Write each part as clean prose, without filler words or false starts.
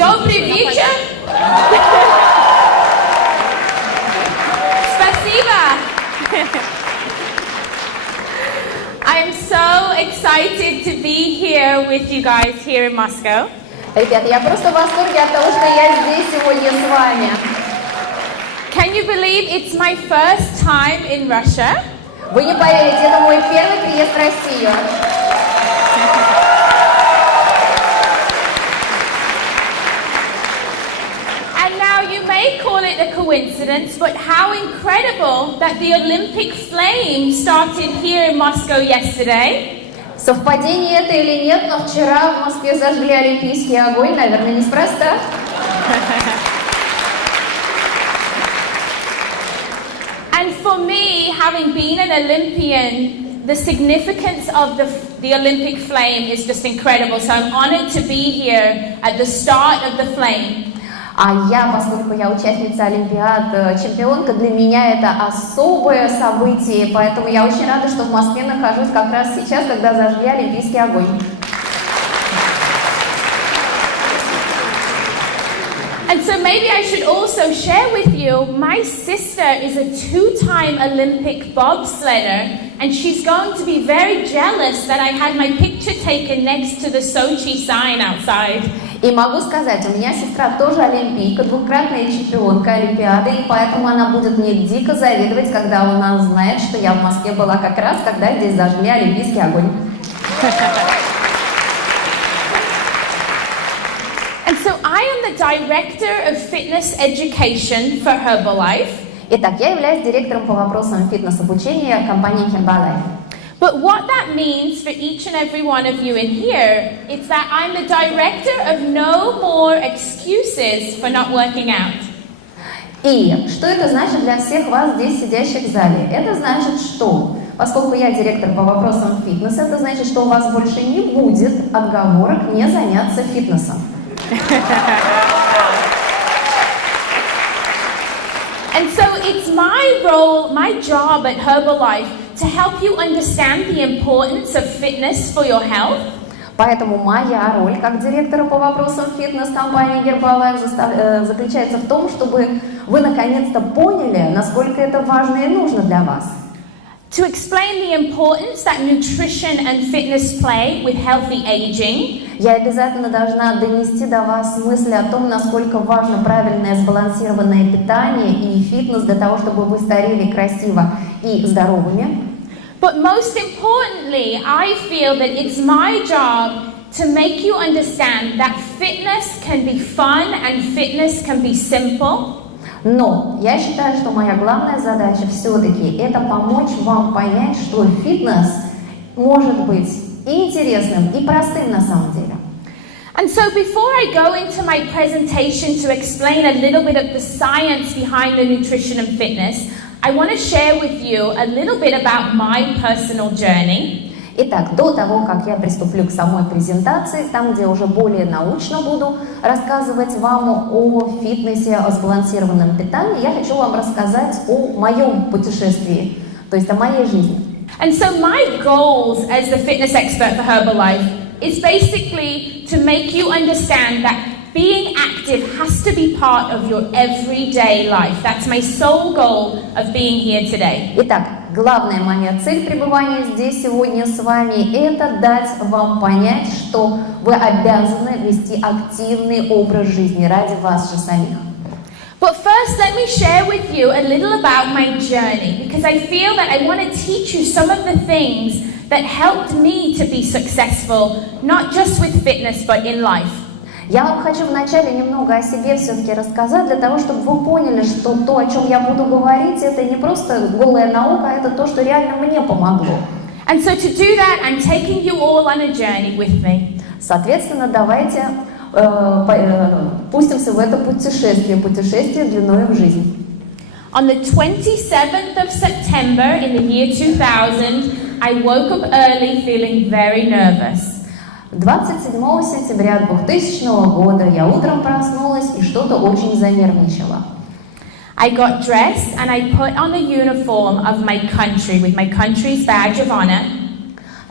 Добрый вечер. Спасибо. I am so excited to be here with you guys here in Moscow. Ребята, я просто в восторге от того, что я здесь сегодня с вами. Can you believe it's my first time in Russia? Вы не поверите, это мой первый приезд в Россию. And now you may call it a coincidence, but how incredible that the Olympic flame started here in Moscow yesterday. Совпадение это или нет, но вчера в Москве зажгли олимпийский огонь, наверное, неспроста. And for me, having been an Olympian, the significance of the Olympic flame is just incredible. So I'm honored to be here at the start of the flame. А я, поскольку я участница Олимпиад, чемпионка, для меня это особое событие, поэтому я очень рада, что в Москве нахожусь как раз сейчас, когда зажгли олимпийский огонь. And so maybe I should also share with you, my sister is a two-time Olympic bobsledder, and she's going to be very jealous that I had my picture taken next to the Sochi sign outside. И могу сказать, у меня сестра тоже олимпийка, двукратная чемпионка Олимпиады, и поэтому она будет мне дико завидовать, когда она знает, что я в Москве была как раз, когда здесь зажгли олимпийский огонь. And so I am the director of fitness education for Herbalife. Итак, я являюсь директором по вопросам фитнес-обучения компании Herbalife. But what that means for each and every one of you in here is that I'm the director of no more excuses for not working out. И что это значит для всех вас здесь сидящих в зале? Это значит, что, поскольку я директор по вопросам фитнеса, это значит, что у вас больше не будет отговорок не заняться фитнесом. And so it's my role, my job at Herbalife to help you understand the importance of fitness for your health. Поэтому моя роль как директора по вопросам фитнес-компании Herbalife заключается в том, чтобы вы наконец-то поняли, насколько это важно и нужно для вас. To explain the importance that nutrition and fitness play with healthy aging. Я обязательно должна донести до вас мысли о том, насколько важно правильное сбалансированное питание и фитнес для того, чтобы вы старели красиво и здоровыми. But most importantly, I feel that it's my job to make you understand that fitness can be fun and fitness can be simple. Но я считаю, что моя главная задача все-таки это помочь вам понять, что фитнес может быть и интересным, и простым на самом деле. And so before I go into my presentation to explain a little bit of the science behind the nutrition and fitness, I want to share with you a little bit about my personal journey. Итак, до того, как я приступлю к самой презентации, там, где уже более научно буду рассказывать вам о фитнесе, о сбалансированном питании, я хочу вам рассказать о моем путешествии, то есть о моей жизни. And so my goals as the fitness expert for Herbalife is basically to make you understand that being active has to be part of your everyday life. That's my sole goal of being here today. Итак, главная моя цель пребывания здесь сегодня с вами – это дать вам понять, что вы обязаны вести активный образ жизни ради вас же самих. But first, let me share with you a little about my journey, because I feel that I want to teach you some of the things that helped me to be successful, not just with fitness, but in life. Я вам хочу вначале немного о себе все-таки рассказать, для того, чтобы вы поняли, что то, о чем я буду говорить, это не просто голая наука, а это то, что реально мне помогло. And so to do that, I'm taking you all on a journey with me. Соответственно, давайте пустимся в это путешествие длиной в жизнь. On the 27th of September in the year 2000, I woke up early feeling very nervous. 27 сентября 2000 года я утром проснулась и что-то очень занервничала. I got dressed and I put on the uniform of my country with my country's badge of honor.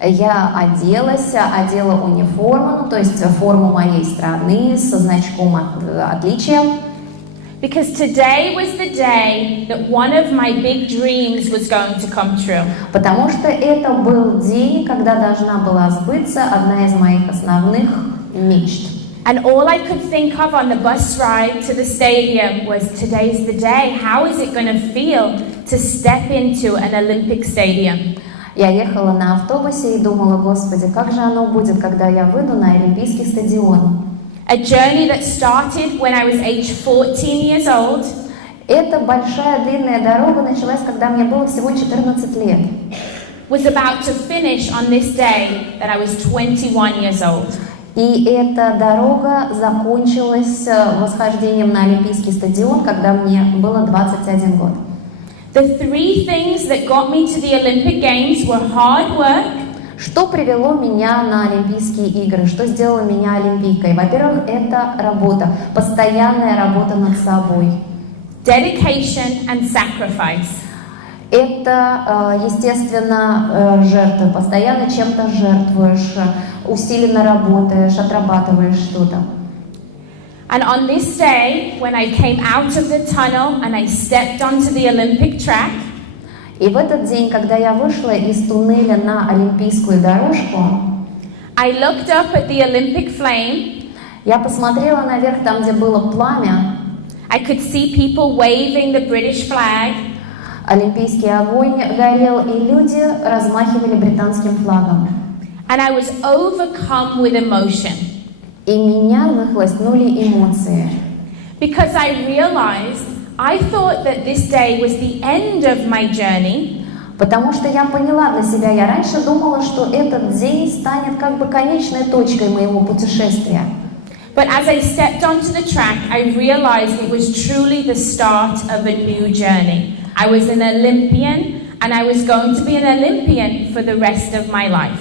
Я одела униформу, то есть форму моей страны со значком отличия. Because today was the day that one of my big dreams was going to come true. Потому что это был день, когда должна была сбыться одна из моих основных мечт. And all I could think of on the bus ride to the stadium was today's the day. How is it going to feel to step into an Olympic stadium? Я ехала на автобусе и думала, Господи, как же оно будет, когда я выйду на Олимпийский стадион? A journey that started when I was age 14 years old. Эта большая длинная дорога началась, когда мне было всего 14 лет. Was about to finish on this day that I was 21 years old. И эта дорога закончилась восхождением на Олимпийский стадион, когда мне было 21 год. The three things that got me to the Olympic Games were hard work. Что привело меня на Олимпийские игры? Что сделало меня олимпийкой? Во-первых, это работа, постоянная работа над собой. Dedication and sacrifice. Это, естественно, жертвы. Постоянно чем-то жертвуешь, усиленно работаешь, отрабатываешь что-то. And on this day, when I came out of the tunnel and I stepped onto the Olympic track, и в этот день, когда я вышла из туннеля на олимпийскую дорожку, I looked up at the Olympic flame. Я посмотрела наверх, там, где было пламя. I could see people waving the British flag. Олимпийский огонь горел, и люди размахивали британским флагом. And I was overcome with emotion. И меня захлестнули эмоции. Because I realized I thought that this day was the end of my journey. Потому что я поняла для себя, я раньше думала, что этот день станет как бы конечной точкой моего путешествия. But as I stepped onto the track, I realized it was truly the start of a new journey. I was an Olympian, and I was going to be an Olympian for the rest of my life.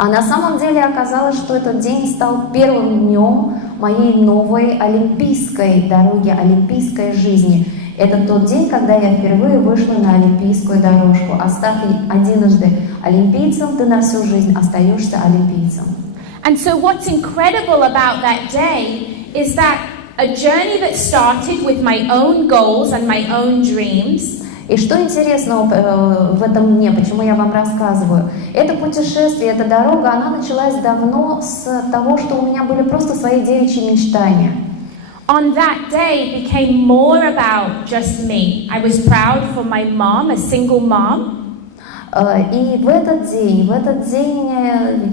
А на самом деле оказалось, что этот день стал первым днем моей новой олимпийской дороги, олимпийской жизни. Это тот день, когда я впервые вышла на олимпийскую дорожку. А став единожды олимпийцем, ты на всю жизнь остаешься олимпийцем. And so what's incredible about that day is that a journey that started with my own goals and my own dreams. И что интересного в этом дне, почему я вам рассказываю? Это путешествие, эта дорога, она началась давно с того, что у меня были просто свои девичьи мечтания. On that day became more about just me. I was proud for my mom, a single mom. И в этот день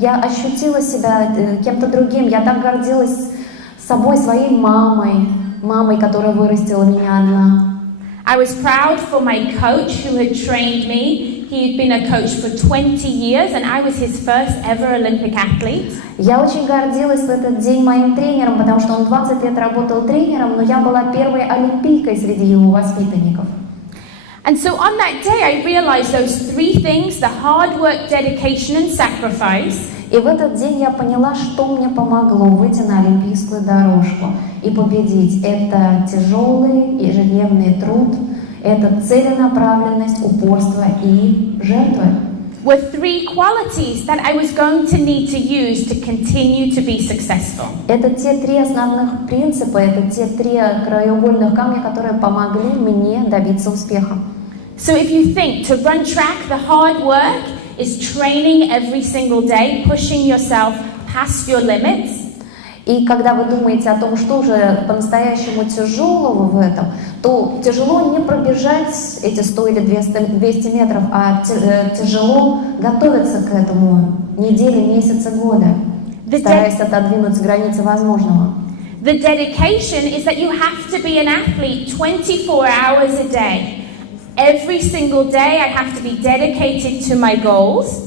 я ощутила себя кем-то другим. Я так гордилась собой, своей мамой, которая вырастила меня одна. I was proud for my coach who had trained me. He had been a coach for 20 years and I was his first ever Olympic athlete. Я очень гордилась в этот день моим тренером, потому что он 20 лет работал тренером, но я была первой олимпийкой среди его воспитанников. And so on that day I realized those three things, the hard work, dedication and sacrifice. И в этот день я поняла, что мне помогло выйти на олимпийскую дорожку и победить. Это тяжелый ежедневный труд, это целенаправленность, упорство и жертвы. Were three qualities that I was going to need to use to continue to be successful. Это те три основных принципа, это те три краеугольных камня, которые помогли мне добиться успеха. So if you think to run track, the hard work is training every single day, pushing yourself past your limits. И когда вы думаете о том, что же по-настоящему тяжелого в этом, то тяжело не пробежать эти 100 или 200 метров, а тяжело готовиться к этому недели, месяцы, года, стараясь отодвинуть границы возможного. The dedication is that you have to be an athlete 24 hours a day. Every single day I have to be dedicated to my goals.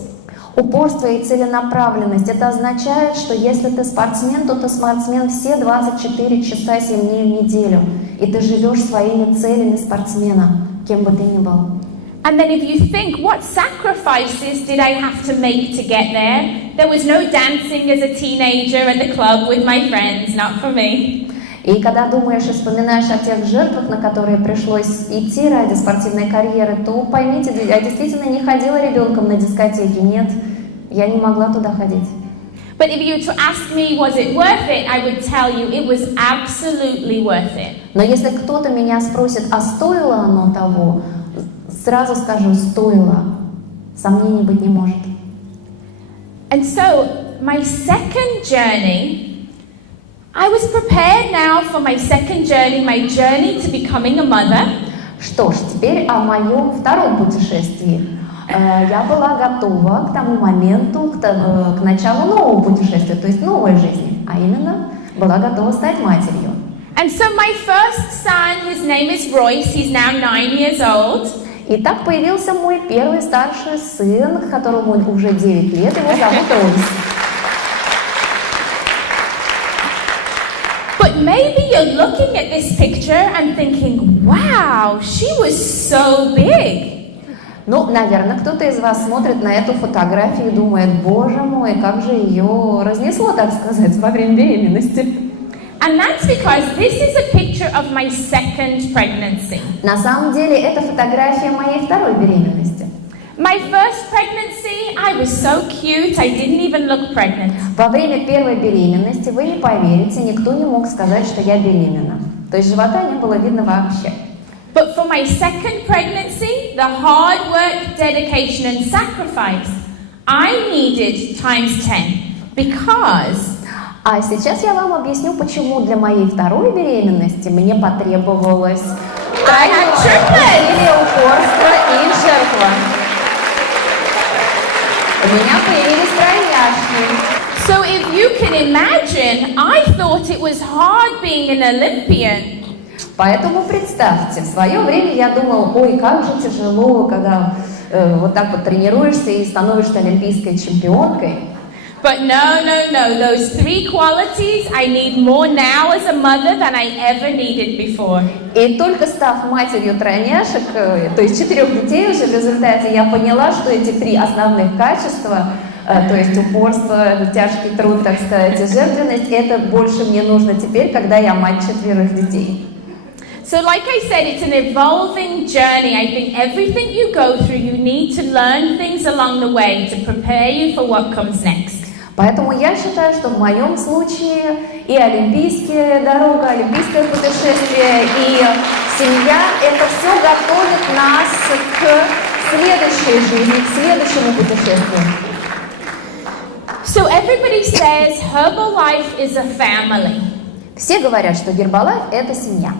Упорство и целенаправленность. Это означает, что если ты спортсмен, то ты спортсмен все 24 часа 7 дней в неделю. И ты живешь своими целями спортсмена, кем бы ты ни был. And then if you think, what sacrifices did I have to make to get there? There was no dancing as a teenager at the club with my friends, not for me. И когда думаешь и вспоминаешь о тех жертвах, на которые пришлось идти ради спортивной карьеры, то поймите, я действительно не ходила ребенком на дискотеки, нет, я не могла туда ходить. But if you were to ask me, was it worth it, I would tell you it was absolutely worth it. Но если кто-то меня спросит, а стоило оно того, сразу скажу, стоило. Сомнений быть не может. And so, my second journey, I was prepared now for my second journey, my journey to becoming a mother. Что ж, теперь о моем втором путешествии. Я была готова к тому моменту, к началу нового путешествия, то есть новой жизни, а именно была готова стать матерью. And so my first son, his name is Royce, he's now 9 years old. И так появился мой первый старший сын, которому уже 9 лет, его зовут Ройс. But maybe you're looking at this picture and thinking, wow, she was so big. Ну, наверное, кто-то из вас смотрит на эту фотографию и думает, боже мой, как же ее разнесло, так сказать, во время беременности. And that's because this is a picture of my second pregnancy. На самом деле, это фотография моей второй беременности. My first pregnancy, I was so cute, I didn't even look pregnant. Во время первой беременности, вы не поверите, никто не мог сказать, что я беременна. То есть живота не было видно вообще. But for my second pregnancy, the hard work, dedication and sacrifice, I needed times 10 because... А сейчас я вам объясню, почему для моей второй беременности мне потребовалось усилие, упорство и жертва. У меня появились тройняшки. So if you can imagine, I thought it was hard being an Olympian. Поэтому представьте, в свое время я думала, ой, как же тяжело, когда вот так вот тренируешься и становишься олимпийской чемпионкой. But no, those 3 qualities I need more now as a mother than I ever needed before. И только став матерью тройняшек, то есть 4 детей уже в результате, я поняла, что эти 3 основных качества, то есть упорство, тяжкий труд, так сказать, и жертвенность, это больше мне нужно теперь, когда я мать 4 детей. So like I said, it's an evolving journey. I think everything you go through, you need to learn things along the way to prepare you for what comes next. Поэтому я считаю, что в моем случае и олимпийская дорога, олимпийское путешествие, и семья, это все готовит нас к следующей жизни, к следующему путешествию. So everybody says Herbalife is a family. Все говорят, что Herbalife – это семья.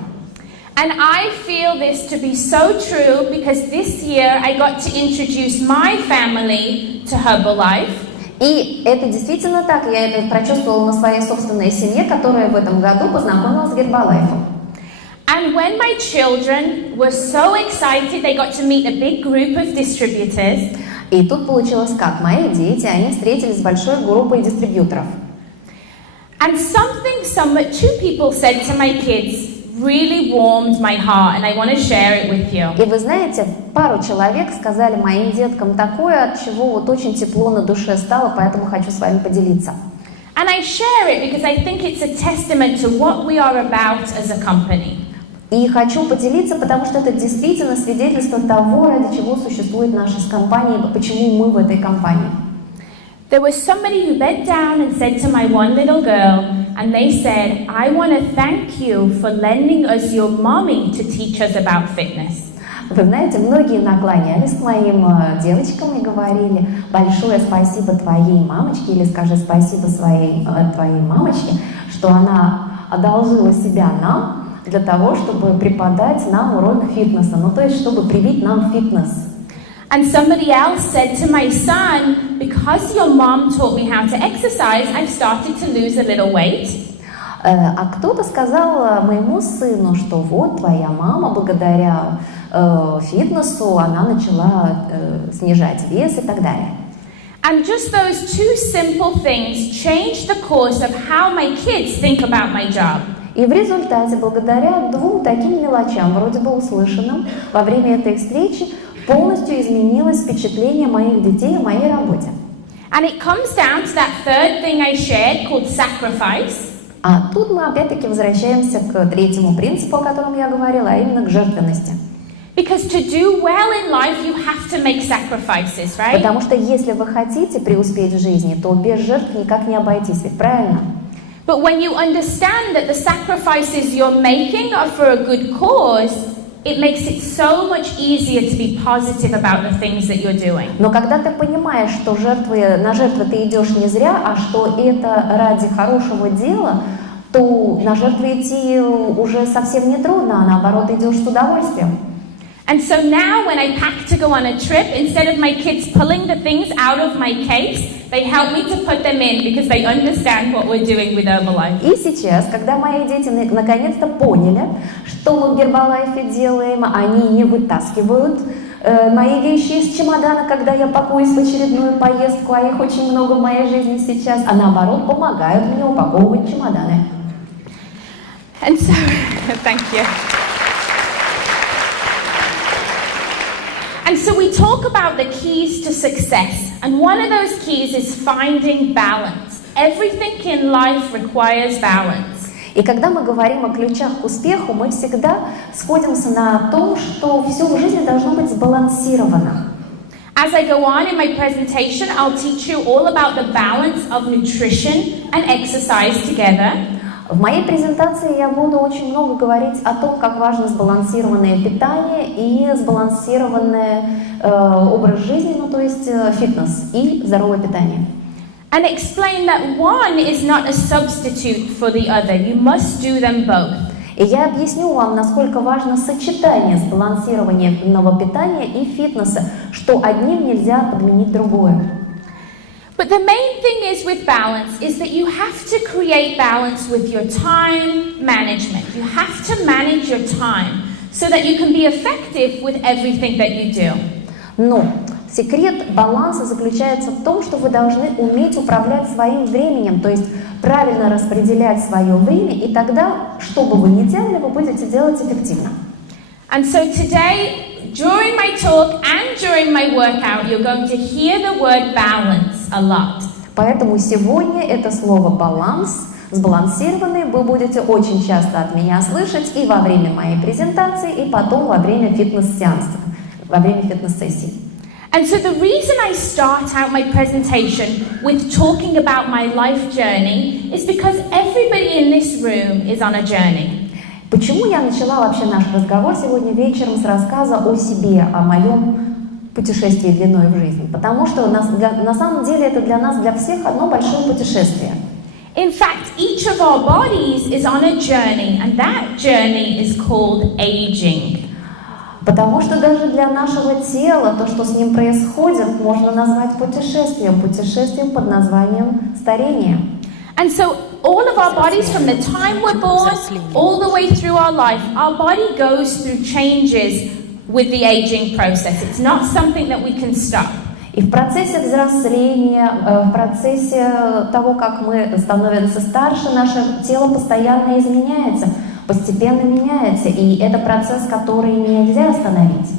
And I feel this to be so true because this year I got to introduce my family to Herbalife. И это действительно так, я это прочувствовала на своей собственной семье, которая в этом году познакомилась с Herbalife. And when my children were so excited, they got to meet a big group of distributors. И тут получилось как? Мои дети, они встретились с большой группой дистрибьюторов. And two people said to my kids really warmed my heart, and I want to share it with you. И вы знаете, пару человек сказали моим деткам такое, от чего вот очень тепло на душе стало, поэтому хочу с вами поделиться. And I share it because I think it's a testament to what we are about as a company. И хочу поделиться, потому что это действительно свидетельство того, ради чего существует наша компания, почему мы в этой компании. There was somebody who bent down and said to my one little girl, and they said, I want to thank you for lending us your mommy to teach us about fitness. Вы знаете, многие наклонялись к моим девочкам и говорили, большое спасибо твоей мамочке, или скажи спасибо твоей мамочке, что она одолжила себя нам для того, чтобы преподать нам урок фитнеса, ну то есть, чтобы привить нам фитнес. And somebody else said to my son, because your mom taught me how to exercise, I've started to lose a little weight. А кто-то сказал моему сыну, что вот твоя мама благодаря фитнесу, она начала снижать вес и так далее. And just those 2 simple things changed the course of how my kids think about my job. И в результате, благодаря 2 таким мелочам, вроде бы услышанным, во время этой встречи, полностью изменилось впечатление моих детей о моей работе. And it comes down to that third thing I shared called sacrifice. А тут мы опять-таки возвращаемся к 3-му принципу, о котором я говорила, а именно к жертвенности. Because to do well in life, you have to make sacrifices, right? Потому что если вы хотите преуспеть в жизни, то без жертв никак не обойтись, ведь правильно? But when you understand that the sacrifices you're making are for a good cause, it makes it so much easier to be positive about the things that you're doing. Но когда ты понимаешь, что на жертвы ты идешь не зря, а что это ради хорошего дела, то на жертвы идти уже совсем не трудно, а наоборот идешь с удовольствием. And so now when I pack to go on a trip, instead of my kids pulling the things out of my case, they help me to put them in because they understand what we're doing with Herbalife. И сейчас, когда мои дети наконец-то поняли, что мы в Herbalife делаем, они не вытаскивают мои вещи из чемодана, когда я пакуюсь в очередную поездку, а их очень много в моей жизни сейчас, а наоборот помогают мне упаковывать чемоданы. And so, thank you. And so we talk about the keys to success, and one of those keys is finding balance. Everything in life requires balance. И когда мы говорим о ключах к успеху, мы всегда сходимся на том, что все в жизни должно быть сбалансировано. As I go on in my presentation, I'll teach you all about the balance of nutrition and exercise together. В моей презентации я буду очень много говорить о том, как важно сбалансированное питание и сбалансированный образ жизни, ну то есть фитнес и здоровое питание. And explain that one is not a substitute for the other. You must do them both. И я объясню вам, насколько важно сочетание сбалансированного питания и фитнеса, что одним нельзя подменить другое. But the main thing is with balance is that you have to create balance with your time management. You have to manage your time so that you can be effective with everything that you do. Но секрет баланса заключается в том, что вы должны уметь управлять своим временем, то есть правильно распределять свое время, и тогда, что бы вы ни делали, вы будете делать эффективно. And so today, during my talk and during my workout, you're going to hear the word balance a lot. Поэтому сегодня это слово «баланс», «сбалансированный» вы будете очень часто от меня слышать и во время моей презентации, и потом во время фитнес-сеанса, во время фитнес-сессии. And so the reason I start out my presentation with talking about my life journey is because everybody in this room is on a journey. Почему я начала вообще наш разговор сегодня вечером с рассказа о себе, о моем путешествии длиной в жизнь? Потому что на самом деле это для нас, для всех одно большое путешествие. In fact, each of our bodies is on a journey, and that journey is called aging. Потому что даже для нашего тела то, что с ним происходит, можно назвать путешествием под названием старение. And so all of our bodies, from the time we're born all the way through our life, our body goes through changes with the aging process. It's not something that we can stop. И в процессе взросления, в процессе того, как мы становимся старше, наше тело постоянно изменяется, постепенно меняется, и это процесс, который нельзя остановить.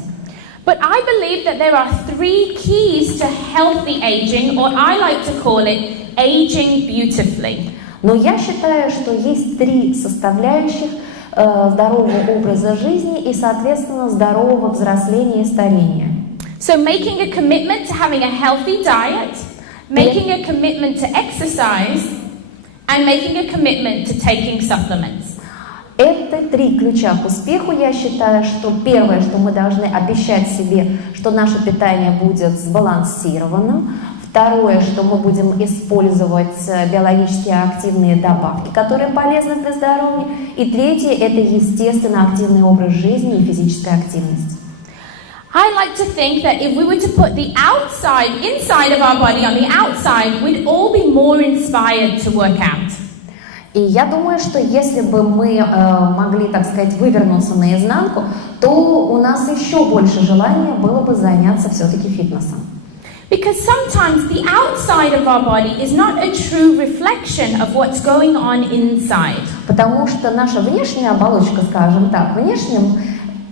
But I believe that there are 3 keys to healthy aging, or I like to call it aging beautifully. Но я считаю, что есть 3 составляющих здорового образа жизни и, соответственно, здорового взросления и старения. So making a commitment to having a healthy diet, making a commitment to exercise, and making a commitment to taking supplements. Это 3 ключа к успеху. Я считаю, что первое, что мы должны обещать себе, что наше питание будет сбалансированным. Второе, что мы будем использовать биологически активные добавки, которые полезны для здоровья. И третье, это естественно активный образ жизни и физическая активность. I like to think that if we were to put the inside of our body on the outside, we'd all be more inspired to work out. И я думаю, что если бы мы могли, так сказать, вывернуться наизнанку, то у нас еще больше желания было бы заняться все-таки фитнесом. Because sometimes the outside of our body is not a true reflection of what's going on inside. Потому что наша внешняя оболочка, скажем так, внешним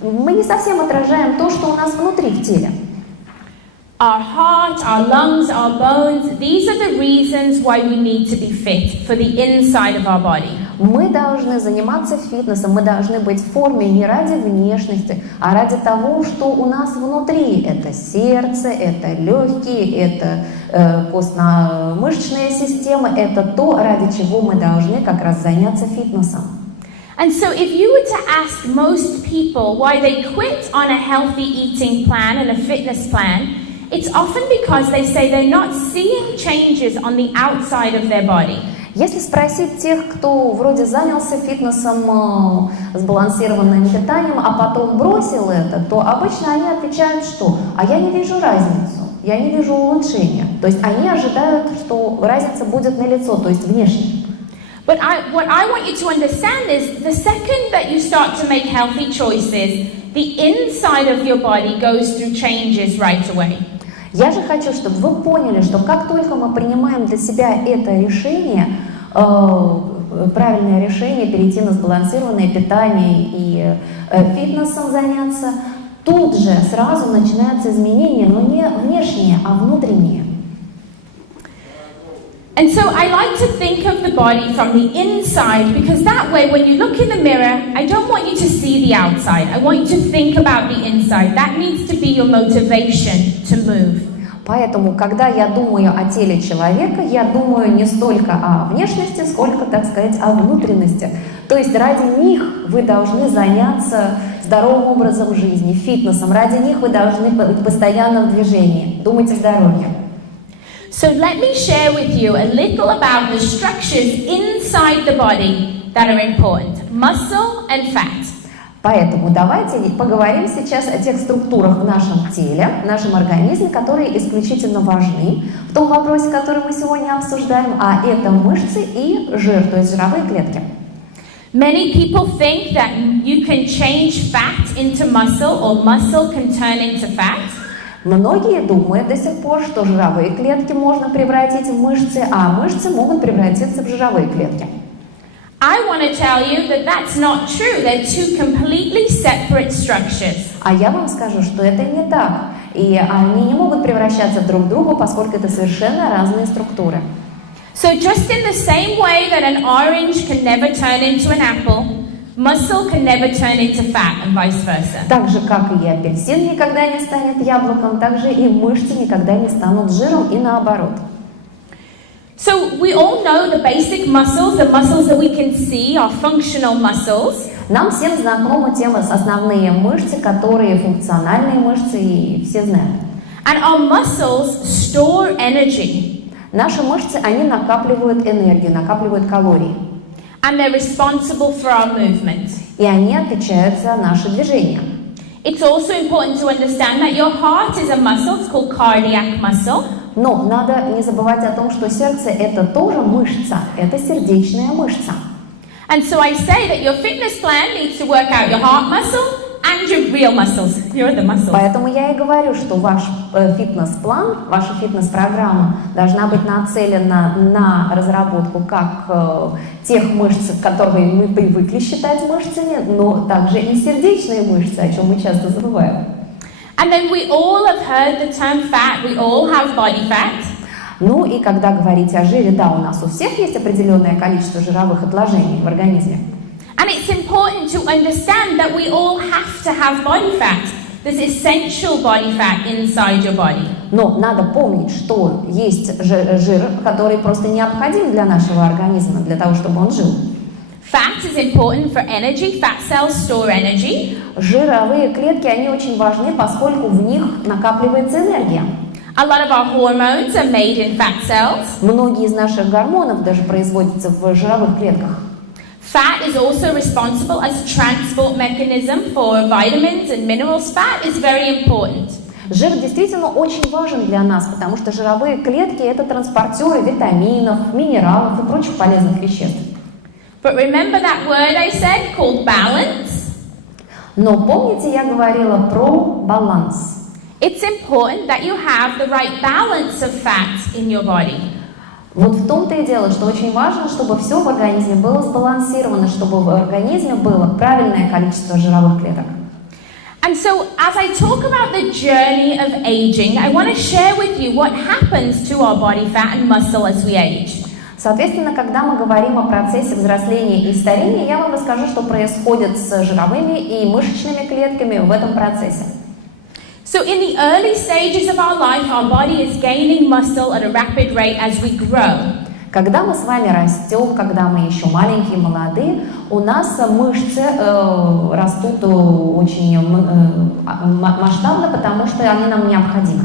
мы не совсем отражаем то, что у нас внутри в теле. our heart, our lungs, our bones. These are the reasons why we need to be fit for the inside of our body. Мы должны заниматься фитнесом, мы должны быть в форме не ради внешности, а ради того, что у нас внутри. Это сердце, это легкие, это костно-мышечная система, это то, ради чего мы должны как раз заняться фитнесом. And so if you were to ask most people why they quit on a healthy eating plan and a fitness plan, it's often because they say they're not seeing changes on the outside of their body. Если спросить тех, кто вроде занялся фитнесом, сбалансированным питанием, а потом бросил это, то обычно они отвечают, что «а я не вижу разницу, я не вижу улучшения». То есть они ожидают, что разница будет налицо, то есть внешне. But what I want you to understand is the second that you start to make healthy choices, the inside of your body goes through changes right away. Я же хочу, чтобы вы поняли, что как только мы принимаем для себя это решение, правильное решение перейти на сбалансированное питание и фитнесом заняться, тут же сразу начинаются изменения, но не внешние, а внутренние. And so I like to think of the body from the inside, because that way when you look in the mirror, I don't want you to see the outside. I want you to think about the inside. That needs to be your motivation to move. Поэтому, когда я думаю о теле человека, я думаю не столько о внешности, сколько, так сказать, о внутренности. То есть ради них вы должны заняться здоровым образом жизни, фитнесом. Ради них вы должны быть постоянно в движении. Думайте о здоровье. So let me share with you a little about the structures inside the body that are important. Muscle and fat. Поэтому давайте поговорим сейчас о тех структурах в нашем теле, в нашем организме, которые исключительно важны в том вопросе, который мы сегодня обсуждаем, а это мышцы и жир, то есть жировые клетки. Many people think that you can change fat into muscle or muscle can turn into fat. Многие думают до сих пор, что жировые клетки можно превратить в мышцы, а мышцы могут превратиться в жировые клетки. I want to tell you that that's not true. They're two completely separate structures. А я вам скажу, что это не так. И они не могут превращаться друг в друга, поскольку это совершенно разные структуры. So just in the same way that an orange can never turn into an apple, muscle can never turn into fat and vice versa. Так же, как и апельсин никогда не станет яблоком, так же и мышцы никогда не станут жиром и наоборот. So we all know the basic muscles, the muscles that we can see are functional muscles. Нам всем знакомы темы основные мышцы, которые функциональные мышцы, и все знают. And our muscles store energy. Наши мышцы, они накапливают энергию, накапливают калории. And they're responsible for our movement. И они отвечают за наши движения. It's also important to understand that your heart is a muscle, it's called cardiac muscle. Но надо не забывать о том, что сердце это тоже мышца, это сердечная мышца. And so I say that your fitness plan needs to work out your heart muscle and your real muscles. You're the muscles. Поэтому я и говорю, что ваш фитнес-план, ваша фитнес-программа должна быть нацелена на разработку как тех мышц, которые мы привыкли считать мышцами, но также и сердечные мышцы, о чем мы часто забываем. And then we all have heard the term fat. We all have body fat. Ну и когда говорить о жире, да, у нас у всех есть определенное количество жировых отложений в организме. And it's important to understand that we all have to have body fat. There's essential body fat inside your body. Но надо помнить, что есть жир, который просто необходим для нашего организма, для того, чтобы он жил. Fat is important for energy. Fat cells store energy. Жировые клетки, они очень важны, поскольку в них накапливается энергия. A lot of our hormones are made in fat cells. Многие из наших гормонов даже производятся в жировых клетках. Fat is also responsible as a transport mechanism for vitamins and minerals. Fat is very important. Жир действительно очень важен для нас, потому что жировые клетки – это транспортеры витаминов, минералов и прочих полезных веществ. But remember that word I said called balance? Но помните, я говорила про баланс. It's important that you have the right balance of fat in your body. Вот в том-то и дело, что очень важно, чтобы все в организме было сбалансировано, чтобы в организме было правильное количество жировых клеток. And so, as I talk about the journey of aging, I want to share with you what happens to our body fat and muscle as we age. Соответственно, когда мы говорим о процессе взросления и старения, я вам расскажу, что происходит с жировыми и мышечными клетками в этом процессе. So in the early stages of our life, our body is gaining muscle at a rapid rate as we grow. Когда мы с вами растем, когда мы еще маленькие, молодые, у нас мышцы растут очень масштабно, потому что они нам необходимы.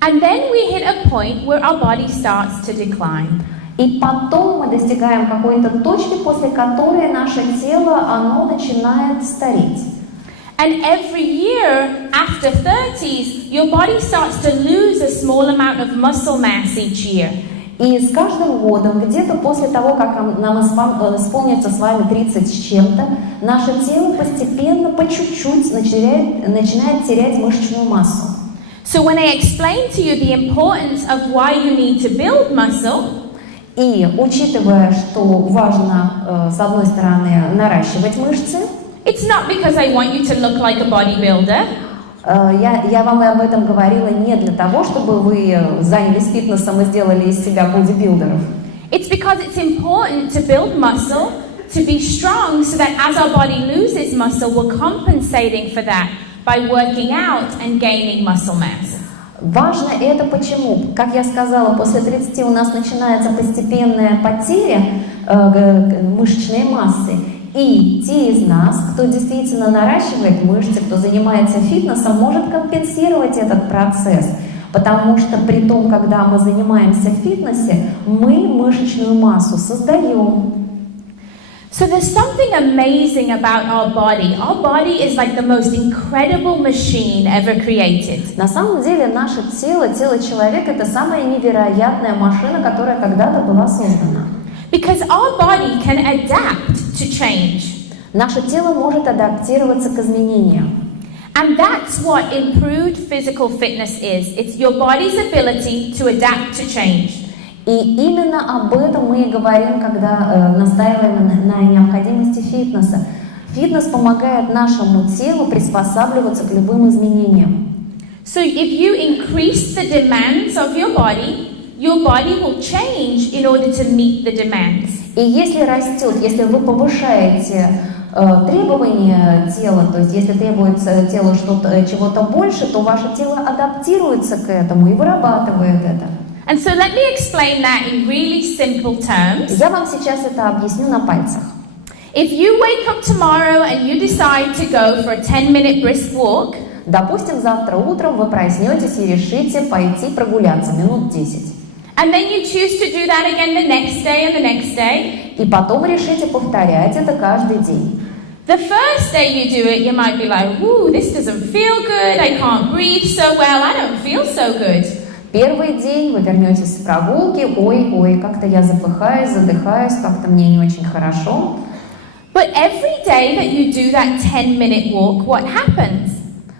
And then we hit a point where our body starts to decline. И потом мы достигаем какой-то точки, после которой наше тело, оно начинает стареть. And every year after 30s, your body starts to lose a small amount of muscle mass each year. И с каждым годом, где-то после того, как нам исполнится с вами 30 с чем-то, наше тело постепенно, по чуть-чуть начинает терять мышечную массу. So when I explain to you the importance of why you need to build muscle, и учитывая, что важно, с одной стороны, наращивать мышцы, it's not because I want you to look like a bodybuilder. Я вам об этом говорила не для того, чтобы вы занялись фитнесом и сделали из себя бодибилдеров. It's because it's important to build muscle, to be strong, so that as our body loses muscle, we're compensating for that by working out and gaining muscle mass. Важно это почему? Как я сказала, после 30 у нас начинается постепенная потеря мышечной массы. И те из нас, кто действительно наращивает мышцы, кто занимается фитнесом, может компенсировать этот процесс. Потому что при том, когда мы занимаемся в фитнесе, мы мышечную массу создаем. So there's something amazing about our body. Our body is like the most incredible machine ever created. На самом деле наше тело, тело человека, это самая невероятная машина, которая когда-то была создана. Because our body can adapt to change. Наше тело может адаптироваться к изменениям. And that's what improved physical fitness is. It's your body's ability to adapt to change. И именно об этом мы и говорим, когда настаиваем на необходимости фитнеса. Фитнес помогает нашему телу приспосабливаться к любым изменениям. So if you increase the demands of your body will change in order to meet the demands. И если растет, если вы повышаете требования тела, то есть если требуется телу чего-то больше, то ваше тело адаптируется к этому и вырабатывает это. And so let me explain that in really simple terms. Я вам сейчас это объясню на пальцах. If you wake up tomorrow and you decide to go for a 10-minute brisk walk, допустим, завтра утром вы проснетесь и решите пойти прогуляться минут 10. And then you choose to do that again the next day and the next day. И потом решите повторять это каждый день. The first day you do it, you might be like, "Ooh, this doesn't feel good. I can't breathe so well. I don't feel so good." Первый день вы вернетесь с прогулки, ой, как-то я запыхаюсь, задыхаюсь, как-то мне не очень хорошо. But every day that you do that 10-minute walk, what happens?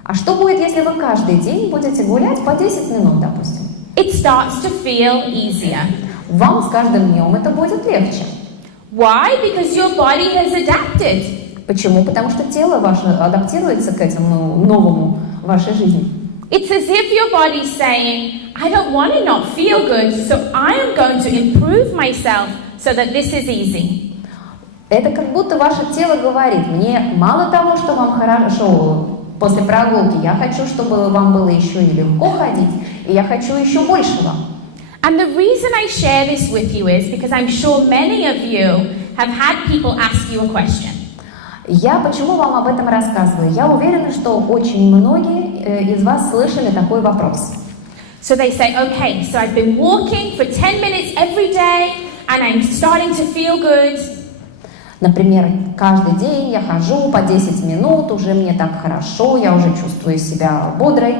А что будет, если вы каждый день будете гулять по 10 минут, допустим? It starts to feel easier. Вам с каждым днем это будет легче. Why? Because your body has adapted. Почему? Потому что тело ваше адаптируется к этому новому в вашей жизни. It's as if your body's saying, I don't want to not feel good, so I am going to improve myself so that this is easy. Это как будто ваше тело говорит, мне мало того, что вам хорошо после прогулки, я хочу, чтобы вам было еще и легко ходить, и я хочу еще большего. And the reason I share this with you is because I'm sure many of you have had people ask you a question. Я почему вам об этом рассказываю? Я уверена, что очень многие из вас слышали такой вопрос. So they say, okay, so I've been walking for 10 minutes every day and I'm starting to feel good. Например, каждый день я хожу по 10 минут, уже мне так хорошо, я уже чувствую себя бодрой.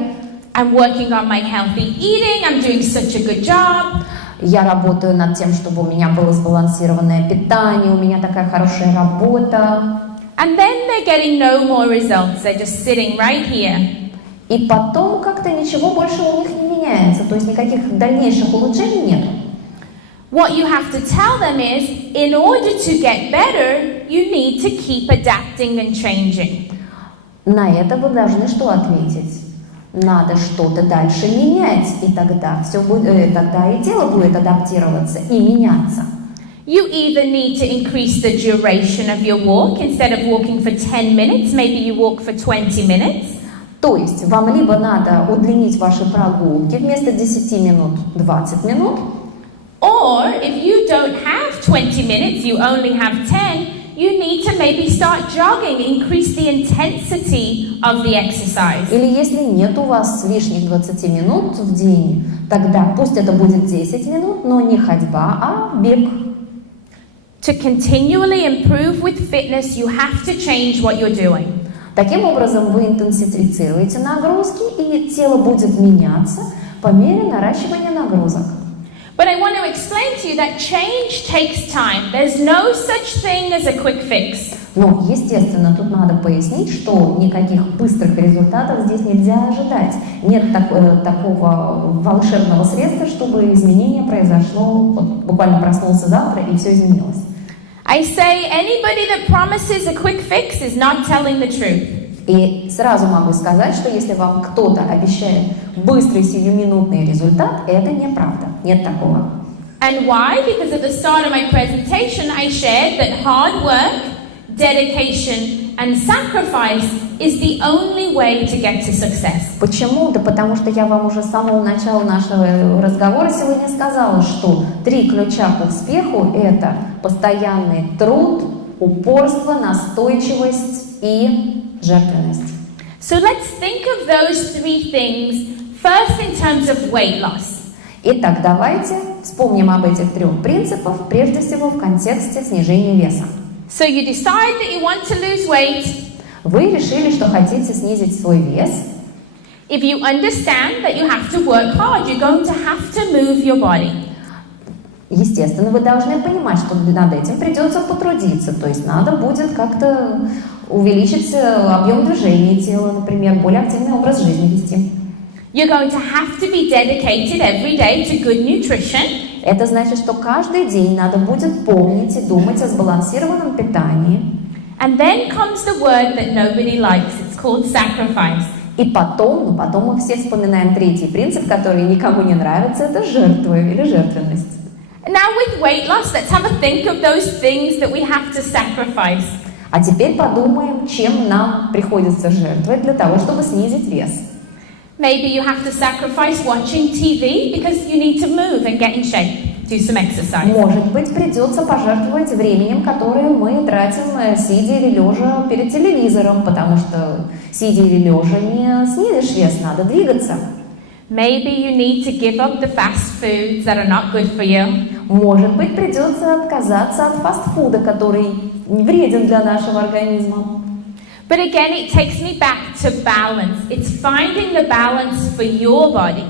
I'm working on my healthy eating, I'm doing such a good job. Я работаю над тем, чтобы у меня было сбалансированное питание, у меня такая хорошая работа. And then they're getting no more results, they're just sitting right here. И потом как-то ничего больше у них не меняется, то есть никаких дальнейших улучшений нет. What you have to tell them is, in order to get better, you need to keep adapting and changing. На это вы должны что ответить? Надо что-то дальше менять, и тогда тогда и тело будет адаптироваться и меняться. You either need to increase the duration of your walk. Instead of walking for 10 minutes, maybe you walk for 20 minutes. То есть вам либо надо удлинить ваши прогулки вместо 10 минут 20 минут, Or if you don't have 20 minutes, you only have 10, you need to maybe start jogging, increase the intensity of the exercise. или если нет у вас лишних 20 минут в день, тогда пусть это будет 10 минут, но не ходьба, а бег. To continually improve with fitness, you have to change what you're doing. Таким образом вы интенсифицируете нагрузки, и тело будет меняться по мере наращивания нагрузок. But I want to explain to you that change takes time. There's no such thing as a quick fix. Но, естественно, тут надо пояснить, что никаких быстрых результатов здесь нельзя ожидать. Нет такого волшебного средства, чтобы изменение произошло, вот, буквально проснулся завтра и все изменилось. I say anybody that promises a quick fix is not telling the truth. И сразу могу сказать, что если вам кто-то обещает быстрый сиюминутный результат, это неправда. Нет такого. And why? Because at the start of my presentation, I shared that hard work, dedication, and sacrifice is the only way to get to success. Почему? Да потому что я вам уже с самого начала нашего разговора сегодня сказала, что 3 ключа к успеху – это постоянный труд, упорство, настойчивость и жертвенность. So let's think of those 3 things first in terms of weight loss. Итак, давайте вспомним об этих 3 принципах, прежде всего в контексте снижения веса. So you decide that you want to lose weight. Вы решили, что хотите снизить свой вес. If you understand that you have to work hard, you're going to have to move your body. Естественно, вы должны понимать, что над этим придется потрудиться, то есть надо будет как-то увеличить объем движения тела, например, более активный образ жизни вести. You're going to have to be dedicated every day to good nutrition. Это значит, что каждый день надо будет помнить и думать о сбалансированном питании. And then comes the word that nobody likes. It's called sacrifice. И потом мы все вспоминаем 3-й принцип, который никому не нравится, это жертва или жертвенность. Now with weight loss, let's have a think of those things that we have to sacrifice. А теперь подумаем, чем нам приходится жертвовать для того, чтобы снизить вес. Maybe you have to sacrifice watching TV because you need to move and get in shape, do some exercise. Может быть, придется пожертвовать временем, которое мы тратим, сидя или лежа перед телевизором, потому что сидя или лежа не снизишь вес, надо двигаться. Maybe you need to give up the fast foods that are not good for you. Может быть, придется отказаться от фастфуда, который вреден для нашего организма. But again, it takes me back to balance. It's finding the balance for your body.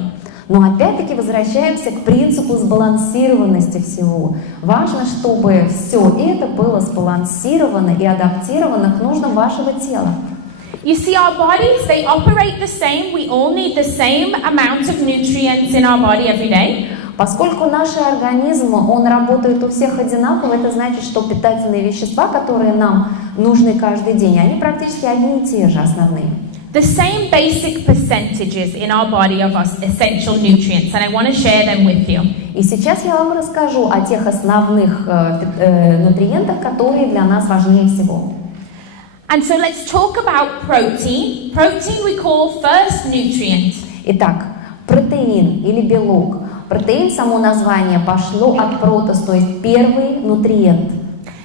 Но опять-таки возвращаемся к принципу сбалансированности всего. Важно, чтобы все это было сбалансировано и адаптировано к нуждам вашего тела. You see, our bodies, they operate the same. We all need the same amount of nutrients in our body every day. Поскольку наш организм, он работает у всех одинаково, это значит, что питательные вещества, которые нам нужны каждый день, они практически одни и те же основные. The same basic percentages in our body of us essential nutrients, and I want to share them with you. И сейчас я вам расскажу о тех основных нутриентах, которые для нас важнее всего. And so let's talk about protein. Protein we call first nutrient. Итак, протеин или белок. Протеин, само название пошло от протос, то есть первый нутриент.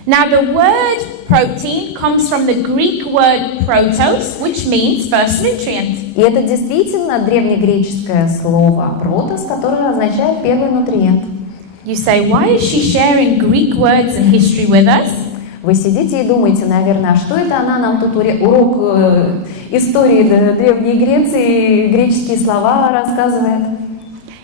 Now the word protein comes from the Greek word protos, which means first nutrient. И это действительно древнегреческое слово протос, которое означает первый нутриент. You say, why is she sharing Greek words and history with us? Вы сидите и думаете, наверное, а что это она нам тут урок истории Древней Греции, греческие слова рассказывает?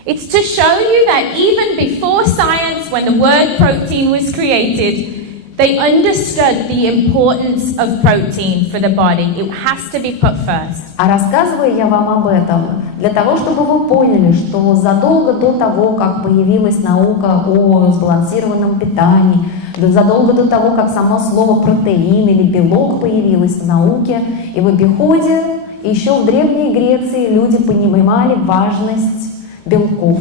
It's to show you that even before science, when the word protein was created, they understood the importance of protein for the body. It has to be put first. А рассказываю я вам об этом для того, чтобы вы поняли, что задолго до того, как появилась наука о сбалансированном питании, задолго до того, как само слово протеин или белок появилось в науке и в обиходе, еще в Древней Греции люди понимали важность белков.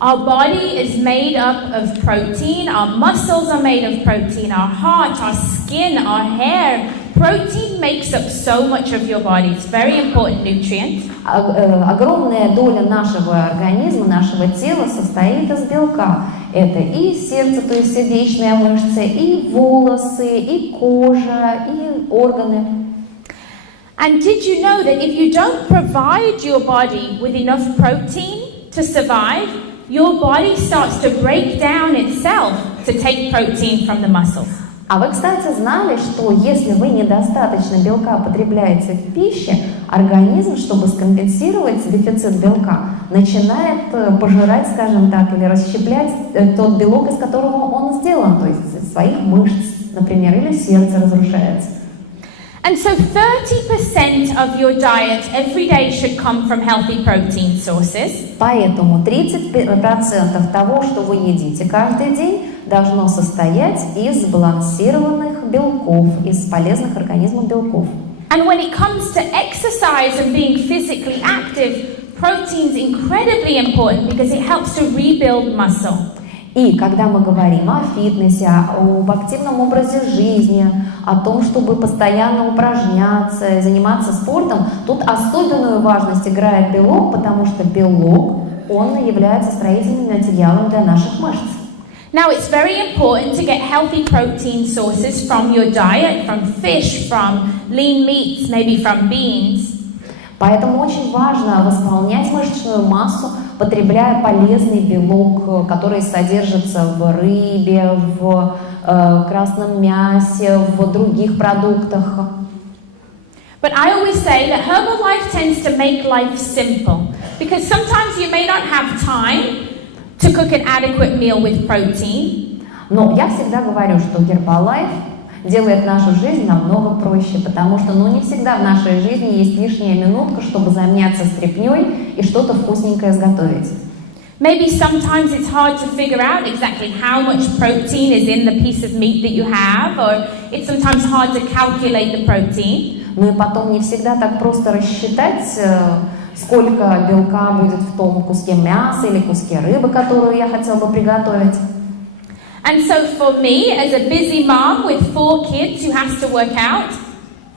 Our body is made up of protein, our muscles are made of protein, our heart, our skin, our hair. Protein makes up so much of your body. It's a very important nutrient. Огромная доля нашего организма, нашего тела состоит из белка. Это и сердце, то есть сердечные мышцы, и волосы, и кожа, и органы. And did you know that if you don't provide your body with enough protein to survive, your body starts to break down itself to take protein from the muscles? А вы, кстати, знали, что если вы недостаточно белка потребляете в пище, организм, чтобы скомпенсировать дефицит белка, начинает пожирать, скажем так, или расщеплять тот белок, из которого он сделан, то есть из своих мышц, например, или сердце разрушается. And so 30% of your diet every day should come from healthy protein sources. Поэтому 30% того, что вы едите каждый день, должно состоять из сбалансированных белков, из полезных организму белков. And when it comes to exercise and being physically active, protein is incredibly important because it helps to rebuild muscle. И когда мы говорим о фитнесе, об активном образе жизни, о том, чтобы постоянно упражняться, заниматься спортом, тут особенную важность играет белок, потому что белок, он является строительным материалом для наших мышц. Now it's very important to get healthy protein sources from your diet, from fish, from lean meats, maybe from beans. Поэтому очень важно восполнять мышечную массу, потребляя полезный белок, который содержится в рыбе, в красном мясе, в других продуктах. But I always say that Herbalife tends to make life simple because sometimes you may not have time to cook an adequate meal with protein. Но я всегда говорю, что Herbalife делает нашу жизнь намного проще, потому что не всегда в нашей жизни есть лишняя минутка, чтобы заняться стряпнёй и что-то вкусненькое сготовить. Maybe sometimes it's hard to figure out exactly how much protein is in the piece of meat that you have, or it's sometimes hard to calculate the protein. Ну и потом не всегда так просто рассчитать, сколько белка будет в том куске мяса или куске рыбы, которую я хотела бы приготовить. And so for me, as a busy mom with 4 kids who has to work out,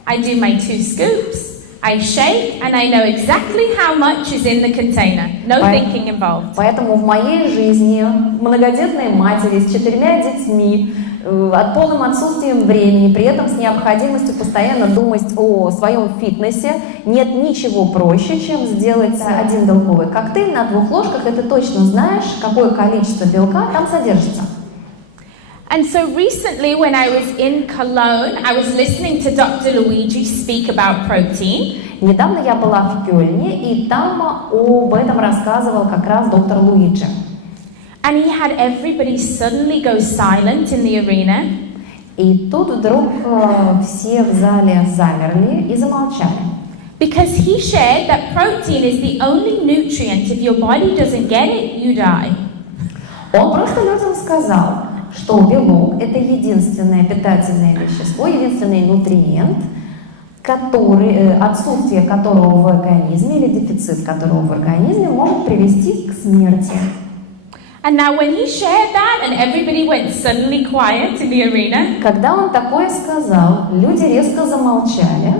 I do my 2 scoops, I shake, and I know exactly how much is in the container. No thinking involved. Поэтому в моей жизни многодетной матери с 4 детьми, от полным отсутствием времени, при этом с необходимостью постоянно думать о своем фитнесе, нет ничего проще, чем сделать один белковый коктейль на 2 ложках, и ты точно знаешь, какое количество белка там содержится. And so recently when I was in Cologne, I was listening to Dr. Luigi speak about protein. Недавно я была в Кёльне, и там об этом рассказывал как раз доктор Луиджи. And he had everybody suddenly go silent in the arena. И тут вдруг все в зале замерли и замолчали. Because he shared that protein is the only nutrient, if your body doesn't get it, you die. Он просто людям сказал, что белок – это единственное питательное вещество, единственный нутриент, отсутствие которого в организме или дефицит которого в организме может привести к смерти. And now when he shared that and everybody went suddenly quiet in the arena, когда он такое сказал, люди резко замолчали.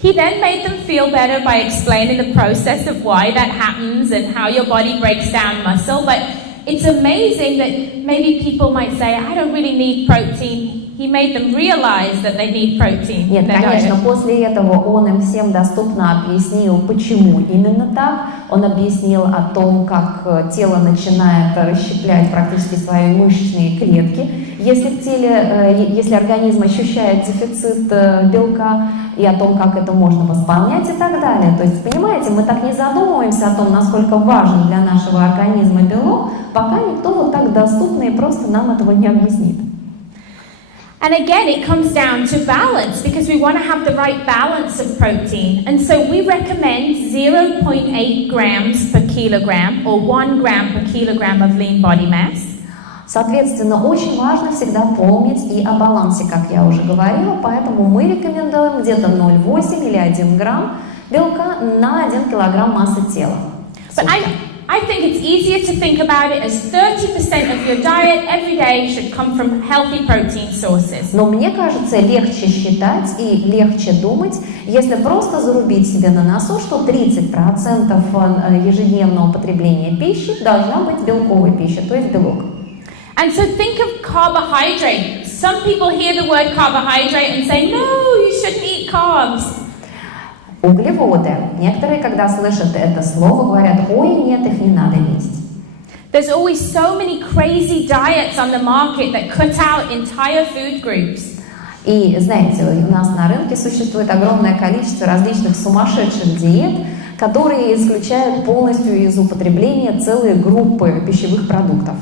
He then made them feel better by explaining the process of why that happens and how your body breaks down muscle. But it's amazing that maybe people might say, I don't really need protein. He made them realize that they need protein. Нет, конечно, после этого он им всем доступно объяснил, почему именно так. Он объяснил о том, как тело начинает расщеплять практически свои мышечные клетки, если организм ощущает дефицит белка, и о том, как это можно восполнять и так далее. То есть, понимаете, мы так не задумываемся о том, насколько важен для нашего организма белок, пока никто вот так доступно и просто нам этого не объяснит. And again, it comes down to balance because we want to have the right balance of protein. And so we recommend 0.8 grams per kilogram or 1 gram per kilogram of lean body mass. Соответственно, очень важно всегда помнить и о балансе, как я уже говорила, поэтому мы рекомендуем где-то 0,8 или 1 грамм белка на 1 килограмм массы тела. But I think it's easier to think about it as 30% of your diet every day should come from healthy protein sources. Но мне кажется, легче считать и легче думать, если просто зарубить себе на носу, что 30% ежедневного потребления пищи должна быть белковой пищей, то есть белок. And so think of carbohydrate. Some people hear the word carbohydrate and say, no, you shouldn't eat carbs. Углеводы. Некоторые, когда слышат это слово, говорят, ой, нет, их не надо есть. There's always so many crazy diets on the market that cut out entire food groups. И знаете, у нас на рынке существует огромное количество различных сумасшедших диет, которые исключают полностью из употребления целые группы пищевых продуктов.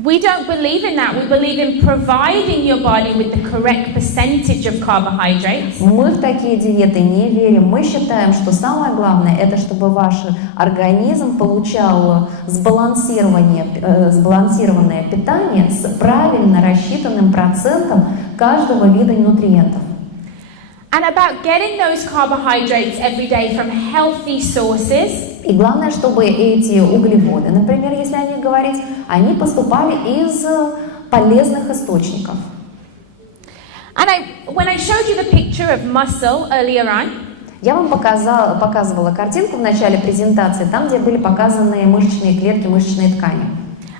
We don't believe in that. We believe in providing your body with the correct percentage of carbohydrates. Мы в такие диеты не верим. Мы считаем, что самое главное, это чтобы ваш организм получал сбалансированное питание с правильно рассчитанным процентом каждого вида нутриентов. And about getting those carbohydrates every day from healthy sources. И главное, чтобы эти углеводы, например, если о них говорить, они поступали из полезных источников. And when I showed you the picture of muscle earlier on, я вам показывала картинку в начале презентации, там, где были показаны мышечные клетки, мышечные ткани.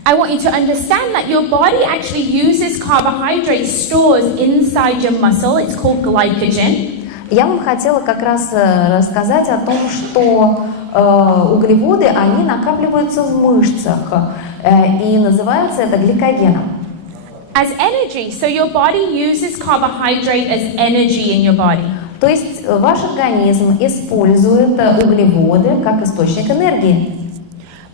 I want you to understand that your body actually uses carbohydrate stores inside your muscle. It's called glycogen. Я вам хотела как раз рассказать о том, что углеводы, они накапливаются в мышцах, и называется это гликогеном. As energy, so your body uses carbohydrate as energy in your body. То есть ваш организм использует углеводы как источник энергии.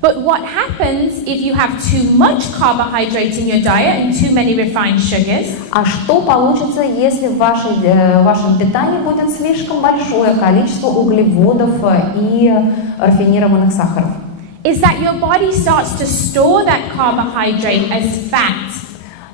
But what happens if you have too much carbohydrates in your diet and too many refined sugars? А что получится, если в вашем питании будет слишком большое количество углеводов и рафинированных сахаров? Is that your body starts to store that carbohydrate as fat.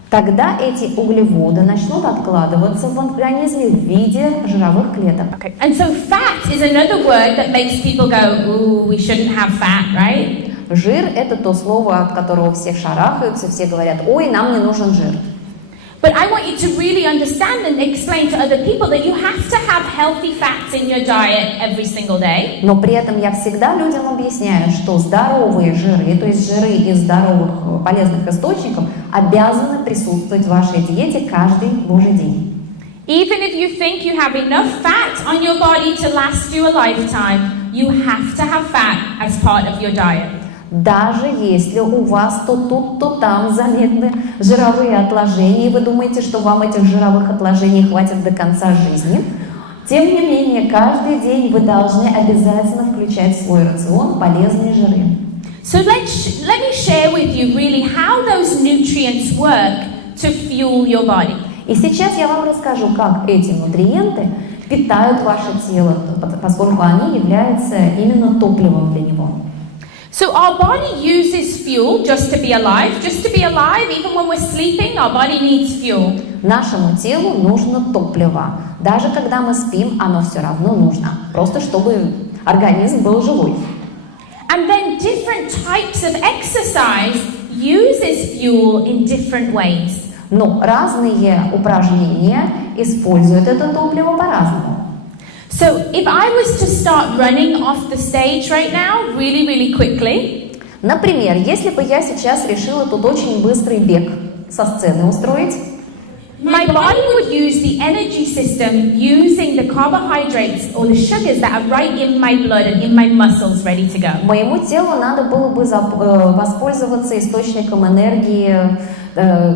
Тогда эти углеводы начнут откладываться в организме в виде жировых клеток. Okay. And so fat is another word that makes people go, ooh, we shouldn't have fat, right? Жир – это то слово, от которого все шарахаются, все говорят, ой, нам не нужен жир. But I want you to really understand and explain to other people that you have to have healthy fats in your diet every single day. Но при этом я всегда людям объясняю, что здоровые жиры, то есть жиры из здоровых полезных источников, обязаны присутствовать в вашей диете каждый божий день. Even if you think you have enough fat on your body to last you a lifetime, you have to have fat as part of your diet. Даже если у вас то тут, то там заметны жировые отложения, и вы думаете, что вам этих жировых отложений хватит до конца жизни, тем не менее, каждый день вы должны обязательно включать в свой рацион полезные жиры. So let me share with you really how those nutrients work to fuel your body. И сейчас я вам расскажу, как эти нутриенты питают ваше тело, поскольку они являются именно топливом для него. So our body uses fuel just to be alive. Just to be alive, even when we're sleeping, our body needs fuel. Нашему телу нужно топливо. Даже когда мы спим, оно все равно нужно. Просто чтобы организм был живой. And then different types of exercise uses fuel in different ways. Но разные упражнения используют это топливо по-разному. So if I was to start running off the stage right now, really, really quickly. Например, если бы я сейчас решила тут очень быстрый бег со сцены устроить, my body would use the energy system using the carbohydrates or the sugars that are right in my blood and in my muscles ready to go. Моему телу надо было бы воспользоваться источником энергии,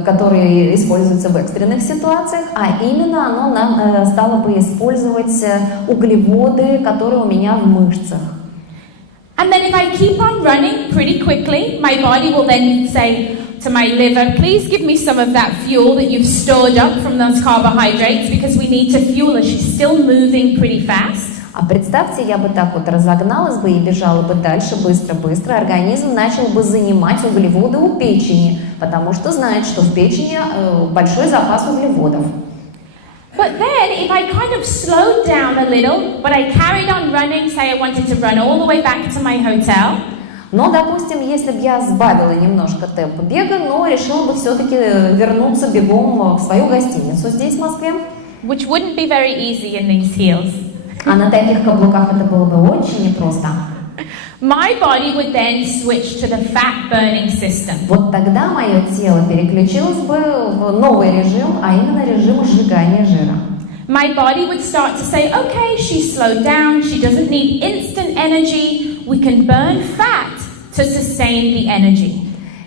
который используется в экстренных ситуациях, а именно оно нам стало бы использовать углеводы, которые у меня в мышцах. And then if I keep on running pretty quickly, my body will then say to my liver, please give me some of that fuel that you've stored up from those carbohydrates because we need to fuel her. She's still moving pretty fast. А представьте, я бы так вот разогналась бы и бежала бы дальше быстро-быстро, организм начал бы занимать углеводы у печени, потому что знает, что в печени большой запас углеводов. But then, if I kind of slowed down a little, but I carried on running, say I wanted to run all the way back to my hotel. Но, допустим, если бы я сбавила немножко темп бега, но решила бы все-таки вернуться бегом в свою гостиницу здесь, в Москве. Which wouldn't be very easy in these heels. А на таких каблуках это было бы очень непросто. My body would then switch to the fat burning system. Вот тогда мое тело переключилось бы в новый режим, а именно режим сжигания жира. My body would start to say, okay, she's slowed down, she doesn't need instant energy, we can burn fat to sustain the energy.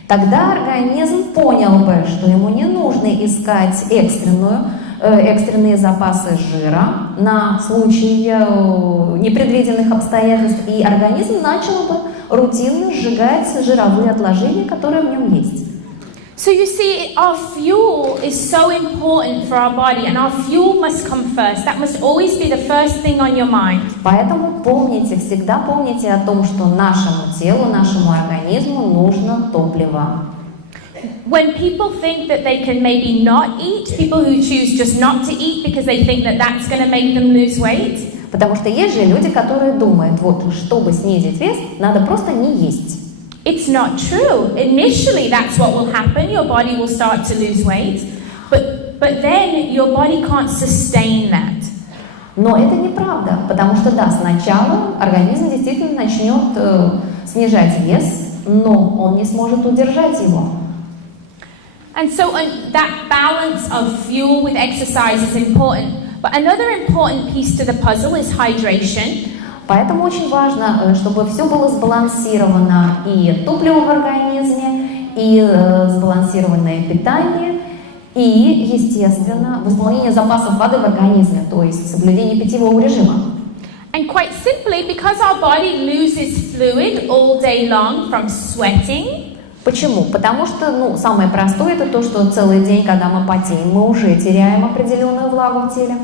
Тогда организм понял бы, что ему не нужно искать экстренные запасы жира на случай непредвиденных обстоятельств, и организм начал бы рутинно сжигать жировые отложения, которые в нем есть. So you see, our fuel is so important for our body, and our fuel must come first. That must always be the first thing on your mind. Поэтому помните, всегда помните о том, что нашему телу, нашему организму нужно топливо. When people think that they can maybe not eat, people who choose just not to eat because they think that that's going to make them lose weight. Потому что есть же люди, которые думают, вот, чтобы снизить вес, надо просто не есть. It's not true. Initially, that's what will happen. Your body will start to lose weight, but then your body can't sustain that. Но это неправда, потому что да, сначала организм действительно начнет снижать вес, но он не сможет удержать его. And so that balance of fuel with exercise is important. But another important piece to the puzzle is hydration. Поэтому очень важно, чтобы все было сбалансировано, и топливо в организме, и сбалансированное питание, и, естественно, восполнение запасов воды в организме, то есть соблюдение питьевого режима. And quite simply, because our body loses fluid all day long from sweating. Почему? Потому что, самое простое, это то, что целый день, когда мы потеем, мы уже теряем определенную влагу в теле.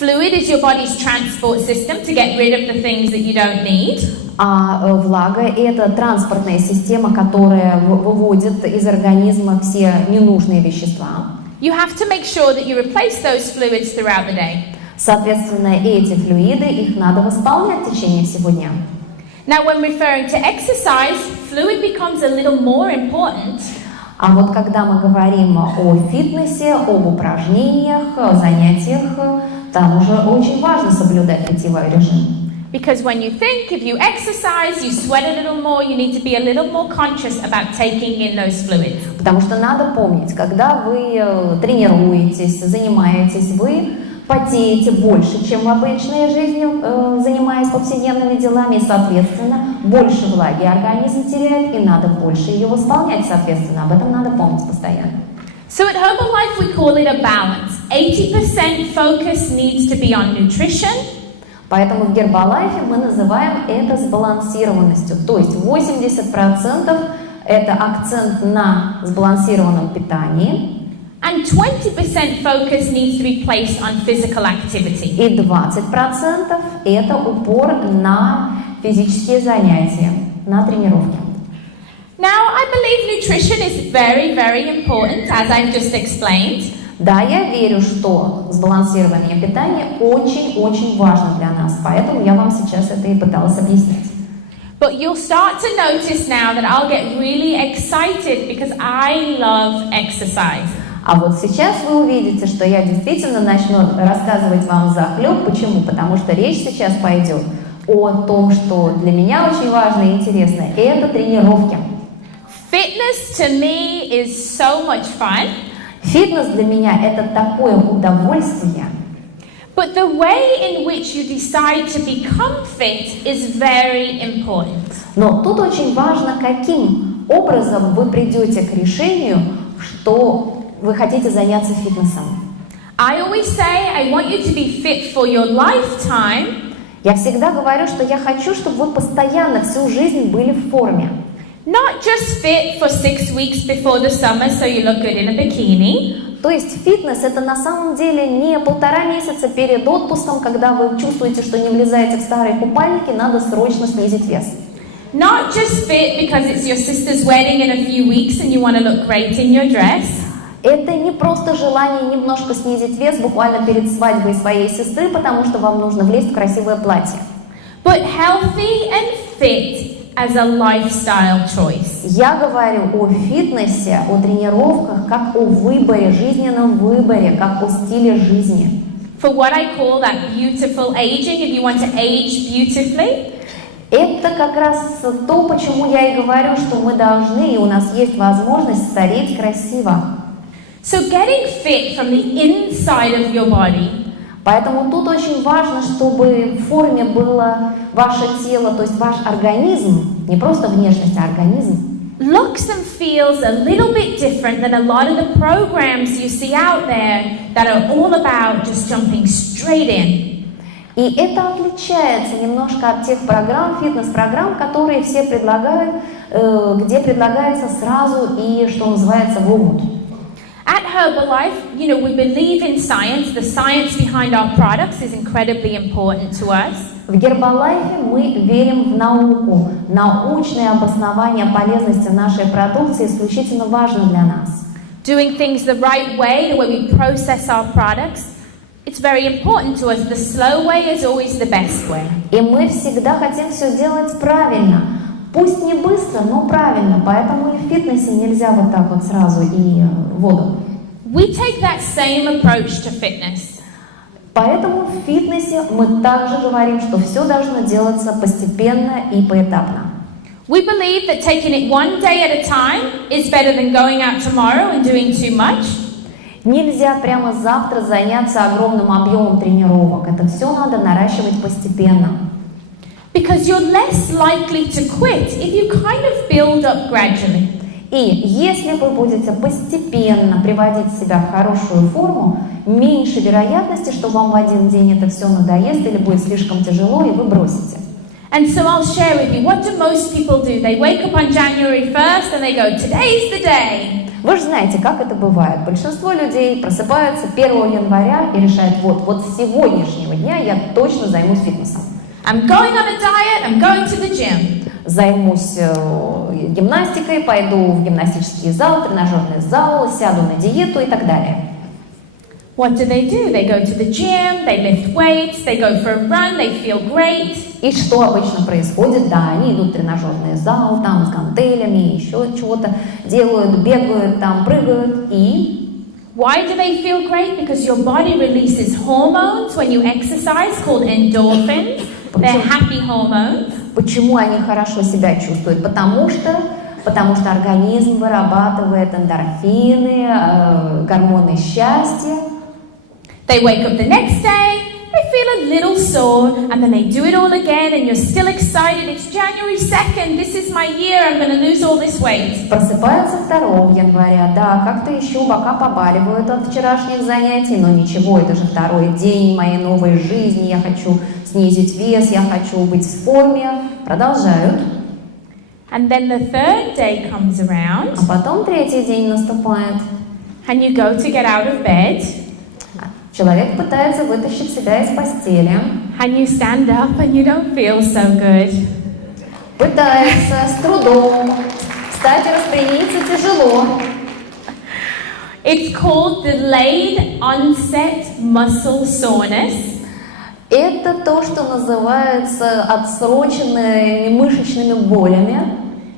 Fluid is your body's transport system to get rid of the things that you don't need. А влага – это транспортная система, которая выводит из организма все ненужные вещества. You have to make sure that you replace those fluids throughout the day. Соответственно, эти флюиды, их надо восполнять в течение всего дня. Now, when referring to exercise, fluid becomes a little more important. А вот когда мы говорим о фитнесе, об упражнениях, о занятиях, там уже очень важно соблюдать питьевой режим. Because when you think, if you exercise, you sweat a little more, you need to be a little more conscious about taking in those fluids. Потому что надо помнить, когда вы тренируетесь, занимаетесь, вы потеете больше, чем в обычной жизни, занимаясь повседневными делами, и, соответственно, больше влаги организм теряет, и надо больше ее восполнять, соответственно, об этом надо помнить постоянно. So at Herbalife we call it a balance. 80% focus needs to be on nutrition. Поэтому в Herbalife мы называем это сбалансированностью, то есть 80% это акцент на сбалансированном питании. And 20% focus needs to be placed on physical activity. И 20% это упор на физические занятия, на тренировки. Now, I believe nutrition is very, very important, as I've just explained. Да, я верю, что сбалансирование питания очень-очень важно для нас, поэтому я вам сейчас это и пыталась объяснить. But you'll start to notice now that I'll get really excited because I love exercise. А вот сейчас вы увидите, что я действительно начну рассказывать вам взахлеб. Почему? Потому что речь сейчас пойдет о том, что для меня очень важно и интересно, это тренировки. Fitness to me is so much fun. Фитнес для меня это такое удовольствие. But the way in which you decide to become fit is very important. Но тут очень важно, каким образом вы придете к решению, что вы хотите заняться фитнесом. I always say I want you to be fit for your lifetime. Я всегда говорю, что я хочу, чтобы вы постоянно всю жизнь были в форме. Not just fit for 6 weeks before the summer so you look good in a bikini. То есть фитнес это на самом деле не 1,5 месяца перед отпуском, когда вы чувствуете, что не влезаете в старые купальники, надо срочно снизить вес. Not just fit because it's your sister's wedding in a few weeks and you want to look great in your dress. Это не просто желание немножко снизить вес буквально перед свадьбой своей сестры, потому что вам нужно влезть в красивое платье. But healthy and fit as a lifestyle choice. Я говорю о фитнесе, о тренировках, как о выборе, жизненном выборе, как о стиле жизни. For what I call that beautiful aging, if you want to age beautifully. Это как раз то, почему я и говорю, что мы должны, и у нас есть возможность стареть красиво. So getting fit from the inside of your body. Поэтому тут очень важно, чтобы в форме было ваше тело, то есть ваш организм, не просто внешность, а организм. Looks and feels a little bit different than a lot of the programs you see out there that are all about just jumping straight in. И это отличается немножко от тех программ, фитнес-программ, которые все предлагают, где предлагается сразу и, что называется, в омут. At Herbalife, we believe in science. The science behind our products is incredibly important to us. В Herbalife мы верим в науку. Научное обоснование полезности нашей продукции исключительно важно для нас. Doing things the right way, the way we process our products, it's very important to us. The slow way is always the best way. И мы всегда хотим все делать правильно. Пусть не быстро, но правильно. Поэтому и в фитнесе нельзя вот так вот сразу и в воду. We take that same approach to fitness. Поэтому в фитнесе мы также говорим, что все должно делаться постепенно и поэтапно. We believe that taking it one day at a time is better than going out tomorrow and doing too much. Нельзя прямо завтра заняться огромным объемом тренировок. Это все надо наращивать постепенно. Because you're less likely to quit if you kind of build up gradually. И если вы будете постепенно приводить себя в хорошую форму, меньше вероятности, что вам в один день это все надоест или будет слишком тяжело, и вы бросите. And so I'll share with you, what do most people do? They wake up on January 1st and they go, today's the day. Вы же знаете, как это бывает. Большинство людей просыпаются 1 января и решают, вот с сегодняшнего дня я точно займусь фитнесом. I'm going on a diet, I'm going to the gym. Займусь гимнастикой, пойду в гимнастический зал, тренажерный зал, сяду на диету и так далее. What do? They go to the gym, they lift weights, they go for a run, they feel great. И что обычно происходит? Да, они идут в тренажерный зал, там с гантелями, еще чего-то делают, бегают, там прыгают и... Why do they feel great? Because your body releases hormones when you exercise called endorphins. They're happy hormones. Почему они хорошо себя чувствуют? Потому что организм вырабатывает эндорфины, гормоны счастья. They wake up the next day, they feel a little sore, and then they do it all again, and you're still excited. It's January 2nd, this is my year, I'm going to lose all this weight. Просыпаются 2 января, да, как-то еще бока побаливают от вчерашних занятий, но ничего, это же 2-й день моей новой жизни, я хочу снизить вес, я хочу быть в форме. Продолжают. And then the 3rd day comes around. А потом 3-й день наступает. And you go to get out of bed. Человек пытается вытащить себя из постели. And you stand up and you don't feel so good. Пытается с трудом. Кстати, распрямиться тяжело. It's called delayed onset muscle soreness. Это то, что называется отсроченными мышечными болями.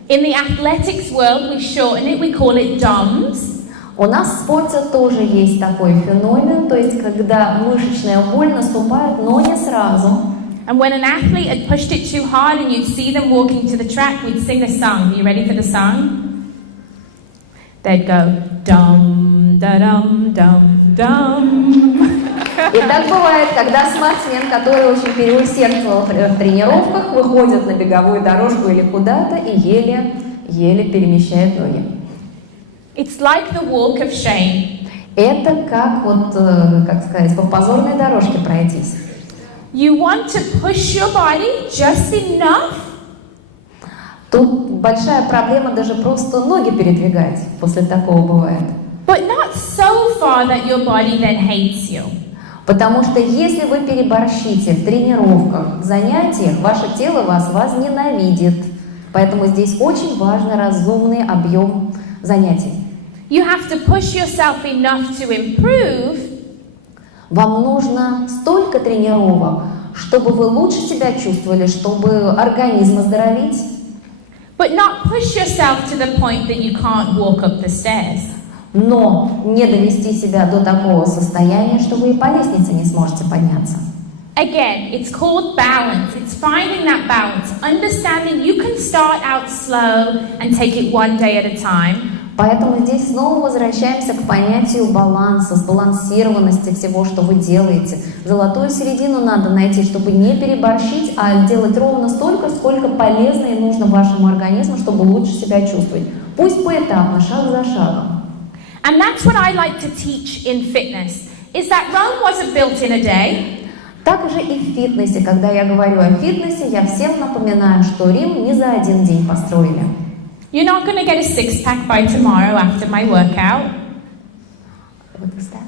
In the athletics world, we shorten it, we call it DOMS. У нас в спорте тоже есть такой феномен, то есть когда мышечная боль наступает, но не сразу. And when an athlete had pushed it too hard and you'd see them walking to the track, we'd sing a song. Are you ready for the song? They'd go dum da dum dum dum. И так бывает, когда спортсмен, который очень переусердствовал в тренировках, выходит на беговую дорожку или куда-то и еле перемещает ноги. It's like the walk of shame. Это как как сказать, по позорной дорожке пройтись. You want to push your body just enough. Тут большая проблема даже просто ноги передвигать после такого бывает. But not so far that your body then hates you. Потому что если вы переборщите в тренировках, в занятиях, ваше тело вас возненавидит. Поэтому здесь очень важен разумный объем занятий. You have to push yourself enough to improve. Вам нужно столько тренировок, чтобы вы лучше себя чувствовали, чтобы организм оздоровить. But not push yourself to the point that you can't walk up the stairs. Но не довести себя до такого состояния, что вы и по лестнице не сможете подняться. Again, it's called balance. It's finding that balance, understanding you can start out slow and take it one day at a time. Поэтому здесь снова возвращаемся к понятию баланса, сбалансированности всего, что вы делаете. Золотую середину надо найти, чтобы не переборщить, а делать ровно столько, сколько полезно и нужно вашему организму, чтобы лучше себя чувствовать. Пусть поэтапно, шаг за шагом. And that's what I like to teach in fitness, is that Rome wasn't built in a day. Также и в фитнесе. Когда я говорю о фитнесе, я всем напоминаю, что Рим не за один день построили. You're not going to get a six-pack by tomorrow after my workout.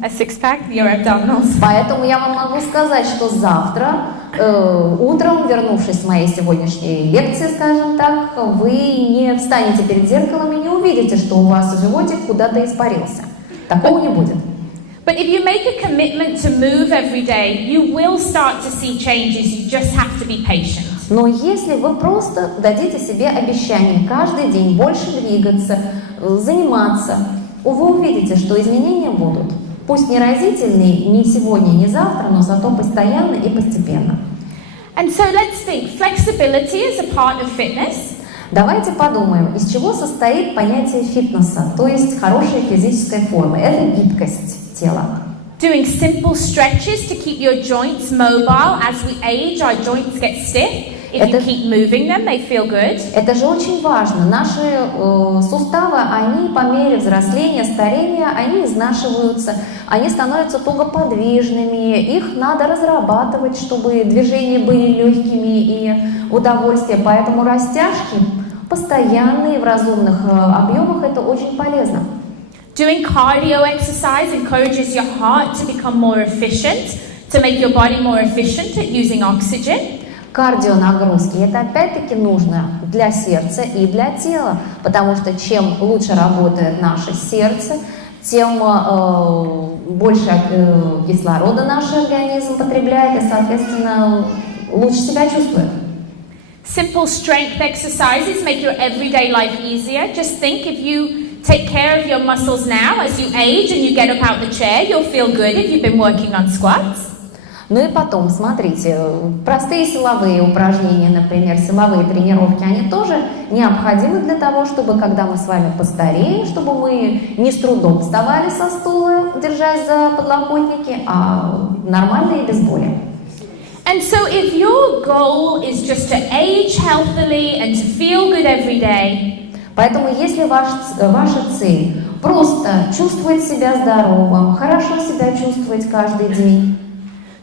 A six-pack? Your abdominals. Поэтому я вам могу сказать, что завтра, утром, вернувшись с моей сегодняшней лекции, скажем так, вы не встанете перед зеркалом и не увидите, что у вас животик куда-то испарился. Такого не будет. But if you make a commitment to move every day, you will start to see changes. You just have to be patient. Но если вы просто дадите себе обещание каждый день больше двигаться, заниматься, вы увидите, что изменения будут. Пусть не разительные ни сегодня, ни завтра, но зато постоянно и постепенно. And so let's think. Flexibility is a part of fitness. Давайте подумаем, из чего состоит понятие фитнеса, то есть хорошей физической формы. Это гибкость тела. Doing simple stretches to keep your joints mobile. As we age, our joints get stiff. If you keep moving them, they feel good. Это же очень важно. Наши суставы, они по мере взросления, старения, они изнашиваются, они становятся тугоподвижными, их надо разрабатывать, чтобы движения были легкими и удовольствие. Поэтому растяжки постоянные в разумных объемах, это очень полезно. Doing cardio exercise encourages your heart to become more efficient, to make your body more efficient at using oxygen. Кардионагрузки, это опять-таки нужно для сердца и для тела, потому что чем лучше работает наше сердце, тем больше кислорода наш организм потребляет и, соответственно, лучше себя чувствует. Simple strength exercises make your everyday life easier. Just think, if you take care of your muscles now as you age and you get up out the chair, you'll feel good if you've been working on squats. Ну и потом, смотрите, простые силовые упражнения, например, силовые тренировки, они тоже необходимы для того, чтобы, когда мы с вами постареем, чтобы мы не с трудом вставали со стула, держась за подлокотники, а нормально и без боли. And so if your goal is just to age healthily and to feel good every day, поэтому если ваша цель просто чувствовать себя здоровым, хорошо себя чувствовать каждый день,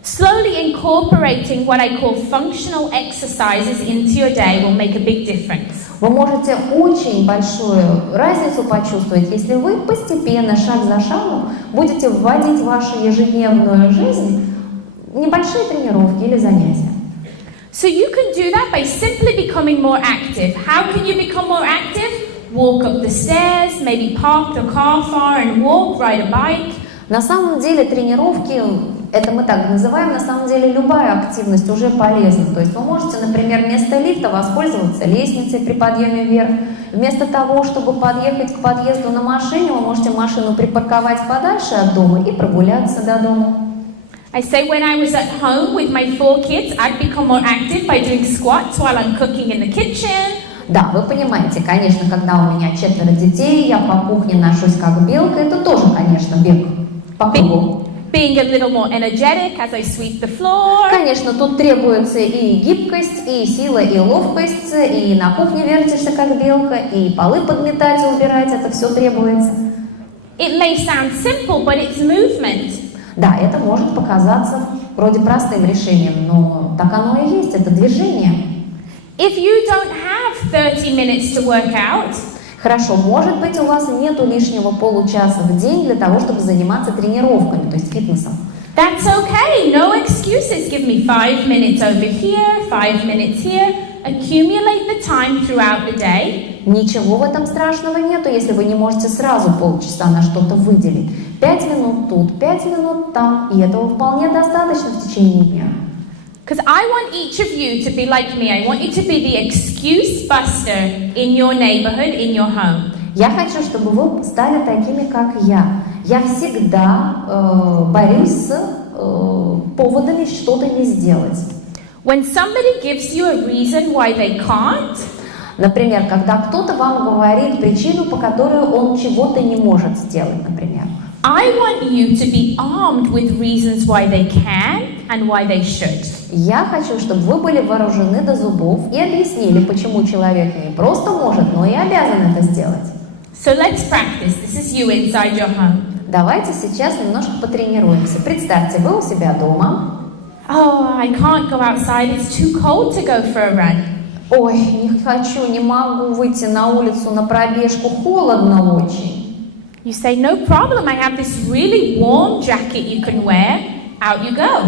slowly incorporating what I call functional exercises into your day will make a big difference. Вы можете очень большую разницу почувствовать, если вы постепенно, шаг за шагом, будете вводить в вашу ежедневную жизнь небольшие тренировки или занятия. So you can do that by simply becoming more active. How can you become more active? Walk up the stairs, maybe park the car far and walk, ride a bike. На самом деле тренировки, это мы так называем, на самом деле любая активность уже полезна. То есть вы можете, например, вместо лифта воспользоваться лестницей при подъеме вверх. Вместо того, чтобы подъехать к подъезду на машине, вы можете машину припарковать подальше от дома и прогуляться до дома. I say when I was at home with my 4 kids, I'd become more active by doing squats while I'm cooking in the kitchen. Да, вы понимаете, конечно, когда у меня 4 детей, я по кухне ношусь как белка, это тоже, конечно, бег по кругу. Being a little more energetic as I sweep the floor. Конечно, тут требуется и гибкость, и сила, и ловкость, и на кухне вертишься как белка, и полы подметать и убирать, это все требуется. It may sound simple, but it's movement. Да, это может показаться вроде простым решением, но так оно и есть, это движение. If you don't have 30 minutes to work out. Хорошо, может быть, у вас нету лишнего получаса в день для того, чтобы заниматься тренировками, то есть фитнесом. That's okay. No excuses. Give me 5 minutes over here, 5 minutes here. Accumulate the time throughout the day. Ничего в этом страшного нету, если вы не можете сразу полчаса на что-то выделить. 5 минут тут, 5 минут там, и этого вполне достаточно в течение дня. Because I want each of you to be like me. I want you to be the excuse buster in your neighborhood, in your home. Я хочу, чтобы вы стали такими, как я. Я всегда борюсь с поводами что-то не сделать. When somebody gives you a reason why they can't, например, когда кто-то вам говорит причину, по которой он чего-то не может сделать, например. I want you to be armed with reasons why they can and why they should. Я хочу, чтобы вы были вооружены до зубов и объяснили, почему человек не просто может, но и обязан это сделать. So let's practice. This is you inside your home. Давайте сейчас немножко потренируемся. Представьте, вы у себя дома. Oh, I can't go outside. It's too cold to go for a run. Ой, не хочу, не могу выйти на улицу на пробежку, холодно очень. You say, no problem. I have this really warm jacket you can wear. Out you go.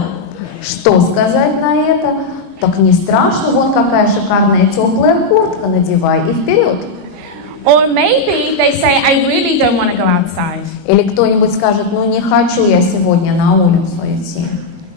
Что сказать на это? Так не страшно, вон какая шикарная теплая куртка, надевай и вперед. Or maybe they say, I really don't want to go outside. Или кто-нибудь скажет, ну не хочу я сегодня на улицу идти.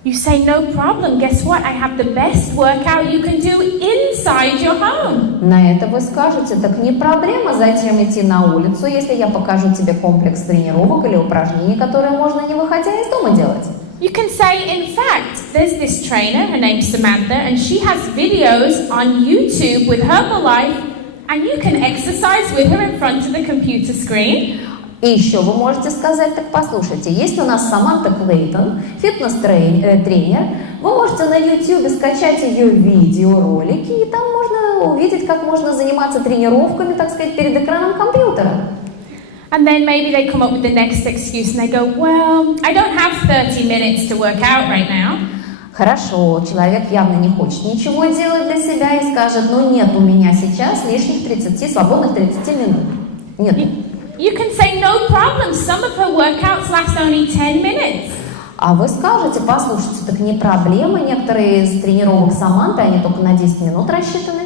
You say, no problem. Guess what? I have the best workout you can do inside your home. На это вы скажете, так не проблема, зачем идти на улицу, если я покажу тебе комплекс тренировок или упражнений, которые можно не выходя из дома делать. You can say, in fact, there's this trainer, her name's Samantha, and she has videos on YouTube with Herbalife, and you can exercise with her in front of the computer screen. И еще вы можете сказать, так послушайте, есть у нас Саманта Клейтон, фитнес-тренер, вы можете на YouTube скачать ее видеоролики, и там можно увидеть, как можно заниматься тренировками, так сказать, перед экраном компьютера. And then maybe they come up with the next excuse and they go, well, I don't have 30 minutes to work out right now. Хорошо, человек явно не хочет ничего делать для себя и скажет, ну нет у меня сейчас лишних 30, свободных 30 минут. Нет. You can say, no problem, some of her workouts last only 10 minutes. А вы скажете, послушайте, так не проблема, некоторые из тренировок Саманты, они только на 10 минут рассчитаны.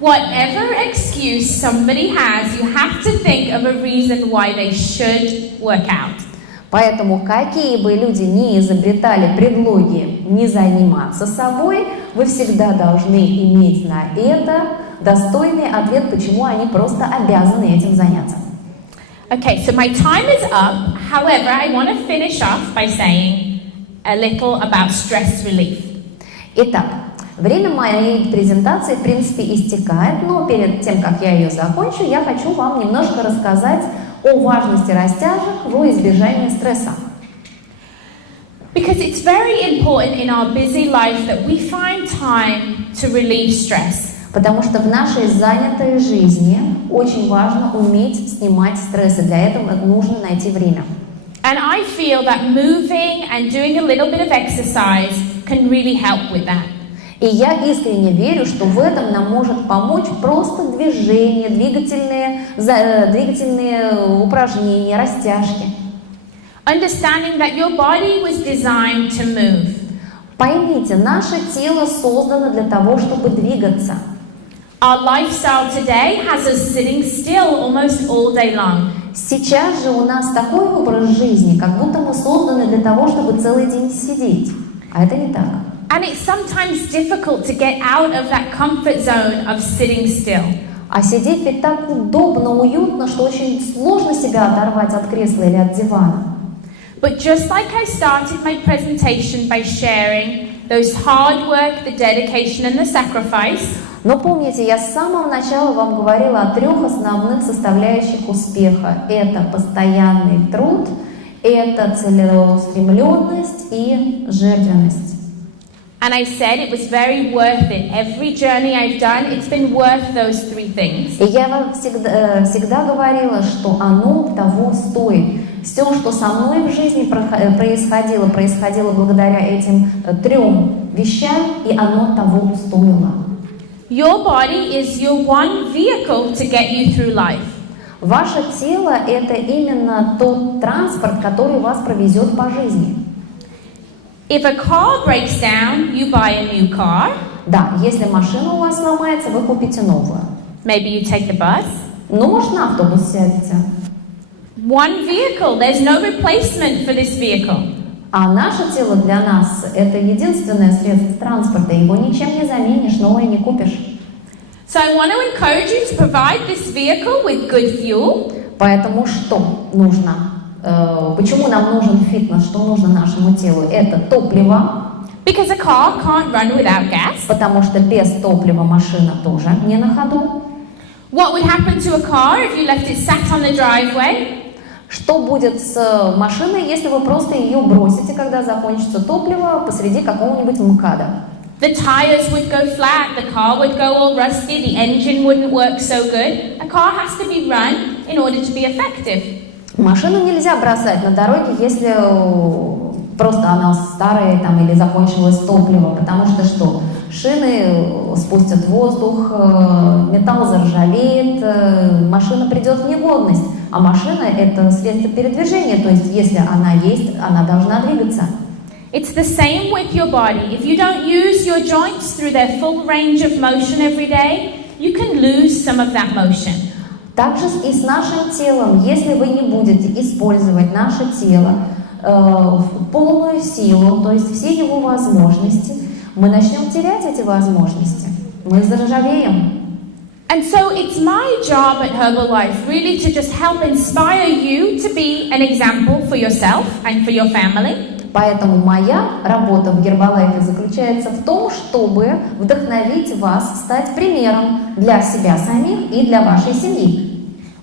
Whatever excuse somebody has, you have to think of a reason why they should work out. Поэтому, какие бы люди ни изобретали предлоги не заниматься собой, вы всегда должны иметь на это достойный ответ, почему они просто обязаны этим заняться. Okay, so my time is up. However, I want to finish off by saying a little about stress relief. Итак, время моей презентации, в принципе, истекает, но перед тем, как я ее закончу, я хочу вам немножко рассказать о важности растяжек во избежание стресса. Because it's very important in our busy life that we find time to relieve stress. Потому что в нашей занятой жизни очень важно уметь снимать стресс, и для этого нужно найти время. And I feel that moving and doing a little bit of exercise can really help with that. И я искренне верю, что в этом нам может помочь просто движение, двигательные упражнения, растяжки. Understanding that your body was designed to move. Поймите, наше тело создано для того, чтобы двигаться. Our lifestyle today has us sitting still almost all day long. Сейчас же у нас такой образ жизни, как будто мы созданы для того, чтобы целый день сидеть. А это не так. And it's sometimes difficult to get out of that comfort zone of sitting still. А сидеть ведь так удобно, уютно, что очень сложно себя оторвать от кресла или от дивана. But just like I started my presentation by sharing those hard work, the dedication and the sacrifice. Но помните, я с самого начала вам говорила о 3 основных составляющих успеха. Это постоянный труд, это целеустремленность и жертвенность. And I said it was very worth it. Every journey I've done, it's been worth those 3 things. И я вам всегда говорила, что оно того стоит. Все, что со мной в жизни происходило благодаря этим 3 вещам, и оно того стоило. Your body is your one vehicle to get you through life. Ваше тело – это именно тот транспорт, который вас провезет по жизни. If a car breaks down, you buy a new car. Да, если машина у вас сломается, вы купите новую. Maybe you take the bus. Ну, может, на автобус сядете. One vehicle, there's no replacement for this vehicle. А наше тело для нас – это единственное средство транспорта, его ничем не заменишь, новое не купишь. So I want to encourage you to provide this vehicle with good fuel. Поэтому что нужно? Почему нам нужен фитнес? Что нужно нашему телу? Это топливо. Because a car can't run without gas. Потому что без топлива машина тоже не на ходу. What would happen to a car if you left it sat on the driveway? Что будет с машиной, если вы просто ее бросите, когда закончится топливо, посреди какого-нибудь МКАДа? The tires would go flat, the car would go all rusty, the engine wouldn't work so good. A car has to be run in order to be effective. Машину нельзя бросать на дороге, если просто она старая там, или закончилось топливо, потому что шины спустят воздух, металл заржавеет, машина придет в негодность. А машина – это средство передвижения, то есть если она есть, она должна двигаться. It's the same with your body. If you don't use your joints through their full range of motion every day, you can lose some of that motion. Также и с нашим телом, если вы не будете использовать наше тело в полную силу, то есть все его возможности, мы начнем терять эти возможности. Мы заржавеем. And so it's my job at Herbalife really to just help inspire you to be an example for yourself and for your family. Поэтому моя работа в Herbalife заключается в том, чтобы вдохновить вас стать примером для себя самих и для вашей семьи.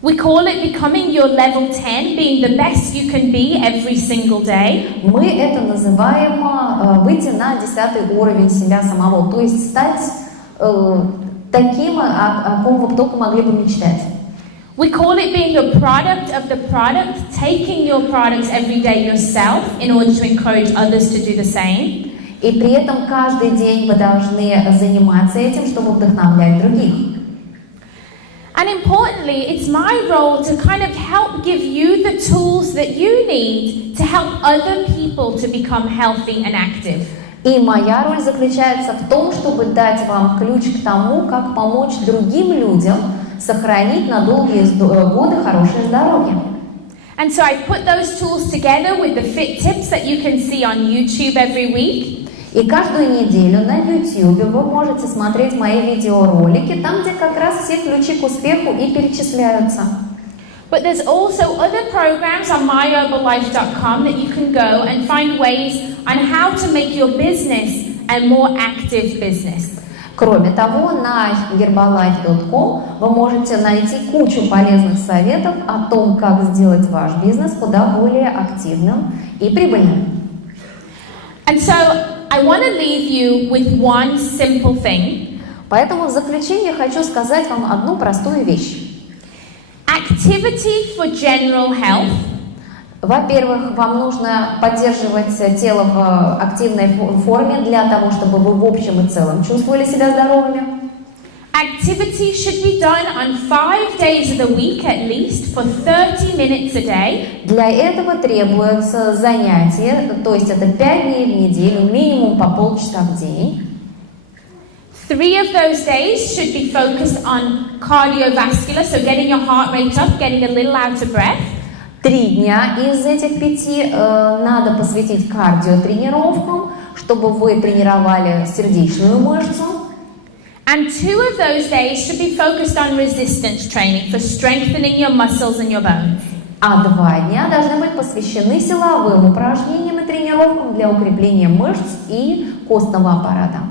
We call it becoming your level 10, being the best you can be every single day. Мы это называем выйти на 10 уровень себя самого, то есть стать таким, о ком вы только могли бы мечтать. We call it being a product of the product, taking your products every day yourself in order to encourage others to do the same. И при этом каждый день вы должны заниматься этим, чтобы вдохновлять других. And importantly, it's my role to kind of help give you the tools that you need to help other people to become healthy and active. И моя роль заключается в том, чтобы дать вам ключ к тому, как помочь другим людям сохранить на долгие годы хорошее здоровье. And so I've put those tools together with the fit tips that you can see on YouTube every week. И каждую неделю на YouTube вы можете смотреть мои видеоролики, там, где как раз все ключи к успеху и перечисляются. But there's also other programs on myherbalife.com that you can go and find ways on how to make your business a more active business. Кроме того, на herbalife.com вы можете найти кучу полезных советов о том, как сделать ваш бизнес куда более активным и прибыльным. And so I want to leave you with one simple thing. Поэтому в заключение хочу сказать вам одну простую вещь. Activity for general health. Во-первых, вам нужно поддерживать тело в активной форме для того, чтобы вы в общем и целом чувствовали себя здоровыми. Activity should be done on 5 days of the week at least for 30 minutes a day. Для этого требуется занятие, то есть это 5 дней в неделю, минимум по полчаса в день. 3 of those days should be focused on cardiovascular, so getting your heart rate up, getting a little out of breath. 3 дня из этих 5 надо посвятить кардиотренировкам, чтобы вы тренировали сердечную мышцу. And 2 of those days should be focused on resistance training for strengthening your muscles and your bones. А 2 дня должны быть посвящены силовым упражнениям и тренировкам для укрепления мышц и костного аппарата.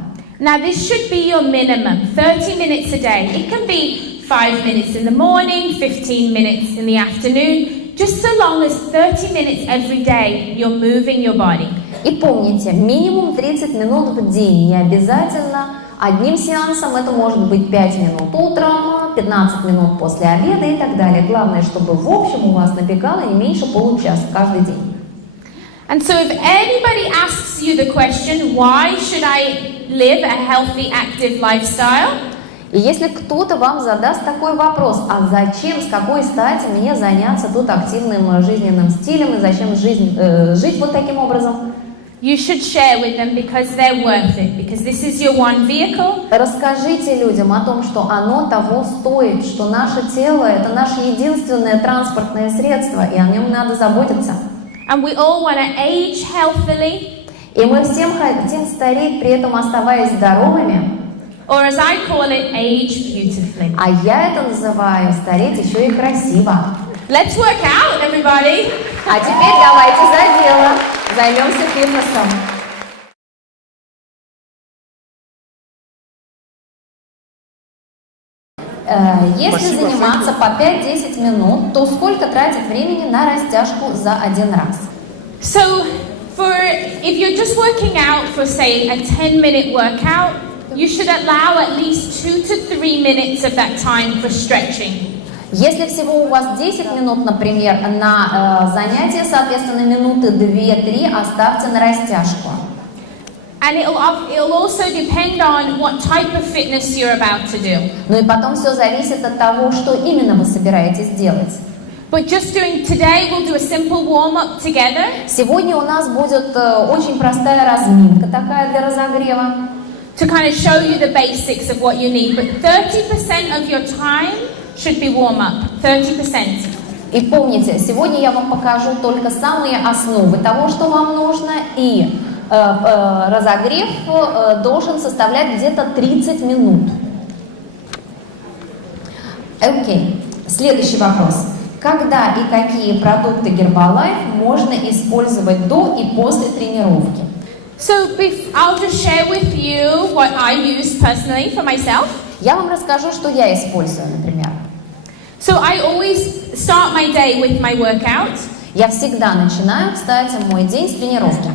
Now this should be your minimum, 30 minutes a day. It can be 5 minutes in the morning, 15 minutes in the afternoon, just so long as 30 minutes every day you're moving your body. И помните, минимум 30 минут в день, не обязательно одним сеансом, это может быть 5 минут утром, 15 минут после обеда и так далее. Главное, чтобы в общем у вас набегало не меньше получаса каждый день. And so if anybody asks you the question, why should I live a healthy, active lifestyle? И если кто-то вам задаст такой вопрос, а зачем, с какой стати мне заняться тут активным жизненным стилем и зачем жить вот таким образом, you should share with them because they're worth it, because this is your one vehicle. расскажите людям о том, что оно того стоит, что наше тело – это наше единственное транспортное средство, и о нем надо заботиться. And we all want to age healthily. И мы всем хотим стареть, при этом оставаясь здоровыми. Or as I call it, age beautifully. А я это называю стареть еще и красиво. Let's work out, everybody. А теперь давайте за дело. Займемся фитнесом. Если заниматься по 5-10 минут, то сколько тратить времени на растяжку за один раз? So, if you're just working out for, say, a 10-minute workout, you should allow at least 2 to 3 minutes of that time for stretching. Если всего у вас 10 минут, например, на занятие, соответственно, минуты 2-3 оставьте на растяжку. And it'll also depend on what type of fitness you're about to do. Ну и потом все зависит от того, что именно вы собираетесь делать. But just today we'll do a simple warm-up together. Сегодня у нас будет очень простая разминка такая для разогрева. To kind of show you the basics of what you need. But 30% of your time should be warm-up. 30%. И помните, сегодня я вам покажу только самые основы того, что вам нужно, и разогрев должен составлять где-то 30 минут. Окей. Следующий вопрос. Когда и какие продукты Herbalife можно использовать до и после тренировки? So I'll just share with you what I use personally for myself. Я вам расскажу, что я использую, например. So I always start my day with my workout. Я всегда начинаю, кстати, мой день с тренировки.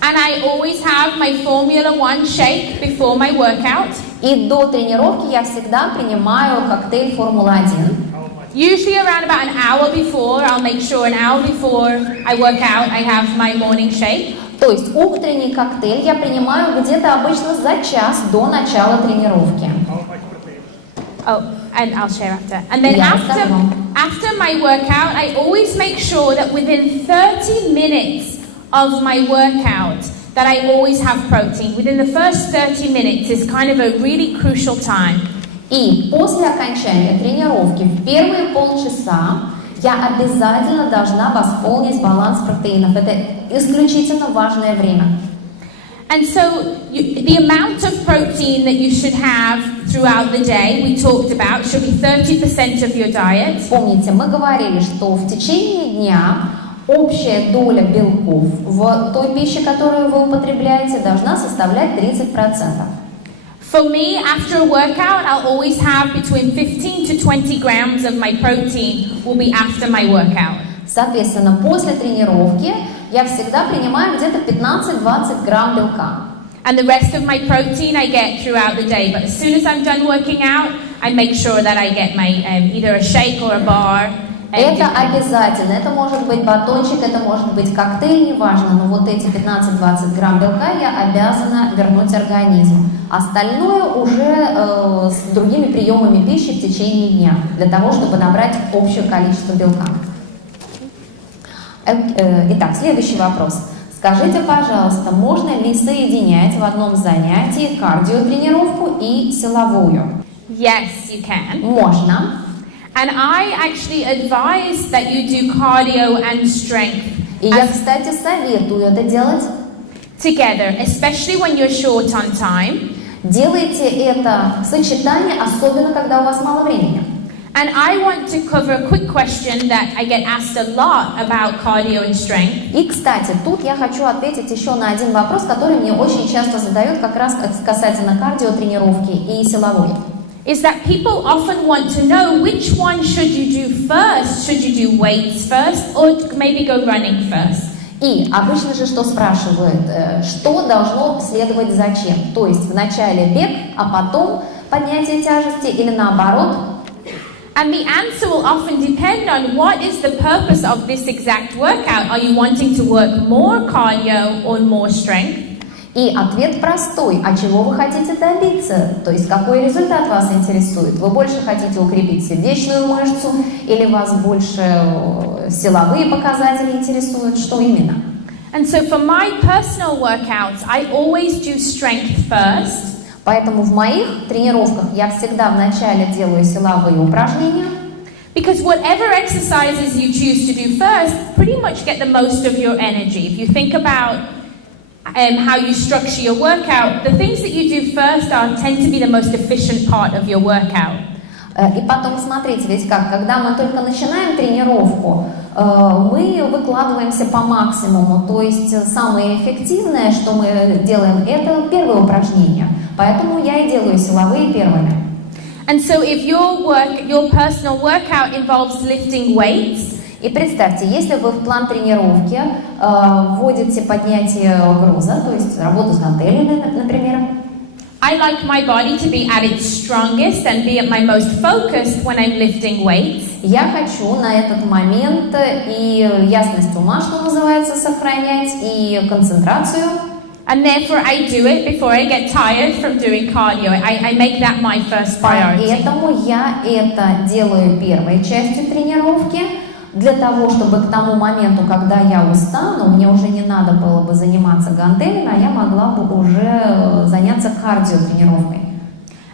And I always have my Formula 1 shake before my workout. И до тренировки я всегда принимаю коктейль Формула-1. Usually around about an hour before, I'll make sure an hour before I work out, I have my morning shake. То есть утренний коктейль я принимаю где-то обычно за час до начала тренировки. Oh, and I'll share after. And then after my workout, I always make sure that within 30 minutes of my workout, that I always have protein. Within the first 30 minutes is kind of a really crucial time. И после окончания тренировки в первые полчаса я обязательно должна восполнить баланс протеинов. Это исключительно важное время. And so the amount of protein that you should have throughout the day, we talked about, should be 30% of your diet. Помните, мы говорили, что в течение дня общая доля белков в той пище, которую вы употребляете, должна составлять 30%. For me, after a workout, I'll always have between 15 to 20 grams of my protein will be after my workout. Соответственно, после тренировки я всегда принимаю где-то 15-20 грамм белка. And the rest of my protein I get throughout the day. But as soon as I'm done working out, I make sure that I get my either a shake or a bar. Это обязательно. Это может быть батончик, это может быть коктейль, неважно. Но вот эти 15-20 грамм белка я обязана вернуть организму. Остальное уже с другими приемами пищи в течение дня, для того, чтобы набрать общее количество белка. Итак, следующий вопрос. Скажите, пожалуйста, можно ли соединять в одном занятии кардиотренировку и силовую? Yes, you can. Можно. And I actually advise that you do cardio and strength. И я, кстати, советую это делать together, especially when you're short on time. Делайте это в сочетании, особенно когда у вас мало времени. And I want to cover a quick question that I get asked a lot about cardio and strength. И, кстати, тут я хочу ответить еще на один вопрос, который мне очень часто задают как раз касательно кардиотренировки и силовой. Is that people often want to know which one should you do first? Should you do weights first or maybe go running first? И обычно же что спрашивают, что должно следовать за чем? То есть вначале бег, а потом поднятие тяжести или наоборот? And the answer will often depend on what is the purpose of this exact workout. Are you wanting to work more cardio or more strength? И ответ простой. А чего вы хотите добиться? То есть какой результат вас интересует? Вы больше хотите укрепить сердечную мышцу или вас больше силовые показатели интересуют? Что именно? And so for my personal workouts, I always do strength first. Поэтому в моих тренировках я всегда вначале делаю силовые упражнения. Because whatever exercises you choose to do first pretty much get the most of your energy. If you think about how you structure your workout, the things that you do first tend to be the most efficient part of your workout. И потом смотрите, ведь как, когда мы только начинаем тренировку, мы выкладываемся по максимуму, то есть самое эффективное, что мы делаем, это первое упражнение. Поэтому я и делаю силовые первыми. And so if your personal workout involves lifting weights, и представьте, если вы в план тренировки вводите поднятие груза, то есть работу с гантелями, например, I like my body to be at its strongest and be at my most focused when I'm lifting weights. Я хочу на этот момент и ясность ума, что называется, сохранять, и концентрацию. And therefore I do it before I get tired from doing cardio. I make that my first priority. Поэтому я это делаю первой частью тренировки, для того, чтобы к тому моменту, когда я устану, мне уже не надо было бы заниматься гантелями, а я могла бы уже заняться кардиотренировкой.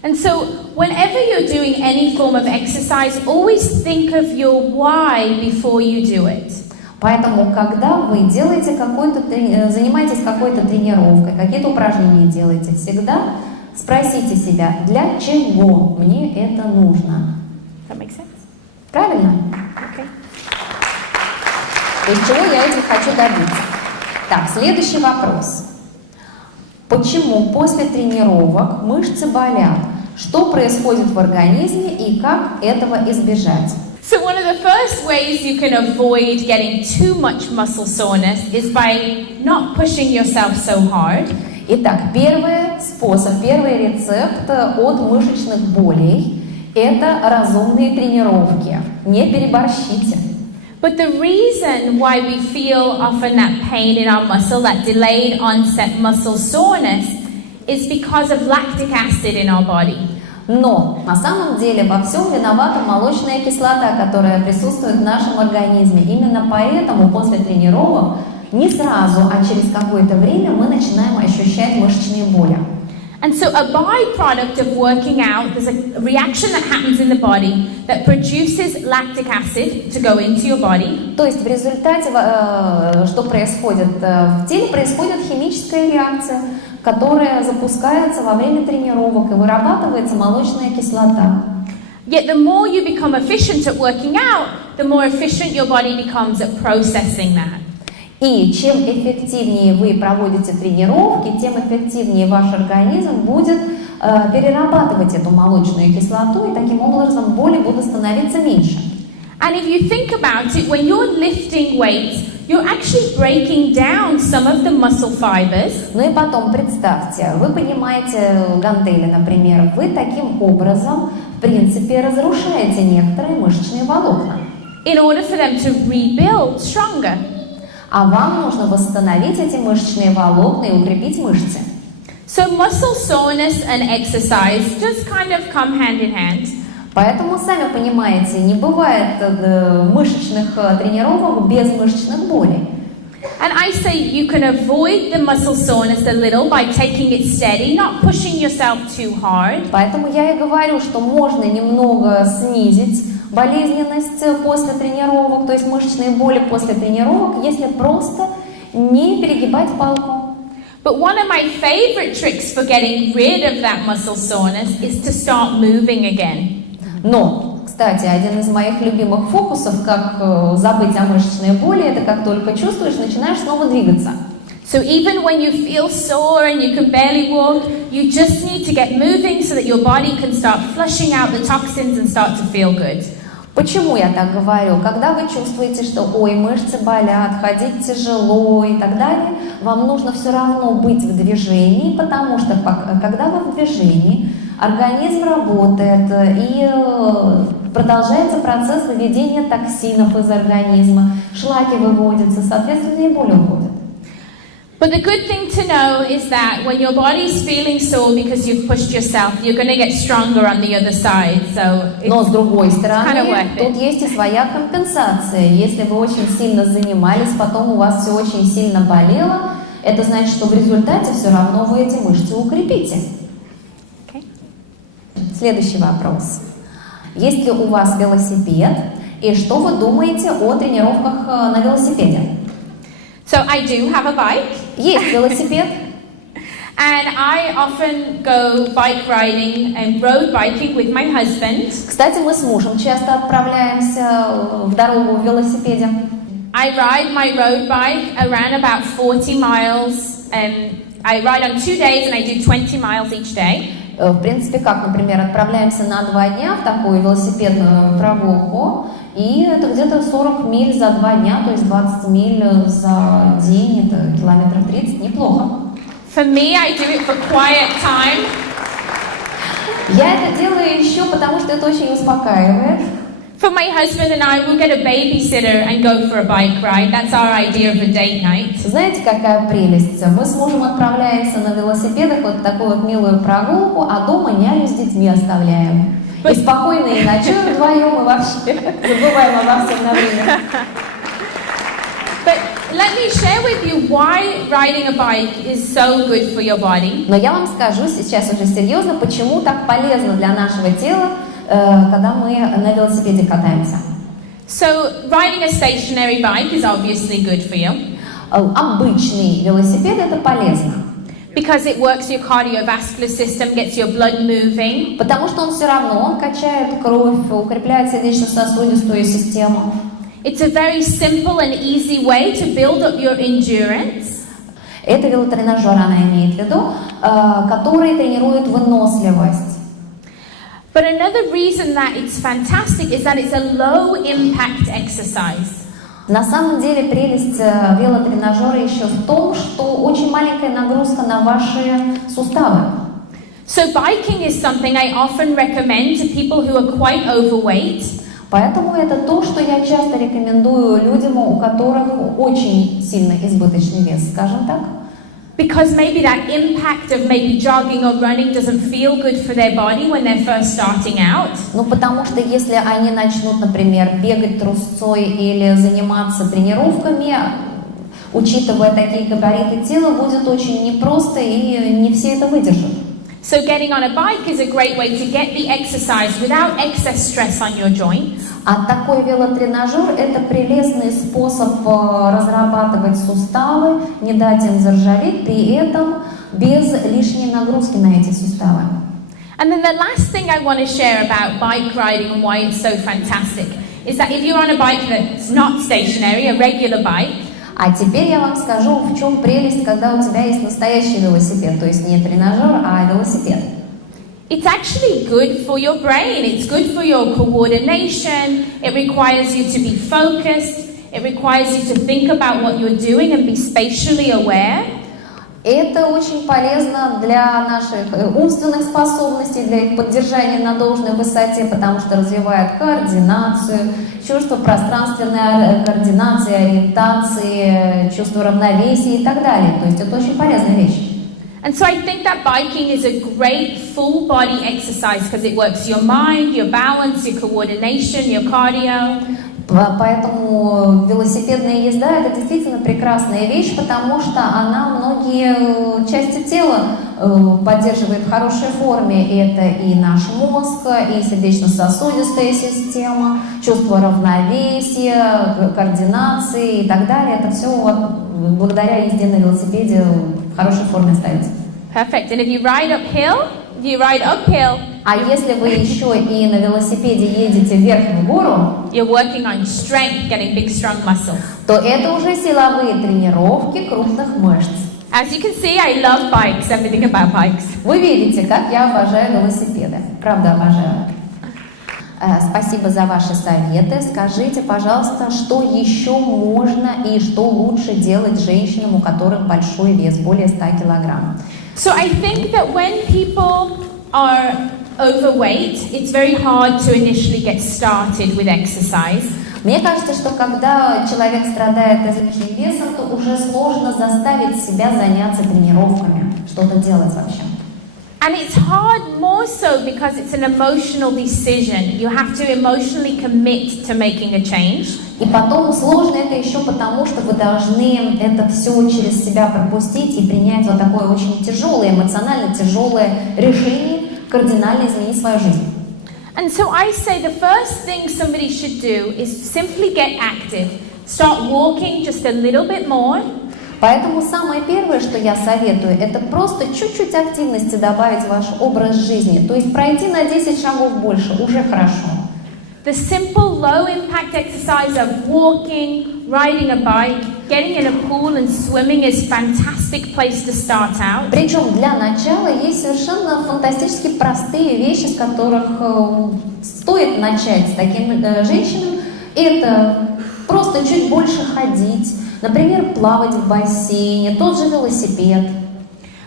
And so whenever you're doing any form of exercise, always think of your why before you do it. Поэтому, когда вы делаете занимаетесь какой-то тренировкой, какие-то упражнения делаете, всегда спросите себя, для чего мне это нужно. That makes sense? Правильно? Okay. То есть чего я этим хочу добиться? Так, следующий вопрос. Почему после тренировок мышцы болят? Что происходит в организме и как этого избежать? So one of the first ways you can avoid getting too much muscle soreness is by not pushing yourself so hard. Итак, первый способ, первый рецепт от мышечных болей – это разумные тренировки. Не переборщите. But the reason why we feel often that pain in our muscle, that delayed onset muscle soreness, is because of lactic acid in our body. Но на самом деле во всем виновата молочная кислота, которая присутствует в нашем организме. Именно поэтому после тренировок не сразу, а через какое-то время мы начинаем ощущать мышечные боли. And so a byproduct of working out, there's a reaction that happens in the body that produces lactic acid to go into your body. То есть в результате, что происходит в теле, происходит химическая реакция, которая запускается во время тренировок и вырабатывается молочная кислота. Yet the more you become efficient at working out, the more efficient your body becomes at processing that. И чем эффективнее вы проводите тренировки, тем эффективнее ваш организм будет перерабатывать эту молочную кислоту, и таким образом боли будут становиться меньше. And if you think about it, when you're lifting weights, you're actually breaking down some of the muscle fibers. Ну и потом представьте, вы поднимаете гантели, например, вы таким образом, в принципе, разрушаете некоторые мышечные волокна. In order for them to rebuild stronger. А вам нужно восстановить эти мышечные волокна и укрепить мышцы. So muscle soreness and exercise just kind of come hand in hand. Поэтому, сами понимаете, не бывает мышечных тренировок без мышечных болей. And I say you can avoid the muscle soreness a little by taking it steady, not pushing yourself too hard. Поэтому я и говорю, что можно немного снизить болезненность после тренировок, то есть мышечные боли после тренировок, если просто не перегибать палку. But one of my favorite tricks for getting rid of that muscle soreness is to start moving again. Но, кстати, один из моих любимых фокусов, как забыть о мышечной боли, это как только чувствуешь, начинаешь снова двигаться. So even when you feel sore and you can barely walk, you just need to get moving so that your body can start flushing out the toxins and start to feel good. Почему я так говорю? Когда вы чувствуете, что ой, мышцы болят, ходить тяжело и так далее, вам нужно все равно быть в движении, потому что когда вы в движении, организм работает и продолжается процесс выведения токсинов из организма, шлаки выводятся, соответственно, и боли уходят. But the good thing to know is that when your body's feeling sore because you've pushed yourself, you're going to get stronger on the other side. So Но с другой kind of стороны, worth it. тут есть и своя компенсация. Если вы очень сильно занимались, потом у вас все очень сильно болело, это значит, что в результате все равно вы эти мышцы укрепите. Okay. Следующий вопрос. Есть ли у вас велосипед? И что вы думаете о тренировках на велосипеде? So I do have a bike. Есть велосипед. And I often go bike riding and road biking with my husband. Кстати, мы с мужем часто отправляемся в дорогу в велосипеде. I ride my road bike around about 40 miles. I ride on 2 days and I do 20 miles each day. В принципе, как, например, отправляемся на 2 дня в такую велосипедную прогулку, и это где-то 40 миль за 2 дня, то есть 20 миль за день, это километров 30, неплохо. For me, I do it for quiet time. Я это делаю еще потому, что это очень успокаивает. For my husband and I, we'll get a babysitter and go for a bike ride. That's our idea of a date night. Знаете, какая прелесть? Мы с мужем отправляемся на велосипедах вот в такую вот милую прогулку, а дома няню с детьми оставляем. И спокойно и ночуем вдвоем, и вообще забываем обо всем на время. But let me share with you why riding a bike is so good for your body. Но я вам скажу сейчас уже серьезно, почему так полезно для нашего тела, когда мы на велосипеде катаемся. So riding a stationary bike is obviously good for you. Обычный велосипед это полезно. Because it works your cardiovascular system, gets your blood moving. Потому что он все равно, он качает кровь, укрепляет сердечно-сосудистую систему. It's a very simple and easy way to build up your endurance. Это велотренажер, она имеет в виду, который тренирует выносливость. But another reason that it's fantastic is that it's a low impact exercise. На самом деле прелесть велотренажера еще в том, что очень маленькая нагрузка на ваши суставы. So biking is something I often recommend to people who are quite overweight. Поэтому это то, что я часто рекомендую людям, у которых очень сильно избыточный вес, скажем так. Because maybe that impact of maybe jogging or running doesn't feel good for their body when they're first starting out. Ну, потому что если они начнут, например, бегать трусцой или заниматься тренировками, учитывая такие габариты тела, будет очень непросто, и не все это выдержат. So getting on a bike is a great way to get the exercise without excess stress on your joints. А такой велотренажер – это прелестный способ разрабатывать суставы, не дать им заржаветь, при этом без лишней нагрузки на эти суставы. And then the last thing I want to share about bike riding and why it's so fantastic is that if you're on a bike that's not stationary, a regular bike, А теперь я вам скажу, в чем прелесть, когда у тебя есть настоящий велосипед, то есть не тренажер, а велосипед. it's actually good for your brain. It's good for your coordination. It requires you to be focused. It requires you to think about what you're doing and be spatially aware. Это очень полезно для наших умственных способностей, для их поддержания на должной высоте, потому что развивает координацию, чувство пространственной координации, ориентации, чувство равновесия и так далее. То есть это очень полезная вещь. And so I think that biking is a great full body exercise because it works your mind, your balance, your coordination, your cardio. Поэтому велосипедная езда – это действительно прекрасная вещь, потому что она многие части тела поддерживает в хорошей форме. Это и наш мозг, и сердечно-сосудистая система, чувство равновесия, координации и так далее. Это все благодаря езде на велосипеде в хорошей форме остается. Perfect. And if you ride uphill, А если вы еще и на велосипеде едете вверх в гору, you're working on strength, getting big, strong muscles. то это уже силовые тренировки крупных мышц. As you can see, I love bikes, everything about bikes. Вы видите, как я обожаю велосипеды. Правда, обожаю. Спасибо за ваши советы. Скажите, пожалуйста, что еще можно и что лучше делать женщинам, у которых большой вес, более 100 килограмм? So I think that when people are overweight, it's very hard to initially get started with exercise. Мне кажется, что когда человек страдает излишним весом, то уже сложно заставить себя заняться тренировками, что-то делать вообще. And it's hard more so because it's an emotional decision. You have to emotionally commit to making a change. И потом сложно это еще потому, что вы должны это все через себя пропустить и принять вот такое очень тяжелое, эмоционально тяжелое решение, кардинально изменить свою жизнь. And so I say the first thing somebody should do is simply get active. Start walking just a little bit more. Поэтому самое первое, что я советую, это просто чуть-чуть активности добавить в ваш образ жизни. То есть пройти на 10 шагов больше уже хорошо. The simple low-impact exercise of walking, riding a bike, getting in a pool and swimming is a fantastic place to start out. Причем для начала есть совершенно фантастически простые вещи, с которых стоит начать с такими женщинами. Это просто чуть больше ходить, например, плавать в бассейне, тот же велосипед.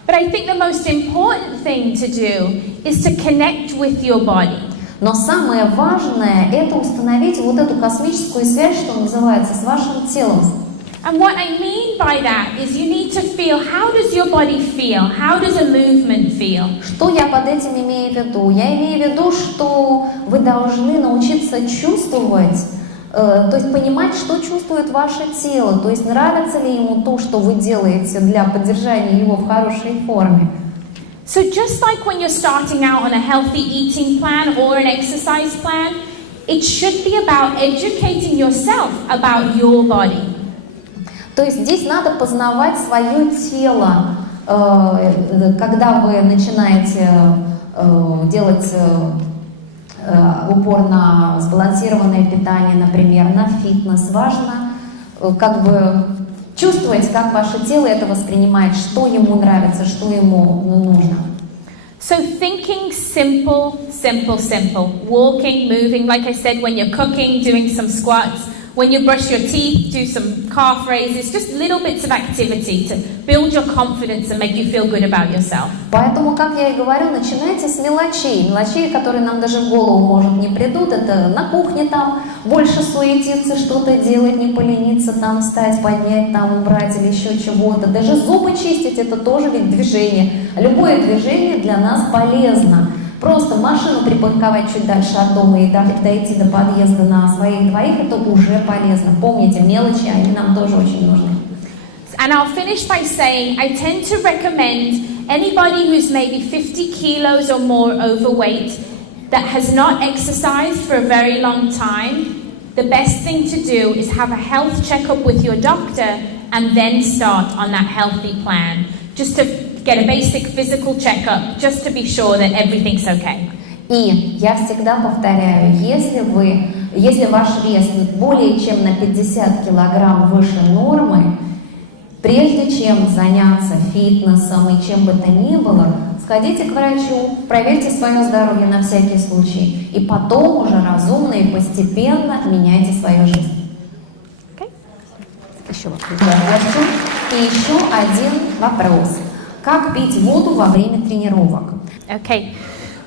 But I think the most important thing to do is to connect with your body. Но самое важное – это установить вот эту космическую связь, что называется, с вашим телом. And what I mean by that is you need to feel, how does your body feel? How does a movement feel? Что я под этим имею в виду? Я имею в виду, что вы должны научиться чувствовать, то есть понимать, что чувствует ваше тело, то есть нравится ли ему то, что вы делаете для поддержания его в хорошей форме. So just like when you're starting out on a healthy eating plan or an exercise plan, it should be about educating yourself about your body. То есть здесь надо познавать свое тело, когда вы начинаете делать упор на сбалансированное питание, например, на фитнес. Важно как бы чувствовать, как ваше тело это воспринимает, что ему нравится, что ему нужно. So thinking simple, simple, simple. Walking, moving, like I said, when you're cooking, doing some squats. When you brush your teeth, do some calf raises. Just little bits of activity to build your confidence and make you feel good about yourself. Поэтому, как я и говорю, начинайте с мелочей. Мелочей, которые нам даже в голову, может, не придут. Это на кухне там больше суетиться, что-то делать, не полениться, там встать, поднять, там убрать или еще чего-то. Даже зубы чистить, это тоже ведь движение. Любое движение для нас полезно. Просто машину припарковать чуть дальше от дома и дойти до подъезда на своих двоих, это уже полезно. Помните, мелочи, они нам тоже очень нужны. And I'll finish by saying I tend to recommend anybody who's maybe 50 kilos or more overweight that has not exercised for a very long time, the best thing to do is have a health checkup with your doctor and then start on that healthy plan. Just to get a basic physical checkup, just to be sure that everything's okay. И я всегда повторяю, если ваш вес более чем на 50 килограмм выше нормы, прежде чем заняться фитнесом и чем бы то ни было, сходите к врачу, проверьте свое здоровье на всякий случай, и потом уже разумно и постепенно меняйте свою жизнь. Okay. Еще вопрос. И еще один вопрос. Как пить воду во время тренировок? Okay.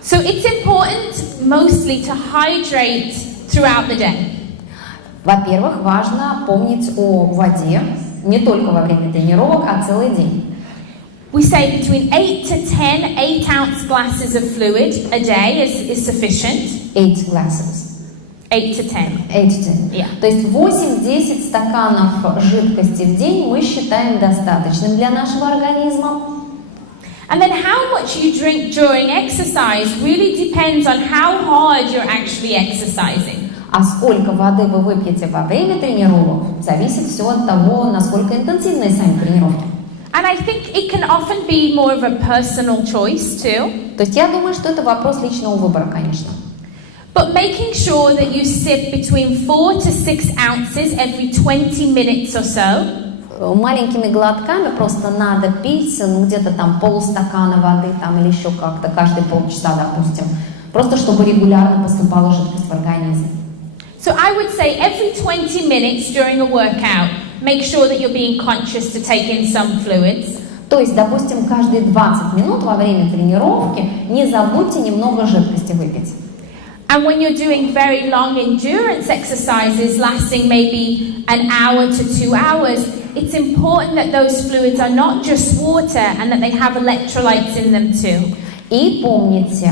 So it's important mostly to hydrate throughout the day. Во-первых, важно помнить о воде не только во время тренировок, а целый день. We say between 8 to 10 8-ounce glasses of fluid a day is sufficient. 8 glasses. 8 to 10. 8 to 10. Yeah. То есть 8-10 стаканов жидкости в день мы считаем достаточным для нашего организма. And then how much you drink during exercise really depends on how hard you're actually exercising. А сколько воды вы выпьете во время тренировок, зависит все от того, насколько интенсивны сами тренировки. And I think it can often be more of a personal choice too. То есть я думаю, что это вопрос личного выбора, конечно. But making sure that you sip between 4 to 6 ounces every 20 minutes or so. Маленькими глотками просто надо пить, где-то там полстакана воды там, или еще как-то, каждые полчаса, допустим. Просто чтобы регулярно поступала жидкость в организм. So I would say every 20 minutes during a workout, make sure that you're being conscious to take in some fluids. То есть, допустим, каждые 20 минут во время тренировки не забудьте немного жидкости выпить. And when you're doing very long endurance exercises lasting maybe an hour to 2 hours, it's important that those fluids are not just water and that they have electrolytes in them too. И помните,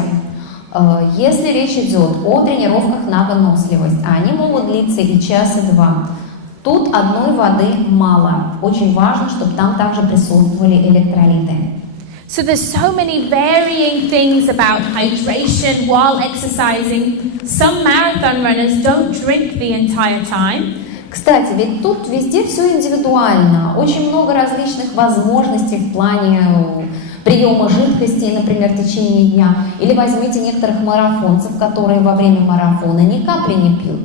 если речь идет о тренировках на выносливость, а они могут длиться и час, и два, тут одной воды мало. Очень важно, чтобы там также присутствовали электролиты. So there's so many varying things about hydration while exercising. Some marathon runners don't drink the entire time. Кстати, ведь тут везде все индивидуально. Очень много различных возможностей в плане приема жидкостей, например, в течение дня. Или возьмите некоторых марафонцев, которые во время марафона ни капли не пьют.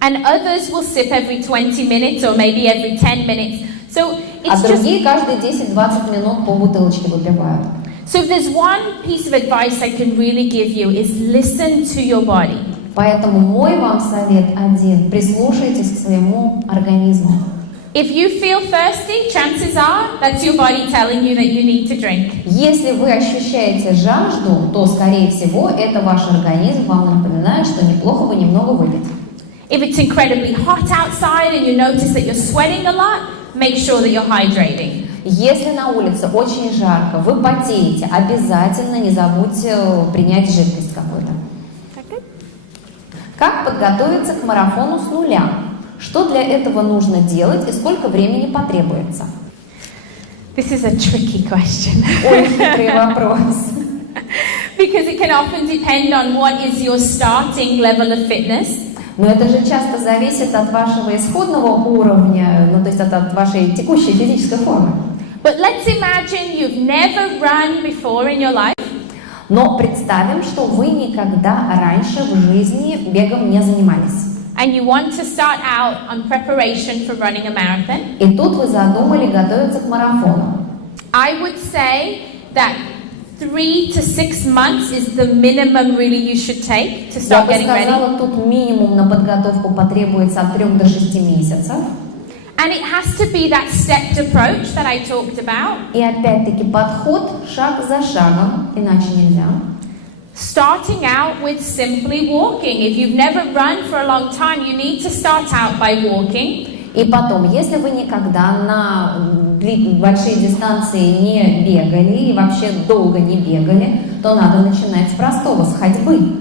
And others will sip every 20 minutes or maybe every 10 minutes. So А it's другие каждые 10-20 минут по бутылочке выпивают. So if there's one piece of advice I can really give you is listen to your body. Поэтому мой вам совет один: прислушайтесь к своему организму. If you feel thirsty, chances are that's your body telling you that you need to drink. Если вы ощущаете жажду, то, скорее всего, это ваш организм вам напоминает, что неплохо бы немного выпить. If it's incredibly hot outside and you notice that you're sweating a lot, make sure that you're hydrating. Если на улице очень жарко, вы потеете, обязательно не забудьте принять жидкость какую-то. Как подготовиться к марафону с нуля? Что для этого нужно делать и сколько времени потребуется? This is a tricky question. Очень хитрый вопрос. Because it can often depend on what is your starting level of fitness. Но это же часто зависит от вашего исходного уровня, то есть от вашей текущей физической формы. But let's imagine you've never run before in your life. Но представим, что вы никогда раньше в жизни бегом не занимались. And you want to start out on preparation for running a marathon. И тут вы задумали готовиться к марафону. I would say that 3 to 6 months is the minimum really you should take to start getting ready. Я бы сказала, тут минимум на подготовку потребуется от 3 до 6 месяцев. And it has to be that stepped approach that I talked about. И опять-таки подход шаг за шагом, иначе нельзя. Starting out with simply walking. If you've never run for a long time, you need to start out by walking. И потом, если вы никогда на большие дистанции не бегали и вообще долго не бегали, то надо начинать с простого, с ходьбы.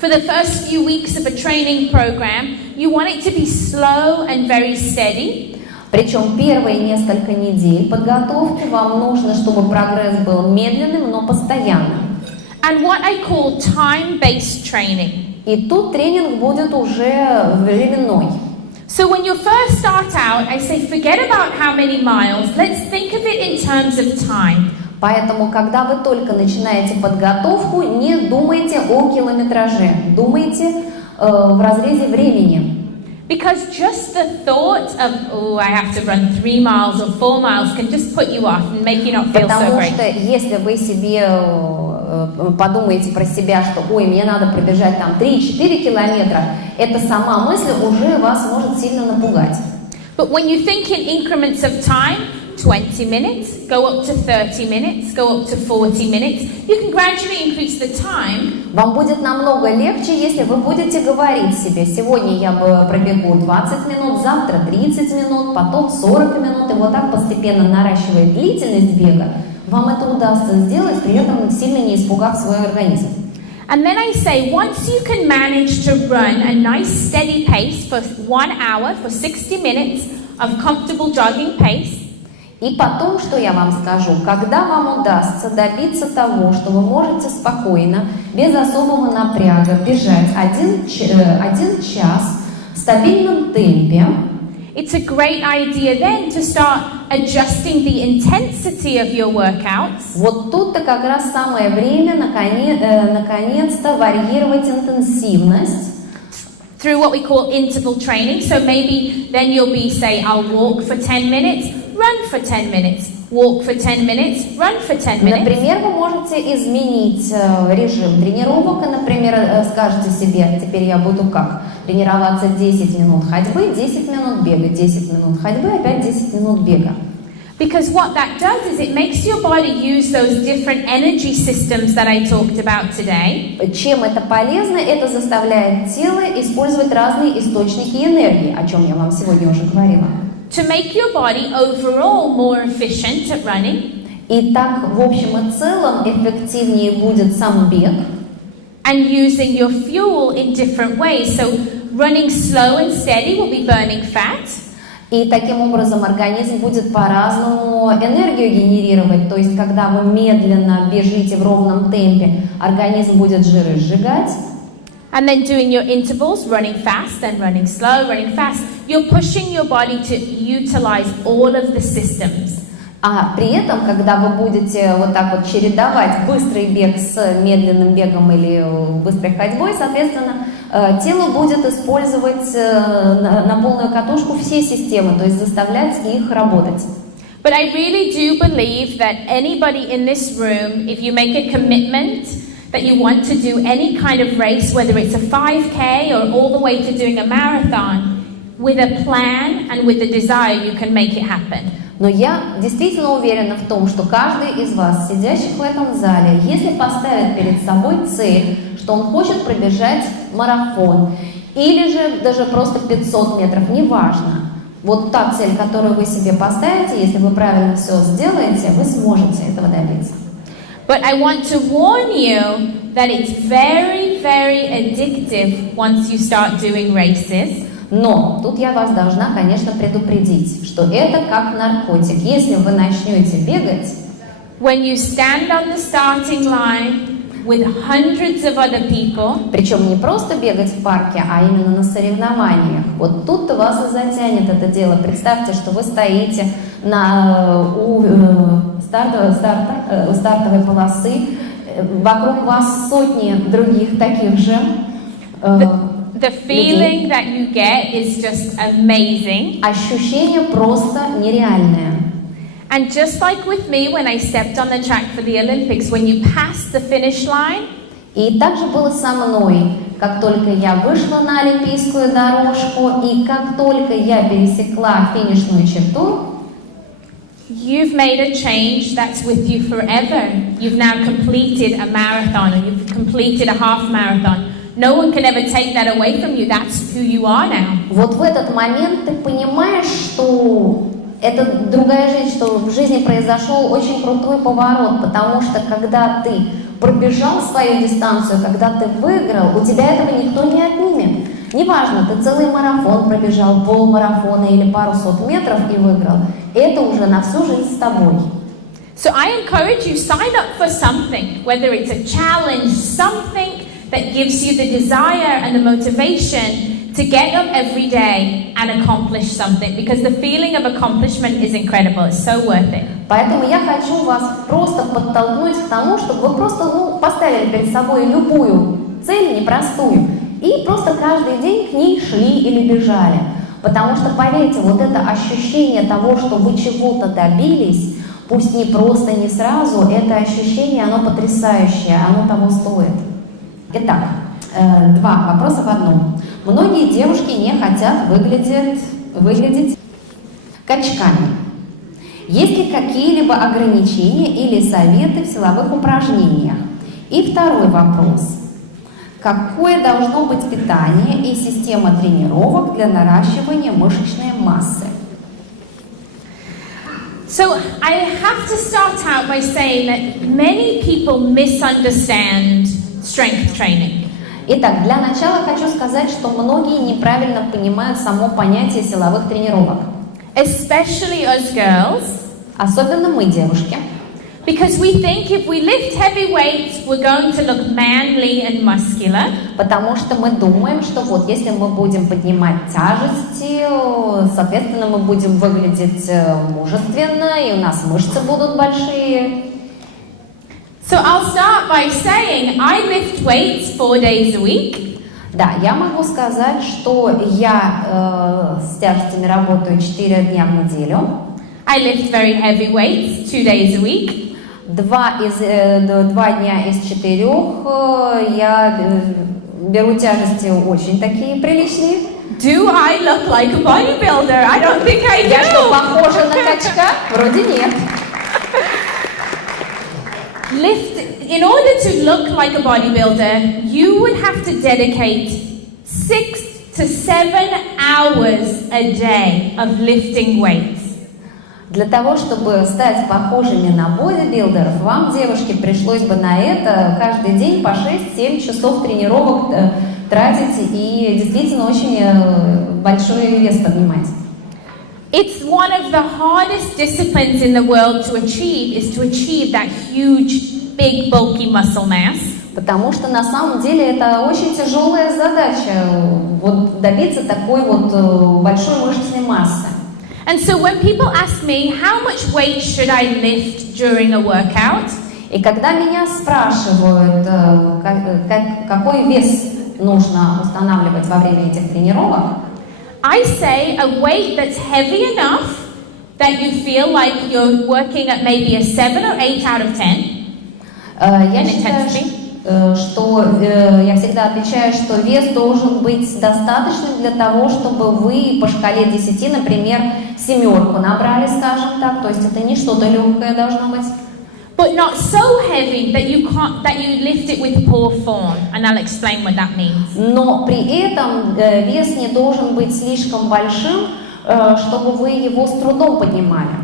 For the first few weeks of a training program, you want it to be slow and very steady. Причем первые несколько недель подготовки вам нужно, чтобы прогресс был медленным, но постоянным. And what I call time-based training. И тут тренинг будет уже временной. So when you first start out, I say forget about how many miles. Let's think of it in terms of time. Поэтому, когда вы только начинаете подготовку, не думайте о километраже, думайте в разрезе времени. Because just the thought of, oh, I have to run 3 miles or 4 miles can just put you off and make you not feel so Потому great. что если вы себе подумаете про себя, что ой, мне надо пробежать там 3-4 километра, эта сама мысль уже вас может сильно напугать. But when you think in increments of time, 20 minutes, go up to 30 minutes, go up to 40 minutes, you can gradually increase the time. Вам будет намного легче, если вы будете говорить себе: сегодня я пробегу 20 минут, завтра 30 минут, потом 40 минут, и вот так постепенно наращивая длительность бега, вам это удастся сделать, при этом сильно не испугав свой организм. And then I say, once you can manage to run a nice steady pace for 1 hour, for 60 minutes of comfortable jogging pace. И потом, что я вам скажу, когда вам удастся добиться того, что вы можете спокойно, без особого напряга бежать 1 час в стабильном темпе, it's a great idea then to start adjusting the intensity of your workouts. Вот тут-то как раз самое время наконец-то варьировать интенсивность. Through what we call interval training. So maybe then you'll be, say, I'll walk for 10 minutes, run for 10 minutes, walk for 10 minutes, run for 10 minutes. Например, вы можете изменить режим тренировок и, например, скажете себе: теперь я буду как? Тренироваться 10 минут ходьбы, 10 минут бега, 10 минут ходьбы, опять 10 минут бега. Because what that does is it makes your body use those different energy systems that I talked about today. Чем это полезно? Это заставляет тело использовать разные источники энергии, о чем я вам сегодня уже говорила. To make your body overall more efficient at running. И так, в общем и целом, эффективнее будет сам бег. And using your fuel in different ways. So running slow and steady will be burning fat. И таким образом организм будет по-разному энергию генерировать. То есть, когда вы медленно бежите в ровном темпе, организм будет жиры сжигать. And then doing your intervals, running fast and running slow, running fast. You're pushing your body to utilize all of the systems. А при этом, когда вы будете вот так вот чередовать быстрый бег с медленным бегом или быстрой ходьбой, соответственно, тело будет использовать на полную катушку все системы, то есть заставлять их работать. But I really do believe that anybody in this room, if you make a commitment that you want to do any kind of race, whether it's a 5K or all the way to doing a marathon, with a plan and with the desire, you can make it happen. Но я действительно уверена в том, что каждый из вас, сидящих в этом зале, если поставит перед собой цель, что он хочет пробежать марафон, или же даже просто 500 метров, неважно. Вот та цель, которую вы себе поставите, если вы правильно все сделаете, вы сможете этого добиться. But I want to warn you that it's very, very addictive once you start doing races. Но тут я вас должна, конечно, предупредить, что это как наркотик. Если вы начнете бегать, when you stand on the starting line with hundreds of other people, причем не просто бегать в парке, а именно на соревнованиях, вот тут-то вас и затянет это дело. Представьте, что вы стоите у стартовой полосы, вокруг вас сотни других таких же. The feeling that you get is just amazing. Ощущение просто нереальное. And just like with me when I stepped on the track for the Olympics, when you pass the finish line, и так же было со мной. Как только я вышла на олимпийскую дорожку и как только я пересекла финишную черту, you've made a change that's with you forever. You've now completed a marathon or you've completed a half marathon. No one can ever take that away from you. That's who you are now. Вот в этот момент ты понимаешь, что это другая жизнь, что в жизни произошел очень крутой поворот, потому что когда ты пробежал свою дистанцию, когда ты выиграл, у тебя этого никто не отнимет. Неважно, ты целый марафон пробежал, полмарафона или пару сот метров и выиграл. Это уже на всю жизнь с тобой. So I encourage you, sign up for something, whether it's a challenge, something that gives you the desire and the motivation to get up every day and accomplish something, because the feeling of accomplishment is incredible. It's so worth it. Поэтому я хочу вас просто подтолкнуть к тому, чтобы вы просто поставили перед собой любую цель, непростую, и просто каждый день к ней шли или бежали. Потому что, поверьте, вот это ощущение того, что вы чего-то добились, пусть не просто, не сразу, это ощущение, оно потрясающее, оно того стоит. Итак, два вопроса в одном. Многие девушки не хотят выглядеть качками. Есть ли какие-либо ограничения или советы в силовых упражнениях? И второй вопрос. Какое должно быть питание и система тренировок для наращивания мышечной массы? So I have to start out by saying that many people misunderstand strength training. Итак, для начала хочу сказать, что многие неправильно понимают само понятие силовых тренировок. Especially us girls. Особенно мы, девушки. Because we think if we lift heavy weights, we're going to look manly and muscular. Потому что мы думаем, что вот если мы будем поднимать тяжести, соответственно, мы будем выглядеть мужественно, и у нас мышцы будут большие. So I'll start by saying I lift weights 4 days a week. Да, я могу сказать, что я с тяжестями работаю 4 дня в неделю. I lift very heavy weights 2 days a week. 2 дня из 4 я беру тяжести очень такие приличные. Do I look like a bodybuilder? I don't think I do. Я что, похожа на качка? Вроде нет. In order to look like a bodybuilder, you would have to dedicate 6 to 7 hours a day of lifting weights. Для того, чтобы стать похожими на бодибилдеров, вам, девушки, пришлось бы на это каждый день по 6-7 часов тренировок тратить и действительно очень большой вес поднимать. It's one of the hardest disciplines in the world to achieve that huge, big, bulky muscle mass. Потому что на самом деле это очень тяжелая задача, вот добиться такой вот большой мышечной массы. And so when people ask me how much weight should I lift during a workout, и когда меня spрашивают, какой вес нужно устанавливать во время этих тренировок, I say a weight that's heavy enough that you feel like you're working at maybe a 7 or 8 out of 10 in intensity. Я всегда отвечаю, что вес должен быть достаточным для того, чтобы вы по шкале 10, например, 7 набрали, скажем так, то есть это не что-то легкое должно быть. But not so heavy that you lift it with poor form, and I'll explain what that means. Но при этом вес не должен быть слишком большим, чтобы вы его с трудом поднимали.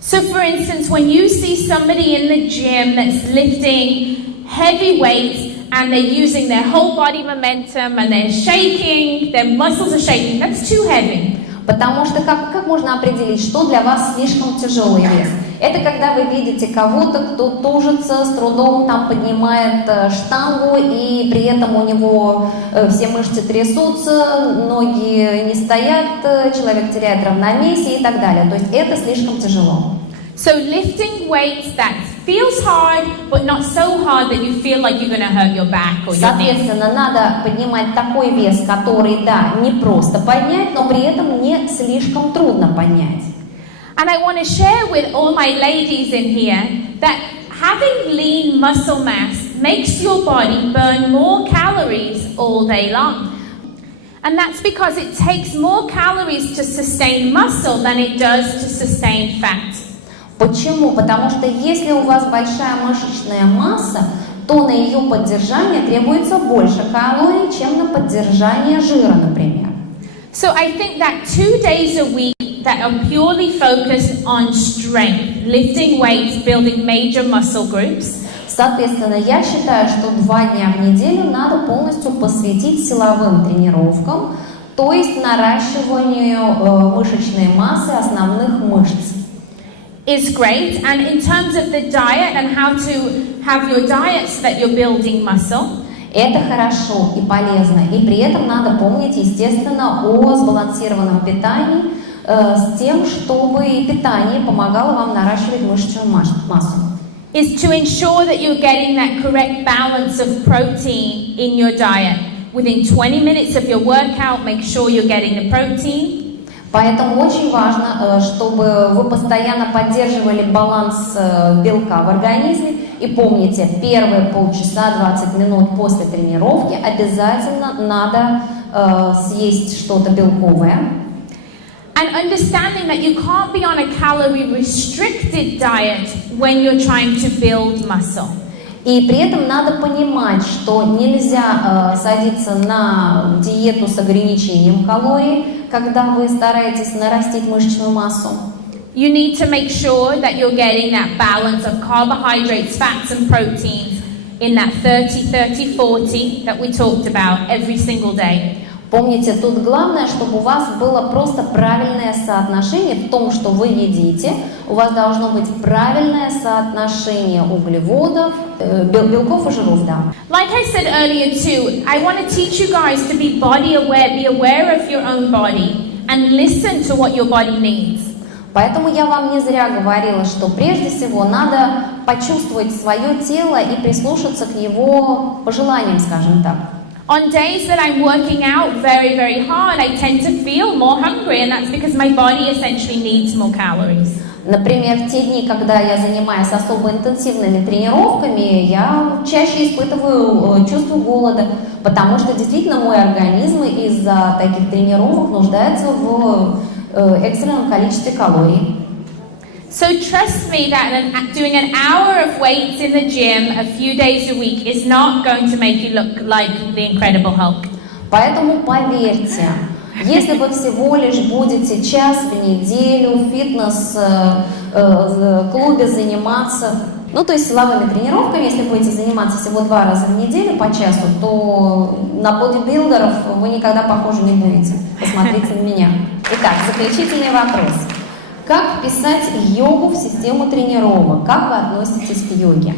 So, for instance, when you see somebody in the gym that's lifting heavy weights and they're using their whole body momentum and they're shaking, their muscles are shaking, that's too heavy. Потому что как можно определить, что для вас слишком тяжелый вес? Это когда вы видите кого-то, кто тужится, с трудом там поднимает штангу, и при этом у него все мышцы трясутся, ноги не стоят, человек теряет равновесие и так далее. То есть это слишком тяжело. So lifting weights that feels hard, but not so hard that you feel like you're going to hurt your back or your neck. Соответственно, надо поднимать такой вес, который, да, не просто поднять, но при этом не слишком трудно поднять. And I want to share with all my ladies in here that having lean muscle mass makes your body burn more calories all day long. And that's because it takes more calories to sustain muscle than it does to sustain fat. Почему? Потому что если у вас большая мышечная масса, то на ее поддержание требуется больше калорий, чем на поддержание жира, например. So I think that 2 days a week that are purely focused on strength, lifting weights, building major muscle groups. Соответственно, я считаю, что 2 дня в неделю надо полностью посвятить силовым тренировкам, то есть наращиванию мышечной массы основных мышц. Is great, and in terms of the diet and how to have your diet so that you're building muscle. Это хорошо и полезно, и при этом надо помнить, естественно, о сбалансированном питании, с тем, чтобы и питание помогало вам наращивать мышечную массу. Is to ensure that you're getting that correct balance of protein in your diet. Within 20 minutes of your workout, make sure you're getting the protein. Поэтому очень важно, чтобы вы постоянно поддерживали баланс белка в организме. И помните, первые полчаса, 20 минут после тренировки обязательно надо съесть что-то белковое. And understanding that you can't be on a calorie-restricted diet when you're trying to build muscle. И при этом надо понимать, что нельзя садиться на диету с ограничением калорий, когда вы стараетесь нарастить мышечную массу. You need to make sure that you're getting that balance of carbohydrates, fats and proteins in that 30-30-40 that we talked about every single day. Помните, тут главное, чтобы у вас было просто правильное соотношение в том, что вы едите. У вас должно быть правильное соотношение углеводов, белков и жиров, да. Like I said earlier too, I want to teach you guys to be body aware, be aware of your own body and listen to what your body needs. Поэтому я вам не зря говорила, что прежде всего надо почувствовать свое тело и прислушаться к его пожеланиям, скажем так. On days that I'm working out very, very hard, I tend to feel more hungry, and that's because my body essentially needs more calories. Например, в те дни, когда я занимаюсь особо интенсивными тренировками, я чаще испытываю чувство голода, потому что действительно мой организм из-за таких тренировок нуждается в экстренном количестве калорий. So trust me that doing an hour of weights in the gym a few days a week is not going to make you look like the Incredible Hulk. Поэтому поверьте, если вы всего лишь будете час в неделю в фитнес-клубе заниматься, ну то есть силовыми тренировками, если будете заниматься всего 2 раза в неделю по часу, то на бодибилдеров вы никогда похожи не будете. Посмотрите на меня. Итак, заключительный вопрос. Как вписать йогу в систему тренировок? Как вы относитесь к йоге?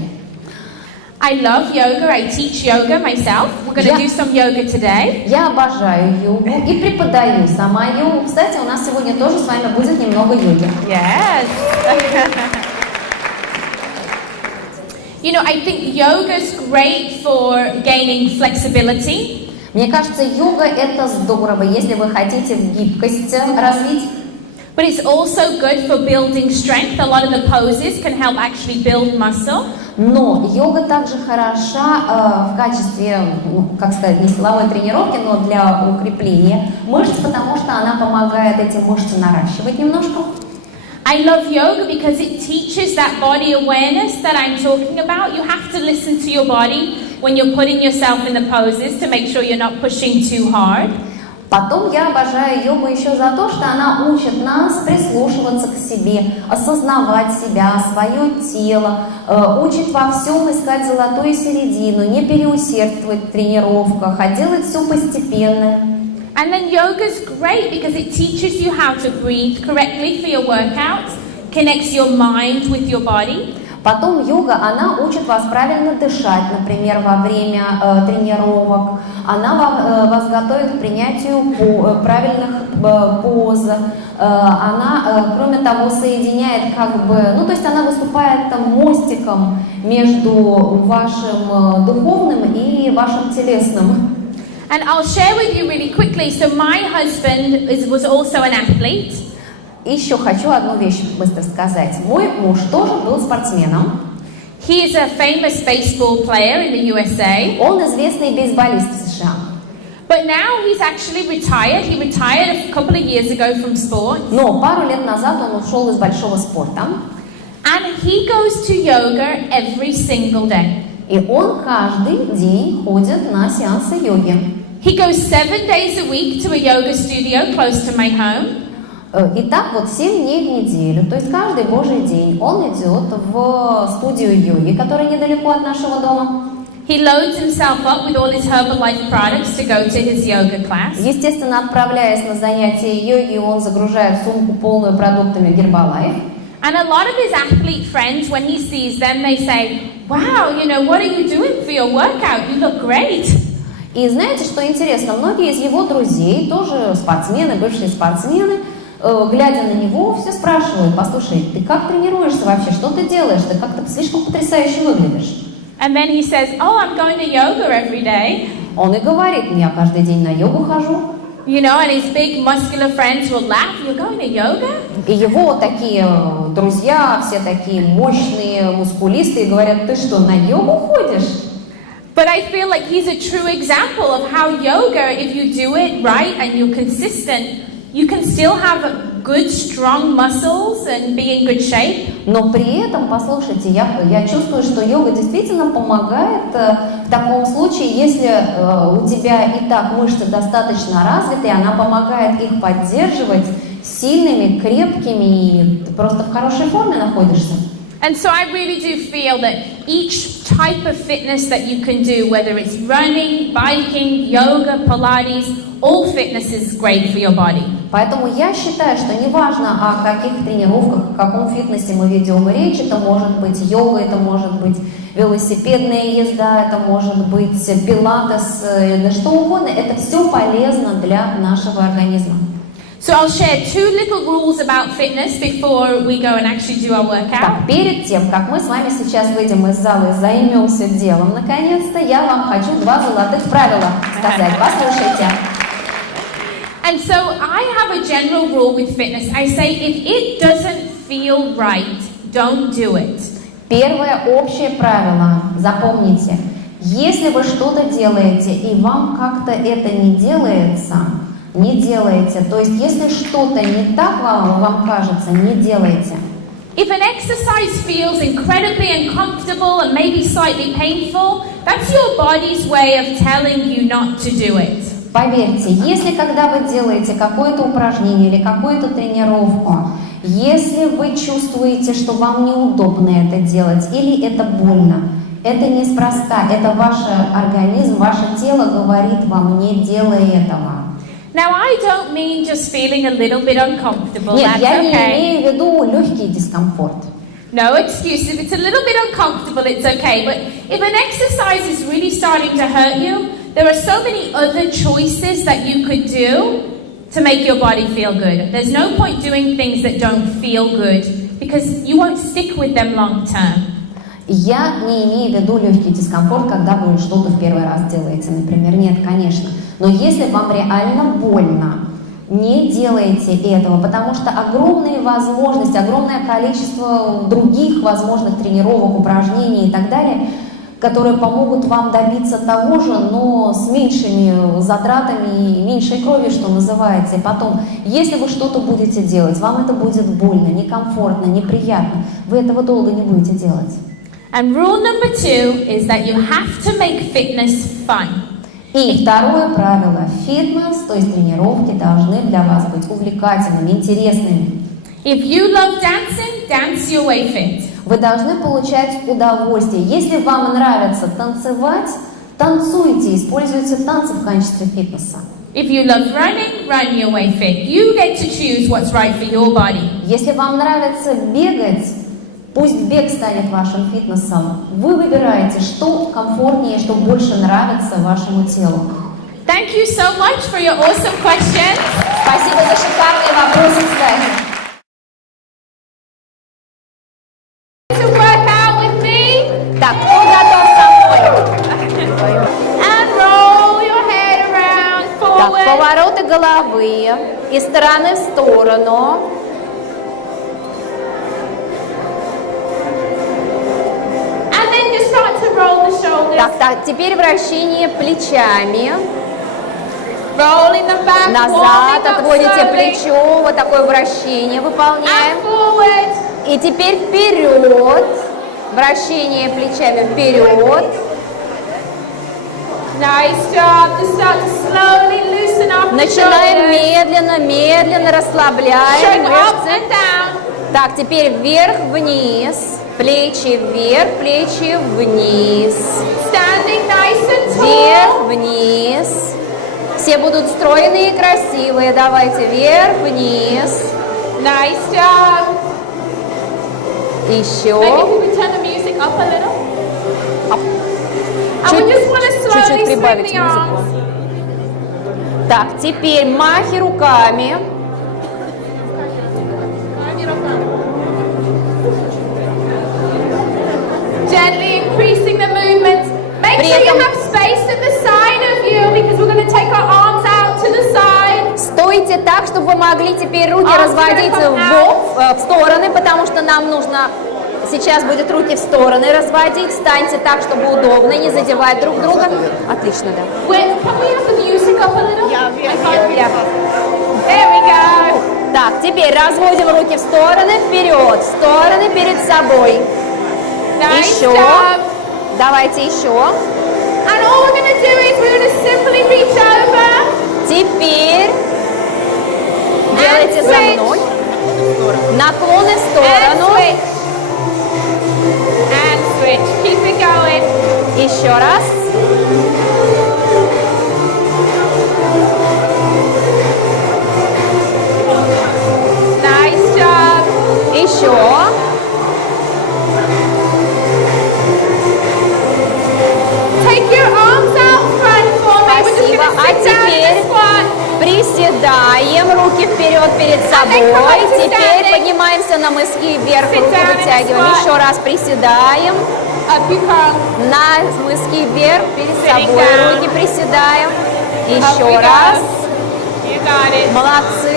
I love yoga. I teach yoga myself. We're going to do some yoga today. Я обожаю йогу и преподаю сама йогу. Кстати, у нас сегодня тоже с вами будет немного йоги. Yes. You know, I think yoga is great for gaining flexibility. Мне кажется, йога это здорово, если вы хотите гибкость развить. But it's also good for building strength. A lot of the poses can help actually build muscle. Но йога также хороша в качестве, как сказать, не силовой тренировки, но для укрепления мышц, потому что она помогает эти мышцы наращивать немножко. I love yoga because it teaches that body awareness that I'm talking about. You have to listen to your body when you're putting yourself in the poses to make sure you're not pushing too hard. Потом я обожаю йогу еще за то, что она учит нас прислушиваться к себе, осознавать себя, свое тело, учит во всем искать золотую середину, не переусердствовать в тренировках, а делать все постепенно. And then yoga is great because it teaches you how to breathe correctly for your workouts, connects your mind with your body. Потом йога, она учит вас правильно дышать, например, во время тренировок. Она вас готовит к принятию правильных поз. Она, кроме того, соединяет ну то есть она выступает там мостиком между вашим духовным и вашим телесным. And I'll share with you really quickly. So my husband was also an athlete. И еще хочу одну вещь быстро сказать. Мой муж тоже был спортсменом. He is a famous baseball player in the USA. Он известный бейсболист в США. But now he's actually retired. He retired a couple of years ago from sports. Но пару лет назад он ушел из большого спорта. And he goes to yoga every single day. И он каждый день ходит на сеансы йоги. He goes 7 days a week to a yoga studio close to my home. Итак, вот 7 дней в неделю, то есть каждый божий день он идет в студию йоги, которая недалеко от нашего дома. He loads himself up with all his Herbalife products to go to his yoga class. Естественно, отправляясь на занятия йоги, он загружает сумку полную продуктами Herbalife. And a lot of his athlete friends, when he sees them, they say, "Wow, you know, what are you doing for your workout? You look great." И знаете, что интересно? Многие из его друзей, тоже спортсмены, бывшие спортсмены, глядя на него, все спрашивают: послушай, ты как тренируешься вообще? Что ты делаешь? Ты как-то слишком потрясающе выглядишь. And then he says, "Oh, I'm going to yoga every day." Он и говорит: я каждый день на йогу хожу. You know, and his big muscular friends will laugh. You're going to yoga? И его такие друзья, все такие мощные, мускулистые, говорят: ты что, на йогу ходишь? But I feel like he's a true example of how yoga, if you do it right and you're consistent, you can still have good, strong muscles and be in good shape. Но при этом, послушайте, я чувствую, что йога действительно помогает в таком случае, если у тебя и так мышцы достаточно развитые, она помогает их поддерживать сильными, крепкими, и ты просто в хорошей форме находишься. And so I really do feel that each type of fitness that you can do, whether it's running, biking, yoga, Pilates, all fitness is great for your body. Поэтому я считаю, что неважно, о каких тренировках, о каком фитнесе мы ведем речь, это может быть йога, это может быть велосипедная езда, это может быть пилатес, да что угодно, это все полезно для нашего организма. So I'll share 2 little rules about fitness before we go and actually do our workout. Так, перед тем, как мы с вами сейчас выйдем из зала и займемся делом, наконец-то, я вам хочу 2 золотых правила сказать. Послушайте. And so I have a general rule with fitness. I say if it doesn't feel right, don't do it. Первое общее правило, запомните, если вы что-то делаете и вам как-то это не делается, не делайте. То есть, если что-то не так вам кажется, не делайте. If an exercise feels incredibly uncomfortable and maybe slightly painful, that's your body's way of telling you not to do it. Поверьте, если когда вы делаете какое-то упражнение или какую-то тренировку, если вы чувствуете, что вам неудобно это делать или это больно, это неспроста, это ваш организм, ваше тело говорит вам: не делай этого. Now, I don't mean just feeling a little bit uncomfortable. Нет, That's я не okay. имею в виду легкий дискомфорт. No excuse. If it's a little bit uncomfortable, it's okay. But if an exercise is really starting to hurt you, there are so many other choices that you could do to make your body feel good. There's no point doing things that don't feel good because you won't stick with them long term. Я не имею в виду легкий дискомфорт, когда вы что-то в первый раз делаете, например. Нет, конечно. Но если вам реально больно, не делайте этого, потому что огромные возможности, огромное количество других возможных тренировок, упражнений и так далее, которые помогут вам добиться того же, но с меньшими затратами и меньшей кровью, что называется. И потом, если вы что-то будете делать, вам это будет больно, некомфортно, неприятно, вы этого долго не будете делать. And rule number 2 is that you have to make fitness fun. И второе правило. Фитнес, то есть тренировки, должны для вас быть увлекательными, интересными. If you love dancing, dance your way fit. Вы должны получать удовольствие. Если вам нравится танцевать, танцуйте, используйте танцы в качестве фитнеса. If you love running, run your way fit. You get to choose what's right for your body. Если вам нравится бегать, пусть бег станет вашим фитнесом. Вы выбираете, что комфортнее, что больше нравится вашему телу. Thank you so much for your awesome questions. Спасибо за шикарные вопросы, кстати. To work out with me. Так, кто готов со мной? And roll your head around Так, forward. повороты головы из стороны в сторону. And then just start to roll the shoulders. Так, теперь вращение плечами. Rolling them back. Назад warming up отводите slowly. плечо, вот такое вращение выполняем. And forward. И теперь вперед. Вращение плечами вперед. Nice job. Just start to slowly loosen up the Начинаем shoulders. медленно, медленно расслабляем Shake up мышцы. and down. Так, теперь вверх-вниз. Плечи вверх, плечи вниз. Standing nice and tall. Вверх-вниз. Все будут стройные и красивые. Давайте вверх-вниз. Nice job. Еще. Maybe if we could turn the music up a little. And we just want to slowly Чуть-чуть swing прибавить the arms. музыку. Так, теперь махи руками. Gently increasing the movements. Make sure you have space at the side of you because we're going to take our arms out to the side. Стойте так, чтобы вы могли теперь руки разводить в стороны, потому что нам нужно сейчас будет руки в стороны разводить. Встаньте так, чтобы удобно, не задевать друг друга. Отлично, да. Wait, can we have the music up a little? Yeah. There we go. Так, теперь разводим руки в стороны, вперед, стороны перед собой. Nice Еще. job. Давайте еще. And all we're going to do is we're going to simply reach over. Теперь делайте за мной. Наклоны в And сторону. switch. And switch. Keep it going. Еще раз. Nice job. Еще. Take your arms out front for me. We're just Спасибо. going to А sit down in теперь this one. приседаем, руки вперед перед собой. Теперь поднимаемся на мыски вверх, руки вытягиваем. Еще раз приседаем. Up you come. На мыски вверх перед Sitting собой. down. Руки приседаем. Up we Еще go. раз. You got it. Молодцы.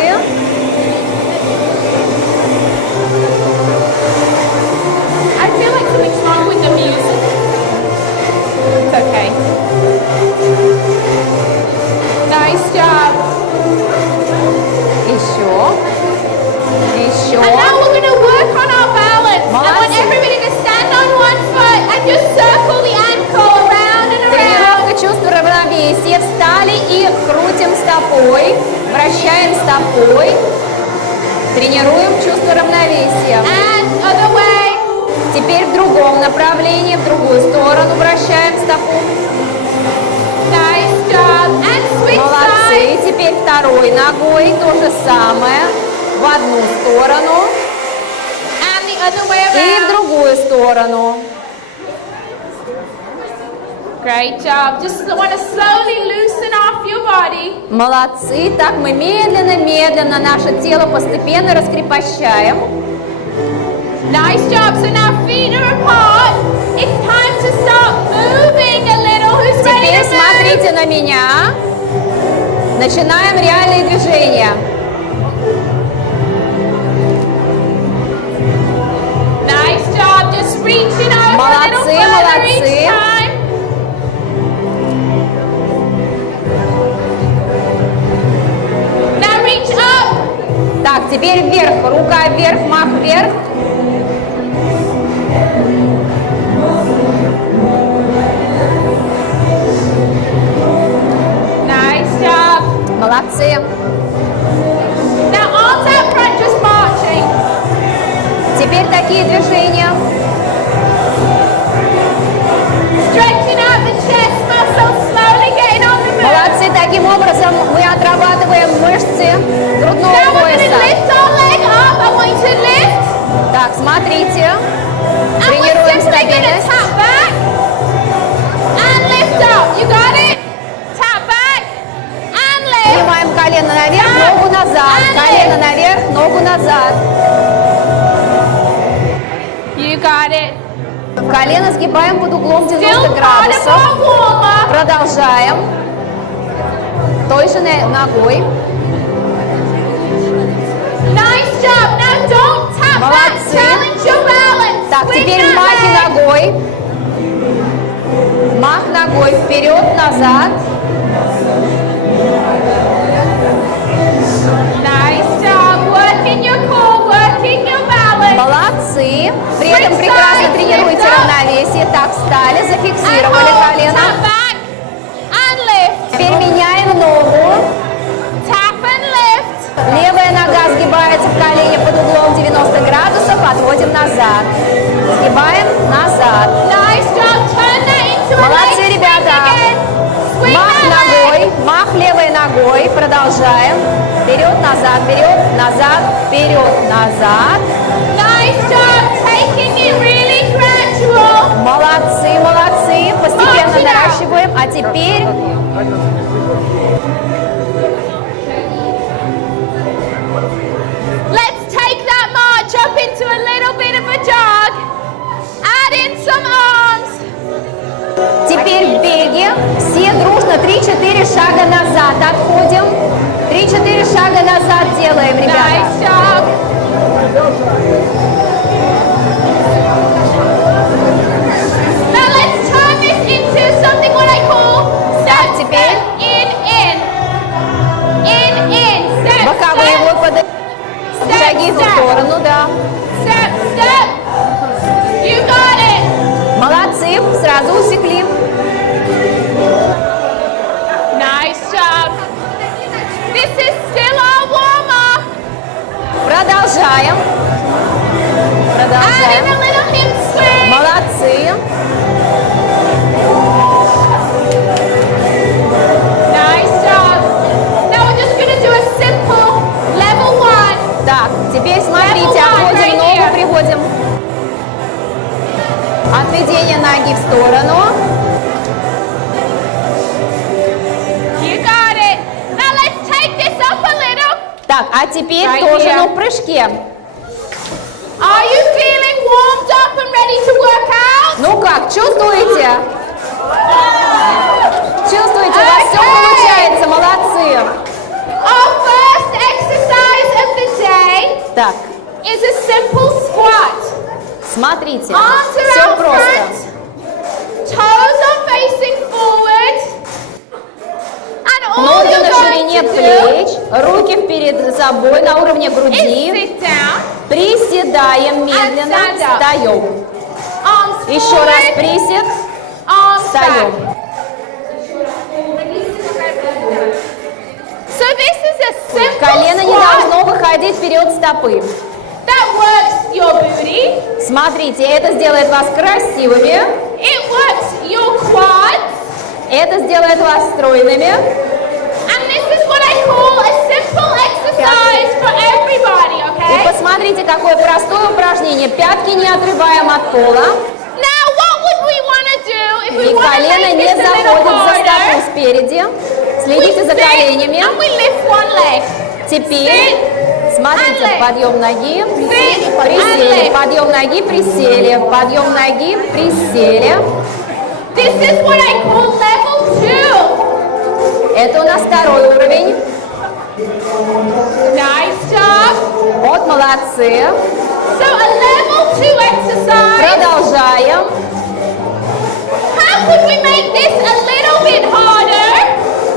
Тренируем чувство равновесия. And other way. Теперь в другом направлении, в другую сторону вращаем стопу. Nice job. And switch Молодцы. sides. Теперь второй ногой то же самое. В одну сторону And the other way и в around. другую сторону. Great job. Just want to slowly loosen off your body. Молодцы. Так мы медленно наше тело постепенно раскрепощаем. Nice job. So now feet are apart. It's time to start moving a little. Who's ready Теперь to move? смотрите на меня. Начинаем реальные движения. Nice job. Just reaching over a little Молодцы, further each молодцы. time. Now reach up. Так, теперь вверх. Рука вверх, мах вверх. Nice job. Молодцы. Now arms out front, just marching. Теперь такие движения. Stretching out the chest muscles, slowly getting on the move. Молодцы. Таким образом мы отрабатываем мышцы грудного Now we're going to пояса. lift our leg up. I want you to lift. Так, смотрите. And we're Тренируем simply going to стабильность. tap back and lift up. You got it? Tap back and lift. Поднимаем колено наверх, ногу назад. Колено наверх, ногу назад. You got it. Колено сгибаем под углом 90 Still part of градусов. our warm-up. Продолжаем. Той же ногой. Nice job. Now don't tap back. Молодцы. Challenge your balance. Так, Swing теперь that махи leg. ногой. Мах ногой вперед, назад. Nice job. Working your core, working your balance. Молодцы. При этом прекрасно тренируйте равновесие. Так, встали, And зафиксировали hold. колено. Tap back and lift. Теперь меняем ногу. Tap and lift. Левая нога сгибается в колене под углом 90 градусов. Отводим назад. Сгибаем назад. Nice job. Turn that into a Молодцы, leg swing ребята. again. Swing Мах that leg. ногой, мах левой ногой. Продолжаем. Вперед, назад, вперед, назад, вперед, назад. Nice job. Taking it really gradual. Молодцы, молодцы. Постепенно наращиваем. А теперь Let's take that march up into a little bit of a jog. Add in some arms. теперь в беге. Все дружно 3-4 шага назад. Отходим. 3-4 шага назад делаем, ребята. Nice job. Now let's turn this into something what I call step, теперь. step, in. Step, Боковые step, выпады. Шаги в сторону, да. step, step. You got it. Молодцы, сразу усекли. Nice job. This is still our warm-up. Продолжаем. Add in Продолжаем. a little hip swing. Молодцы. Nice job. Now we're just going to do a simple level 1. Так, теперь смотрите, отводим ногу, приводим. Отведение ноги в сторону. You got it. Now let's take this up a little. Так, а теперь Right тоже, here. но в прыжке. Are you feeling warmed up and ready to work out? Ну как, чувствуете? Чувствуете, у вас все Okay. получается, молодцы. Our first exercise of the day Так, is a simple squat. смотрите, Arms все around просто. front, toes are facing forward, and all Ноги you're на going ширине to do плеч, руки перед собой на уровне is груди. sit down, Приседаем медленно, And stand up. встаем. arms Еще раз forward, присед, arms встаем. back. So this is a simple Колено не squat должно выходить вперед стопы. that works your booty. Смотрите, это сделает вас красивыми. It works your quads. Это сделает вас стройными. And this is what I call a simple exercise for everybody, И okay? посмотрите, какое простое упражнение. Пятки не отрываем от пола. Now, what would we want to do if we И want to колено make не this a little заходит за стопу harder? спереди. We Следите за sit коленями. and we lift one leg. Теперь, смотрите, and подъем ноги, Sit присели, and подъем ноги, присели, подъем ноги, присели. This is what I call level 2. Это у нас второй уровень. Nice job. Вот, молодцы. So a level 2 exercise. Продолжаем. How could we make this a little bit harder?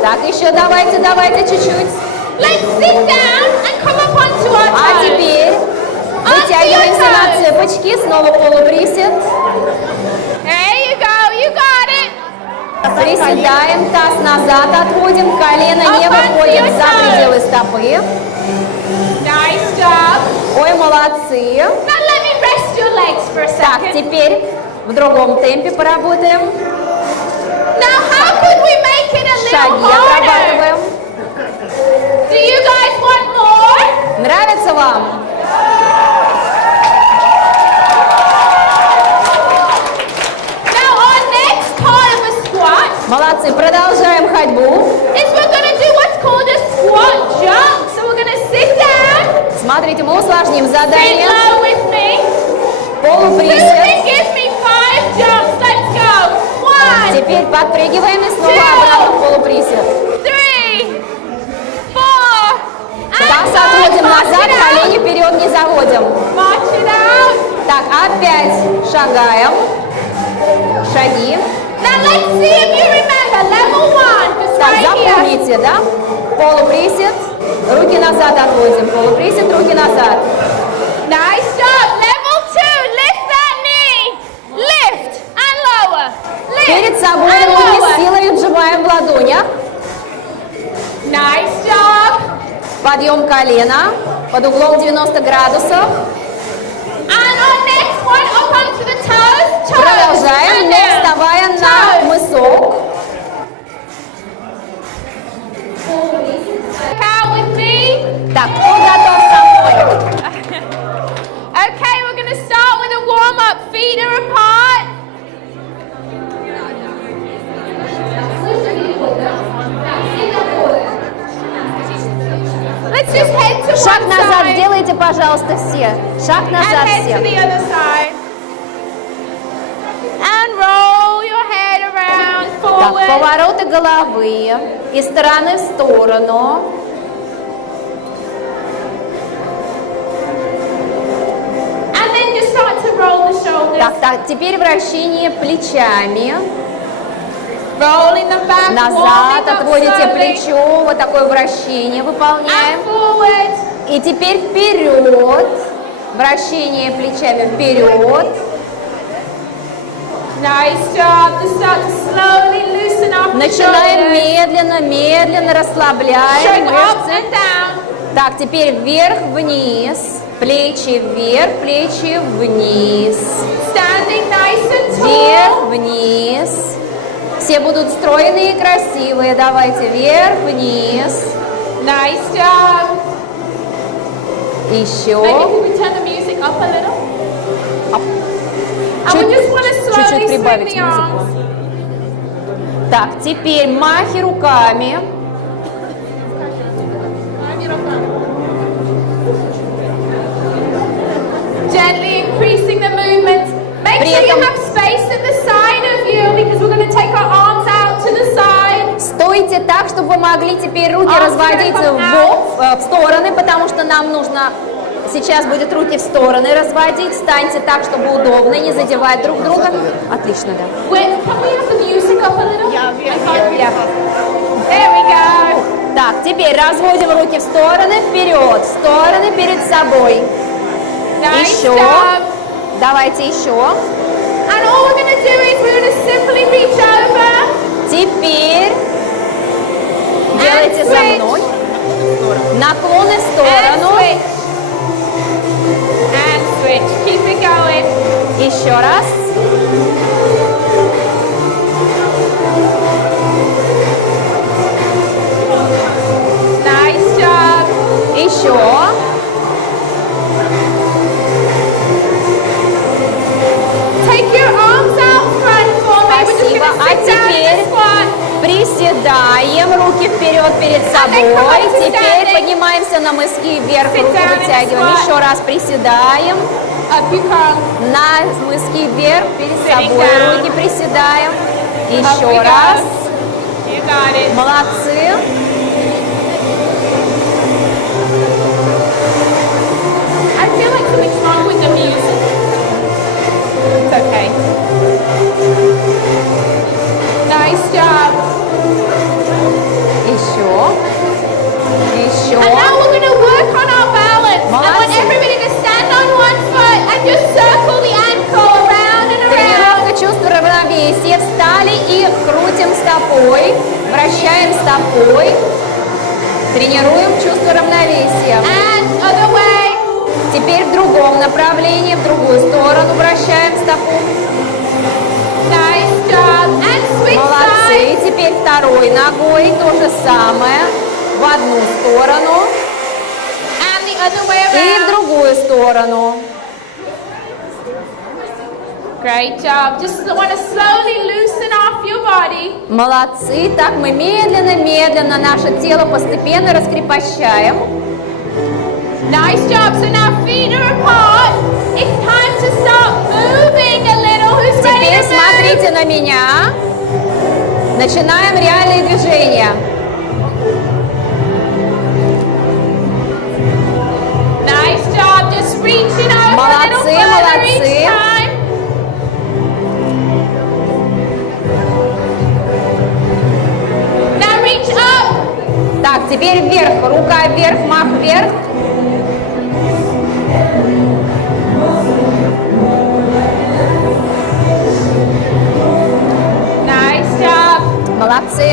Так, еще давайте чуть-чуть. Let's sit down and come up onto our А toes. теперь вытягиваемся на цепочки, снова полуприсед. There you go, you got it. Приседаем, таз назад отводим, колено не выходит за пределы стопы. Nice job. Ой, молодцы. Now let me rest your legs for a Так, second. теперь в другом темпе поработаем. Now how could we make it a little Шаги harder? отрабатываем. Do you guys want more? Нравится вам? Now our next part of a squat Молодцы, продолжаем ходьбу. is we're going to do what's called a squat jump. So we're going to sit down, Смотрите, мы усложним sit задание. low with me. Who Полуприсед. can give me 5 jumps? Let's go. 1, Теперь подпрыгиваем и снова обратно в полуприсед. 3, 4, Таз отводим назад, колени вперед не заводим. March it out. Так, опять шагаем. Шаги. Now let's see if you remember level 1. Just Так, right here. запомните, да? Полуприсед, руки назад отводим. Полуприсед, руки назад. Nice job. Level 2. Lift that knee. Lift and lower. Lift Перед собой and руки lower. силой сжимаем в ладонях. Nice job. Подъем колена под углом 90 градусов. And our next one up onto the toes. Toes. Продолжаем, And не down. вставая на Toes. мысок. Out with me. Так, кто готов со мной? Okay, we're going to start with a warm-up. Feet are apart. Let's just head to Шаг one назад side сделайте, пожалуйста, все. Шаг and назад head to все. the other side. And roll your head around Так, forward. повороты головы из стороны в сторону. And then just start to roll the shoulders. Так, теперь вращение плечами. Rolling them back, Назад warming up отводите slowly. плечо, вот такое вращение выполняем. And forward. И теперь вперед. Вращение плечами вперед. Nice job. Just start to slowly loosen up the Начинаем shoulders. медленно, медленно расслабляем Shake up мышцы. and down. Так, теперь вверх-вниз. Плечи вверх, плечи вниз. Standing nice and tall. Вверх-вниз. Все будут стройные и красивые. Давайте вверх-вниз. Nice job. Еще. Maybe can we turn the music up a little? And we just want to slowly Чуть-чуть swing прибавить the музыку. arms. Так, теперь махи руками. Gently increasing the movement. Make При sure you этом- have space at the side of you because we're going to take our arms out to the side. Стойте так, чтобы вы могли теперь руки Arms разводить gonna come в стороны, потому что нам нужно сейчас будет руки в стороны разводить. Встаньте так, чтобы удобно, не задевать друг друга. Отлично, да. Wait, can we have the music up a little? Yeah. There we go. Так, теперь разводим руки в стороны, вперед, в стороны перед собой. Nice Еще. job. Давайте еще. And all we're going to do is we're going to simply reach over Теперь делайте за switch. мной. Наклоны в And сторону. switch. And switch. Keep it going. Еще раз. Nice job. Еще. Take your arms out front for me. We're just Спасибо. going to А sit down in теперь the squat. приседаем, руки вперед перед собой. Теперь поднимаемся на мыски вверх, руки вытягиваем. Еще раз приседаем. Up you come. На мыски вверх перед Sitting собой, down. руки приседаем. Up we Еще go. раз. You got it. Молодцы. I feel like something's wrong with the music. It's okay. Nice job. Еще. Еще. And now we're going to work on our balance. I want Молодцы. everybody to stand on one foot and just circle the ankle around and around. Тренировка чувства равновесия. Встали и крутим стопой. Вращаем стопой. Тренируем чувство равновесия. And other way. Теперь в другом направлении, в другую сторону вращаем стопу. Nice job. And switch Молодцы. sides. Теперь второй ногой то же самое. В одну сторону And the other way и в around. другую сторону. Great job. Just want to slowly loosen off your body. Молодцы. Так мы медленно наше тело постепенно раскрепощаем. Nice job. So now feet are apart. It's time to start moving a little. Who's ready Теперь to move? смотрите на меня. Начинаем реальные движения. Nice job. Just reaching over a little Молодцы, further молодцы. each time. Now reach up. Так, теперь вверх. Рука вверх, мах вверх. Nice job. Молодцы.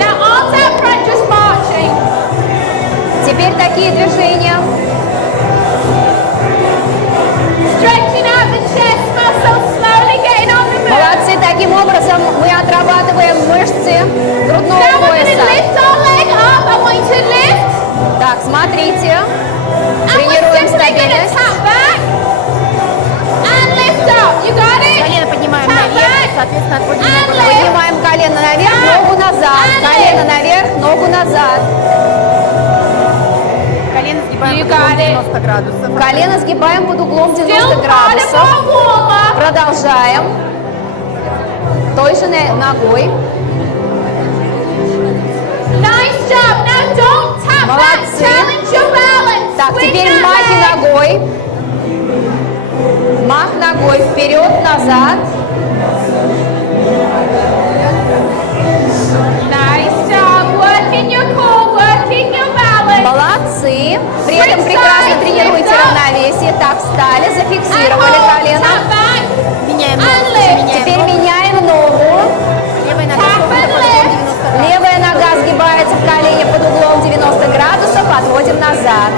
Now arms out front, just marching. Теперь такие движения. Stretching out the chest muscles, slowly getting on the move. Молодцы. Таким образом мы отрабатываем мышцы грудного Now we're going to пояса. lift our leg up. I want you to lift. Так, смотрите. And we're Тренируем simply going to стабильность. tap back and lift up. You got it? Колено поднимаем Tap наверх, back соответственно, отводим and ногу. lift. Поднимаем колено наверх, ногу назад. Колено наверх, ногу назад. Колено сгибаем You под углом got it. 90 градусов. Колено сгибаем под углом 90 Still part of градусов. our warm-up. Продолжаем. Той же ногой. Nice job. Now don't tap back. Молодцы. Challenge your balance. Так, Swing теперь that махи leg. ногой. Мах ногой вперед, назад. Nice job. Working your core, working your balance. Молодцы. При этом прекрасно тренируйте равновесие. Так, встали, And зафиксировали hold. колено. Tap back. Меняем And ногу. lift. Теперь меняем ногу. Левая нога Tap согнута and под углом lift. 90 градусов. Левая нога сгибается в колене под углом 90 градусов. Отводим назад.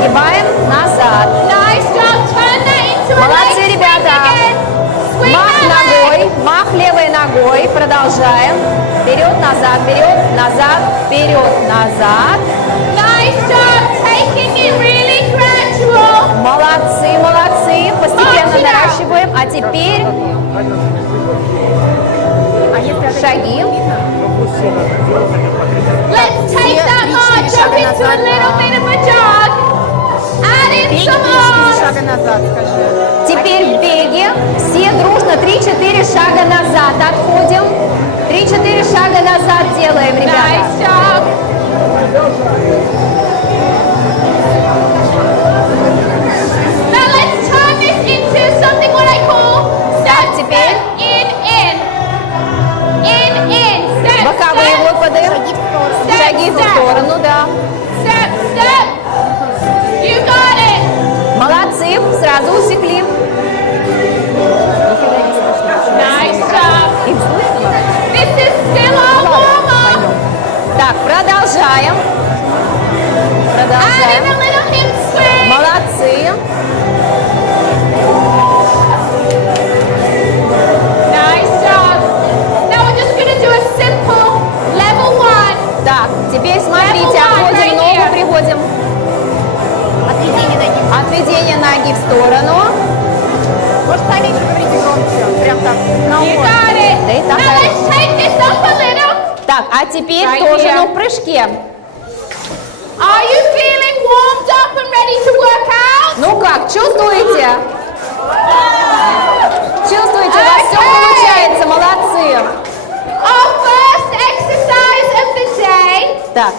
Сгибаем назад. Nice job. Turn that into a Молодцы, leg swing ребята. again. Swing Мах that leg. ногой, мах левой ногой. Продолжаем. Вперед, назад, вперед, назад, вперед, назад. Nice job. Taking it really gradual. Молодцы, молодцы. Постепенно наращиваем. А теперь А если шаги. Let's take that march up шага into a назад. little bit of a jog. Add in беги some 3-4 arms. шага назад, скажи. Теперь в беге. Все дружно 3-4 шага назад. Отходим. 3-4 шага назад делаем, ребята. Nice job. Now let's turn this into something what I call step, теперь. step, in. Step, Боковые step, выпады. Шаги в сторону, да. step, step. You got it. Молодцы. Сразу усекли. Nice job. Их слышно? This is still our warm-up. Так, продолжаем. Так, а теперь Right тоже, here. ну, в прыжке. Are you feeling warmed up and ready to work out? Ну как, чувствуете? Чувствуете, у вас все Okay. получается, молодцы. Our first exercise of the day Так,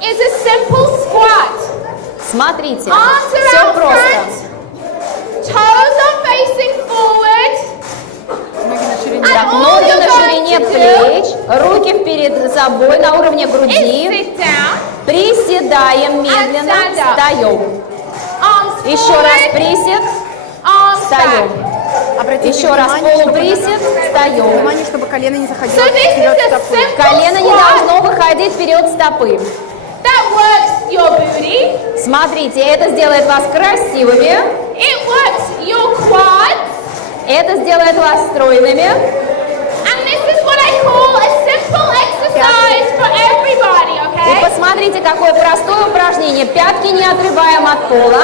is a simple squat. смотрите, Arms все around просто. front, toes are facing forward. Ноги на ширине. Так, all ноги you're на going ширине to плеч, руки перед собой на уровне Is груди. sit down, Приседаем медленно, stand up. встаем. arms Еще раз forward, присед, arms встаем. back. Обратите Еще раз внимание, чтобы- полуприсед, встаем. Внимание, чтобы колено не заходило So this вперед is a стопы. simple Колено не squat должно выходить вперед стопы. that works your booty, Смотрите, это сделает вас красивыми, it works your quads, это сделает вас стройными. and this is what I call a simple exercise for everybody, И okay? посмотрите, какое простое упражнение. Пятки не отрываем от пола.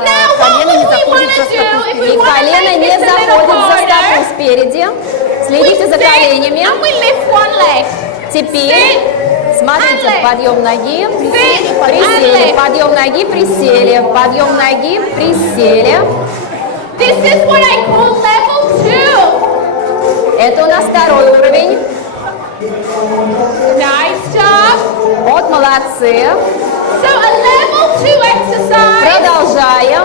Now what Колено не would we заходит want за to do if И we want to колено make не this a little заходит за стопу harder? спереди. We Следите за sit коленями. and we lift one leg. Теперь, смотрите, and подъем ноги, Sit присели, and lift. подъем ноги, присели, подъем ноги, присели. This is what I call level 2. Это у нас второй уровень. Nice job. Вот, молодцы. So a level 2 exercise. Продолжаем.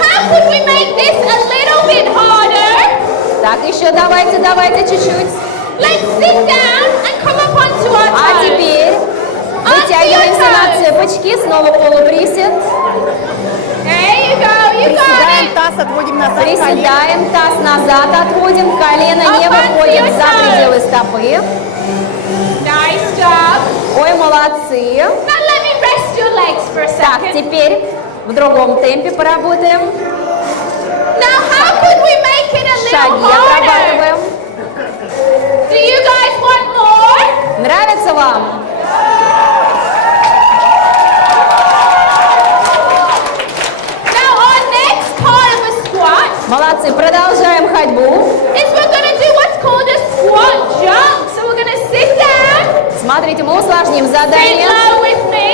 How could we make this a little bit harder? Так, еще давайте чуть-чуть. Let's sit down and come up onto our А toes. теперь вытягиваемся на цепочки, снова полуприсед. There you go, you got Приседаем, it. таз отводим назад, колено. Приседаем, таз назад отводим, колено не Up onto выходит your за toes. пределы стопы. Nice job. Ой, молодцы. Now let me rest your legs for a Так, second. теперь в другом темпе поработаем. Now how could we make it a little Шаги harder? отрабатываем. Do you guys want more? Нравится вам? Now our next part of a squat Молодцы, продолжаем ходьбу. is we're going to do what's called a squat jump. So we're going to sit down, Смотрите, мы усложним sit задание. low with me.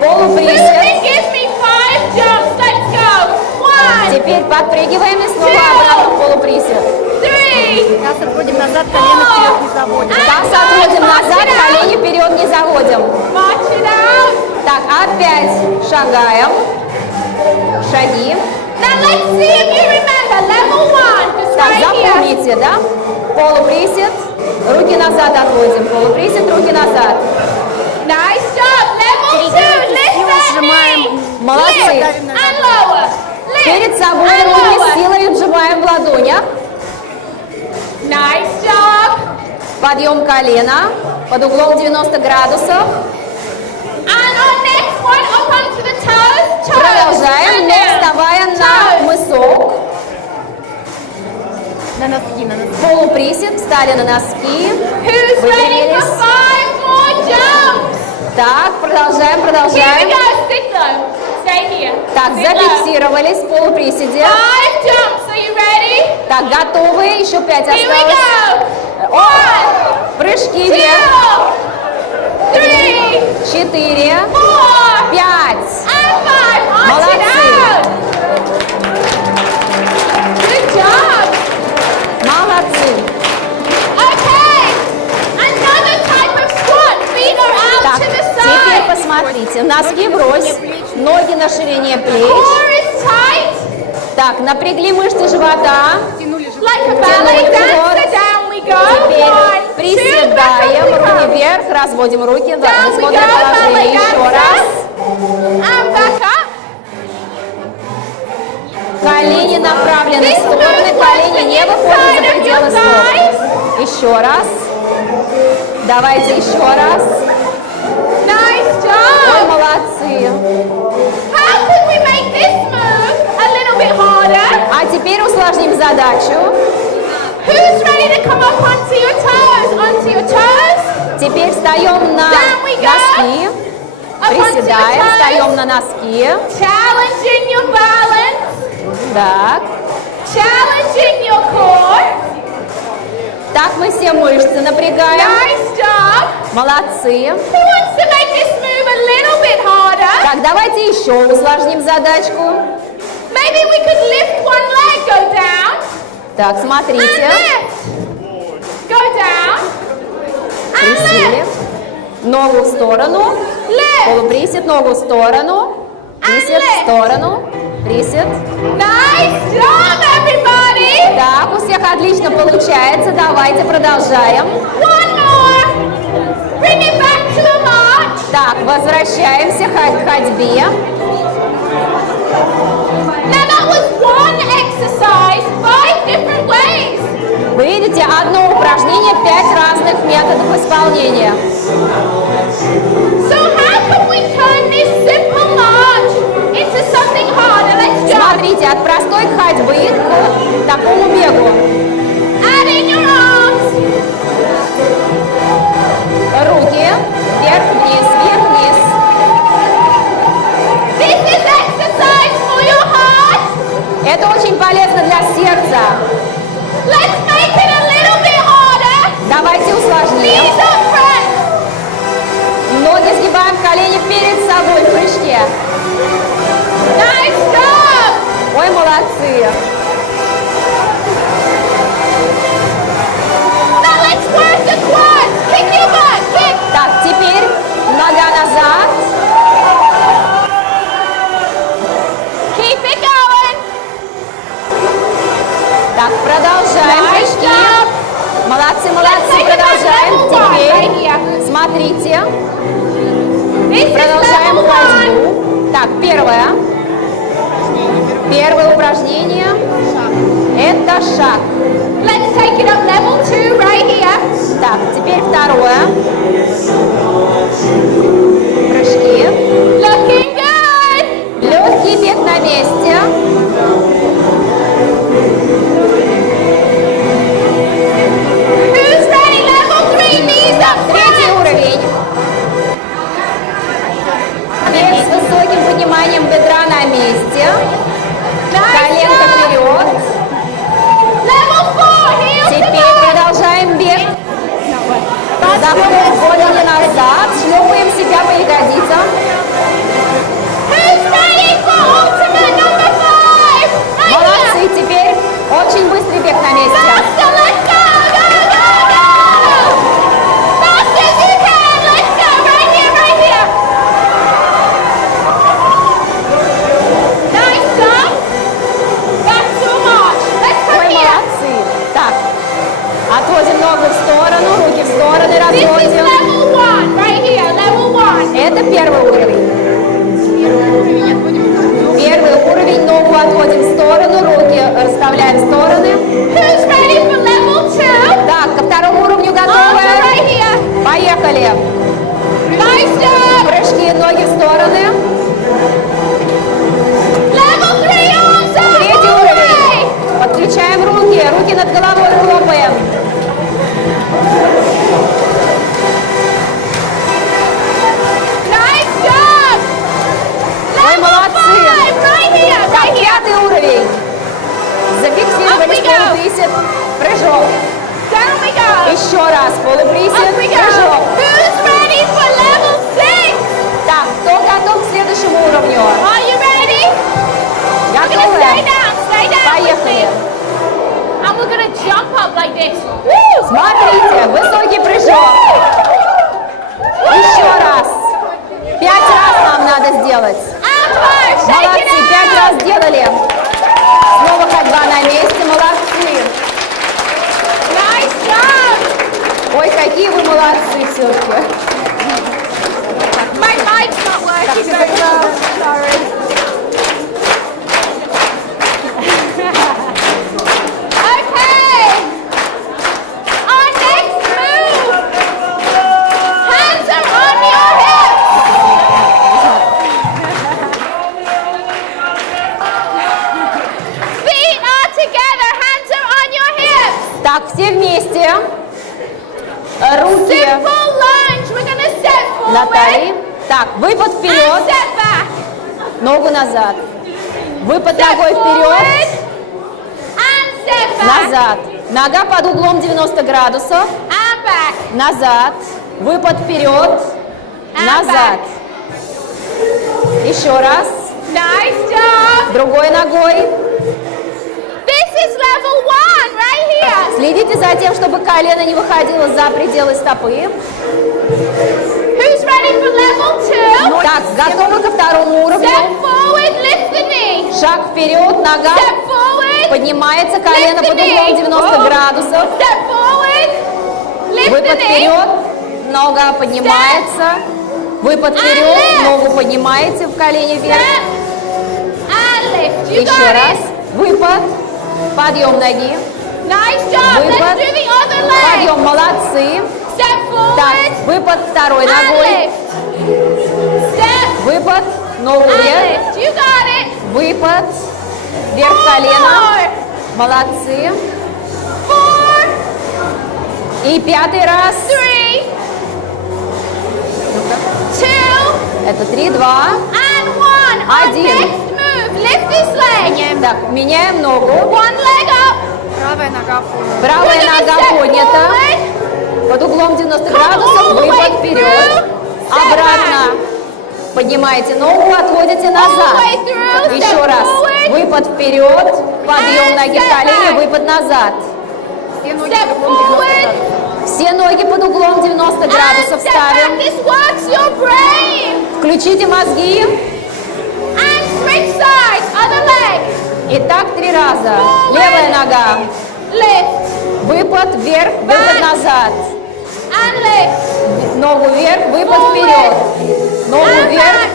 Who Полуприсед. can give me 5 jumps? Let's go. 1, Теперь подпрыгиваем и снова Two. обратно в полуприсед. 3, Таз отводим назад, колено вперед не заводим. Таз отводим назад, колени вперед не заводим. march it out. Так, опять шагаем. Шаги. Now let's see if you remember level 1. Just Так, right here. запомните, да? Полуприсед, руки назад отводим. Полуприсед, руки назад. Nice job. Level 2. Lift Силой that сжимаем. knee. Молодцы. Lift and lower. Lift Перед собой and руки lower. силой вжимаем в ладонях. Nice job. Подъем колена под углом 90 градусов. And our next one up onto the toes. Toes. Продолжаем, And не down. вставая на Toes. мысок. На носки, на носки. Полуприсед, встали на носки. Who's ready for Выпрямились. 5 more jumps? Так, продолжаем, Here we продолжаем. go. Sit low. Stay here. Так, Sit low. зафиксировались в полуприседе. 5 jumps. Are you ready? Так, готовы, еще 5 Here we осталось. go. 1, Прыжки 2, вверх. 3, 4, 4, 5. and 5. Arch it Молодцы. out. Good job. Молодцы. Okay. Another type of squat. Feet are out Так, to the теперь side. посмотрите. Носки брось, ноги на ширине плеч. Core is tight. Так, напрягли мышцы живота. Тянули живот. Like a ballet Тянули живот. dancer. Down we go. Теперь 1, 2, back up приседаем, we руки come. вверх, разводим руки в Down we go, исходное положение. ballet Еще dancer. раз. And back up. Колени направлены в This стороны, moves колени не towards the выходят за inside of пределы your стоп. thighs. Еще раз. Давайте еще раз. Nice Ой, job. молодцы. How could we make this move a little bit harder? А теперь усложним задачу. Who's ready to come up onto your toes? Onto your toes. Теперь встаем на Down we go. носки. Up onto your Приседаем, встаем toes. на носки. Challenging your balance. Так. Challenging your core. Так мы все мышцы напрягаем. Nice job. Молодцы. Who wants to make this move a little bit harder? Так, давайте еще усложним задачку. Maybe we could lift one leg, go down, Так, and смотрите. lift. Go down, and Присели. lift. Ногу в сторону. Lift. Полуприсед, ногу в сторону. Присед в сторону. Присед. Nice job, everybody. Так, у всех отлично получается. Давайте продолжаем. One more. Bring it back to a march. Так, возвращаемся к ходьбе. Now that was one exercise, 5 different ways. Вы видите, одно упражнение, 5 разных методов исполнения. So how can we turn this simple march into something harder? Let's jump. Смотрите, от простой ходьбы к такому бегу. Add in your arms. Руки вверх-вниз, вверх-вниз. This is exercise for your heart. Это очень полезно для сердца. Let's make it a little bit harder. Давайте усложним. Knees up front. Ноги сгибаем, колени перед собой в прыжке. Nice job. Ой, молодцы. Now let's work the quads. Kick your butt. Kick. Так, теперь нога назад. Keep it going. Так, продолжаем Nice прыжки. job. Молодцы, Let's молодцы, take it back продолжаем. level one right Теперь here. смотрите, This is продолжаем level one. ходьбу. Так, первое упражнение – это шаг. Let's take it up level 2 right here. Так, теперь второе. Прыжки. Looking good. Легкий бег на месте. Who's ready? Level 3, knees up Третий front. уровень. Бег с высоким подниманием бедра на месте. Nice Коленка job. вперед. Level 4, heels to Теперь back. продолжаем бег. Заход голени назад. Шлепаем себя по ягодицам. Who's ready for ultimate number 5? Right here. Молодцы. Теперь очень быстрый бег на месте. Faster, let's go, go, go, go. Fast as you can, let's go, right here, right here. Nice job. Back to a march. Let's come Ой, here. молодцы. Так, отводим ногу в сторону, руки в стороны This is разводим. level 1, right here, level 1. Это первый уровень. Первый уровень, ногу отводим в сторону, руки расставляем в стороны. Who's ready for level 2? Так, ко второму уровню Also готовы? right here. Поехали. Nice job. Прыжки, ноги в стороны. Level 3 arms up. Третий all the way. уровень. Подключаем руки, руки над головой хлопаем. Nice job. Ой, Level молодцы. 5, right here, Так, right here. пятый уровень. Зафиксировались, Up we go. полуприсед, прыжок. Down we go. Еще раз, полуприсед, Up we go. прыжок. Who's ready for level 6? Так, кто готов к следующему уровню? Are you ready? We're gonna Готовы? stay down with me. Поехали. And we're gonna jump up like this. Смотрите, высокий прыжок. Еще раз. 5 раз нам надо сделать. And push. Shake Молодцы, it 5 out. раз сделали. Снова ходьба на месте, молодцы. Nice job. Ой, какие вы молодцы все-таки. My mic's not working very well. Sorry. Okay. Our next move. Hands are on your hips. Feet are together. Hands are on your hips. Так, все вместе. Руки Simple lunge. We're gonna step на forward талии. Так, выпад and вперед, step back. ногу назад. Выпад Step ногой forward вперед, and step back. назад. Нога под углом 90 градусов. And back. Назад. Выпад вперед. Назад. Еще раз. Nice job. Другой ногой. This is level 1 right here. Следите за тем, чтобы колено не выходило за пределы стопы. Who's ready for level 2? Так, готовы ко второму уровню. Step forward, lift the knee. Шаг вперед, нога. Step forward. Поднимается колено под углом 90 градусов. Step forward. Lift the Выпад knee. вперед, нога поднимается. Выпад вперед, ногу поднимаете в колени вверх. Step and lift. You Еще got раз. it. Выпад. Подъем ноги. Nice job. Выпад. Let's do the other leg. Подъем, молодцы. Step Так, forward выпад второй and ногой. lift. Step Выпад, ногу and вверх. lift. You got it. Выпад. Вверх 4 колено. more. Молодцы. 4, И пятый раз. 3, 2, Это 3, 2. and 1. Our Один. next move. Lift this leg. Так, меняем ногу. One leg up. Правая нога в Правая We're gonna нога step поднята. forward. Под углом 90 all градусов. the way Выпад вперед. through. Обратно. Поднимаете ногу, отводите назад. All the way through. Еще Step раз. forward. Выпад вперед. Подъем And ноги в step колени. back. Выпад назад. Все ноги Step под углом 90 forward. градусов. Все ноги под углом 90 And градусов step back. ставим. This works your brain. Включите мозги. And switch sides. Other leg. Итак, 3 раза. Forward. Левая нога. Lift. Выпад вверх, выпад Back. назад. And lift. Ногу вверх, выпад Forward. вперед. Ногу And вверх, back.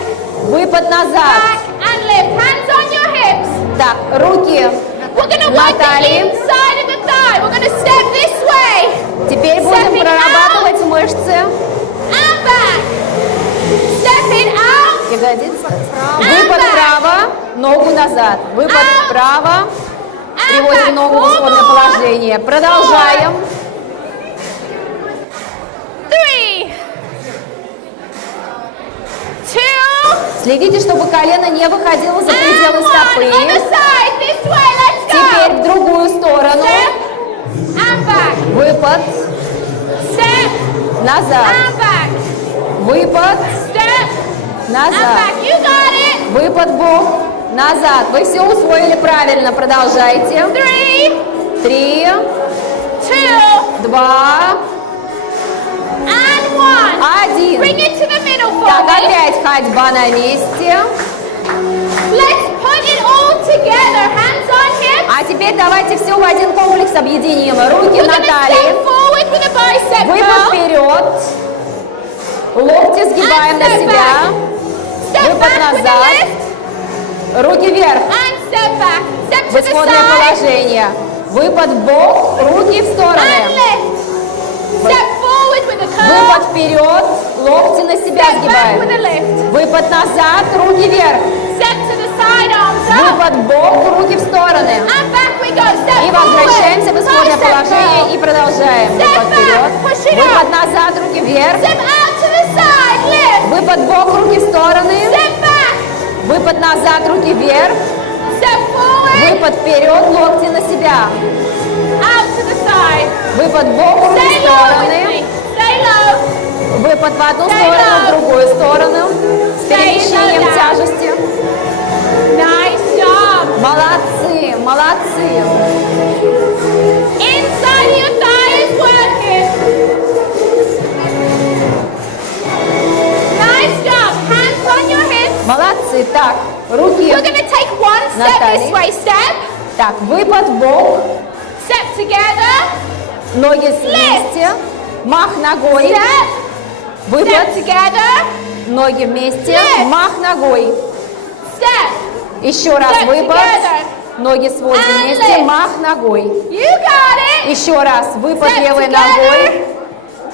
выпад назад. Back and lift. Hands on your hips. Так, руки We're going to на work the талии. inside of the thigh. We're going to step this way. Теперь будем Stepping прорабатывать мышцы And back. Step it out. ягодиц. And Выпад back. вправо, ногу назад. Выпад Out. вправо, And приводим back. ногу в Four исходное more. положение. Продолжаем. 3, 2, Следите, чтобы колено не выходило за and пределы 1. стопы. Other side. This way. Let's Теперь go. в другую сторону. Step and back. Выпад, Step назад. and back. Выпад, Step and назад. back. You got it. Выпад в бок, назад. Вы все усвоили правильно. Продолжайте. 3, 3, 2, 2, and 1. 1. Bring it to the middle for Так, me. опять ходьба на месте. Let's put it all together. Hands on hips. А теперь давайте все в один комплекс объединим. Руки We're на going to талии. step forward with a bicep Выпад curl. вперед. Локти сгибаем на And step себя. back. Step Выпад back with a назад. lift. Руки вверх. And step back. Step В to the исходное side. положение. Выпад в бок, руки в And стороны. lift. Step forward with a Выпад curl. вперед, локти на себя Step back with сгибаем. a lift. Выпад назад, руки вверх. Step to the side, arms up. Выпад в бок, руки в стороны. And back we go. Step И forward. возвращаемся в исходное Bicep положение curl. и продолжаем. Step Выпад back, вперед. push it Выпад up. назад, руки вверх. Step out to the side. Lift. Выпад в бок, руки в стороны. Step back. Выпад назад, руки вверх. Step forward. Выпад вперед, локти на себя. Out to the side. Выпад в бок, руки Stay в low with стороны. me. Stay low. Выпад в одну Stay сторону, в low. другую сторону. С Stay перемещением low down. тяжести. Nice job. Молодцы, молодцы. Inside of your thigh is working. Nice job. Hands on your hips. Молодцы. Так, руки. We're going to take one step Наталья. this way. Step. Так, выпад в бок. Step together. Ноги вместе. Мах ногой. Step. Выпад. Step together. Ноги вместе. Left. Мах ногой. Step. Еще раз Step выпад. together. Ноги сводим And вместе. lift. Мах ногой. You got it. Еще раз. Выпад Step левой together. ногой.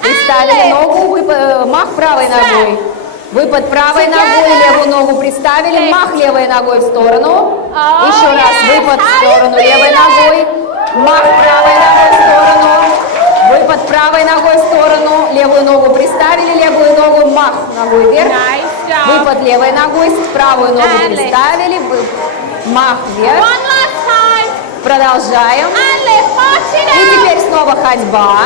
Приставили lift. ногу. Мах правой Step. ногой. Выпад правой Together. ногой. Левую ногу приставили. Lift. Мах левой ногой в сторону. Oh, Еще раз. yes. Выпад в How you сторону левой feeling? ногой. Мах правой ногой в сторону. Выпад правой ногой в сторону. Левую ногу приставили. Левую ногу. Мах ногой вверх. Nice job. Выпад левой ногой. Правую ногу And lift. приставили. Мах вверх. One last time. Продолжаем. And lift. Stretch it И out. теперь снова ходьба.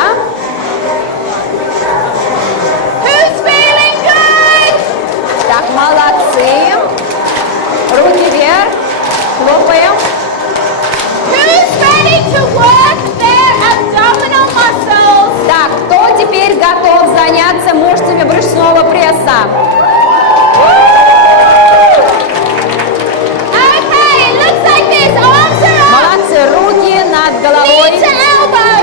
Who's feeling good? Так, молодцы. Руки вверх. Хлопаем. Who's ready to work their abdominal muscles? Так, кто теперь готов заняться мышцами брюшного пресса? Okay, it looks like this. Arms are up. Молодцы. Руки над Knee головой. to elbow.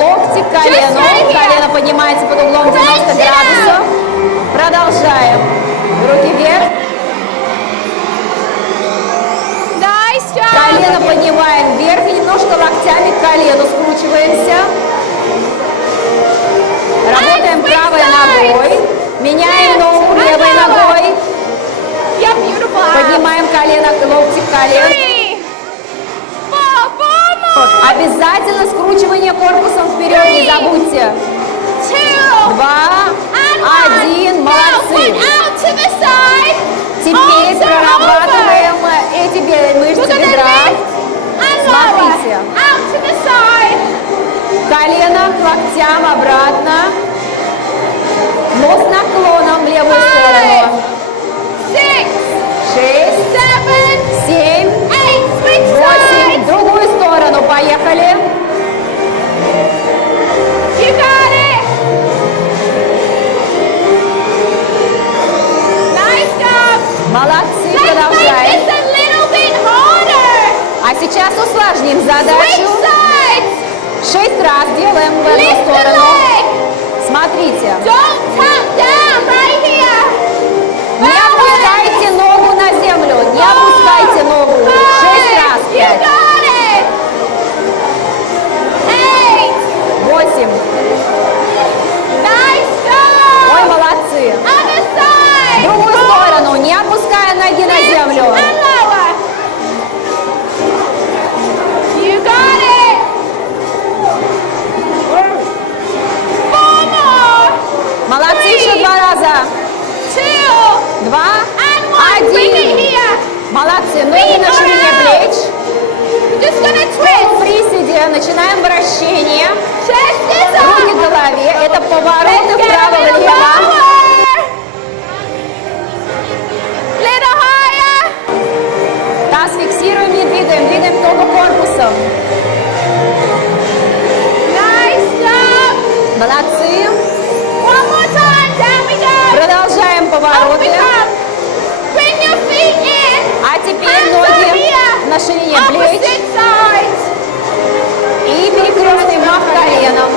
Локти к колену. Just right here. Колено поднимается под углом 90 Stretch it градусов. Продолжаем. Руки вверх. Nice job. Колено поднимаем вверх и немножко локтями к колену скручиваемся. Работаем правой ногой. Меняем ногу левой ногой. Yeah, beautiful. Поднимаем колено, локти к колену. 3, 4 more. Обязательно скручивание корпусом вперед, не забудьте. 2, 2, and 1, 1. Now foot молодцы. out to the side. Теперь Arms are прорабатываем эти over. мышцы We're gonna бедра. lift and Смотрите. lower. Out to the side. Колено к локтям обратно. Нос наклоном в левую сторону. 6, 6, 7, 7, 8. Switch 8. sides. В другую сторону. Поехали. You got it. Nice job. Молодцы. Let's make Продолжаем. this a little bit harder. А сейчас усложним Switch задачу. sides. 6 раз делаем в одну Lift the сторону. leg. Смотрите. Don't tap down right here. Не опускайте ногу на землю. Не опускайте ногу. 6 раз. You 5, got it. 8. 8. Nice Ой, job. молодцы. Other side. В другую сторону. Не опуская ноги на землю. And lower. You got it. 4 more. Молодцы. Еще 2 раза. 2. 2, And 1. Bring it 1. here. Молодцы. Ноги на ширине плеч. You're just gonna В twist. приседе начинаем вращение. Chest is Руки up. к голове. Это повороты Let's get a little вправо-влево. lower. Little higher. Таз фиксируем, не двигаем. Двигаем только корпусом. Nice job. Молодцы. One more time. Down we go. Продолжаем Up we повороты. come. Bring your feet in. А теперь Hands over ноги here. на ширине плеч. Opposite sides. И перекрестный мах коленом.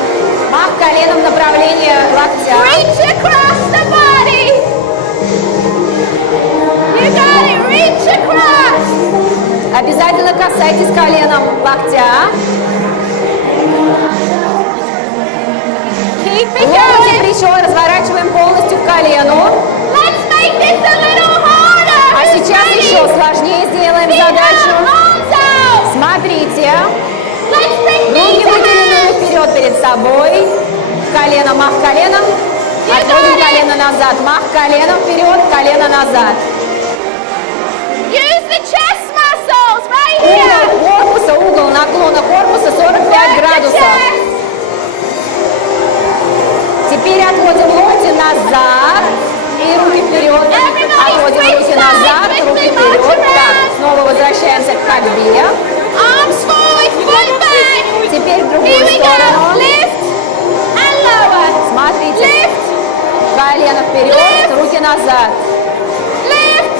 Мах коленом в направлении локтя. Reach across the body. You got it. Reach across. Обязательно касайтесь коленом локтя. Keep it Локти, going. плечо разворачиваем полностью к колену. Let's make this a little harder. А сейчас еще сложнее сделаем задачу. Arms out. Смотрите. Let's bring Руки knees to вытянуты hands. вперед перед собой. Колено, мах коленом. Отводим колено назад. Мах коленом вперед, колено назад. Use the chest muscles right Угол here. корпуса, угол наклона корпуса 45 Work the градусов. chest. Теперь отводим локти назад и руки вперед. Отводим руки назад, руки вперед. Так, снова возвращаемся к ходьбе. Arms forward, foot back. Теперь в Here другую we go. сторону. Lift and lower. Смотрите. Lift, Колено вперед, руки назад. lift.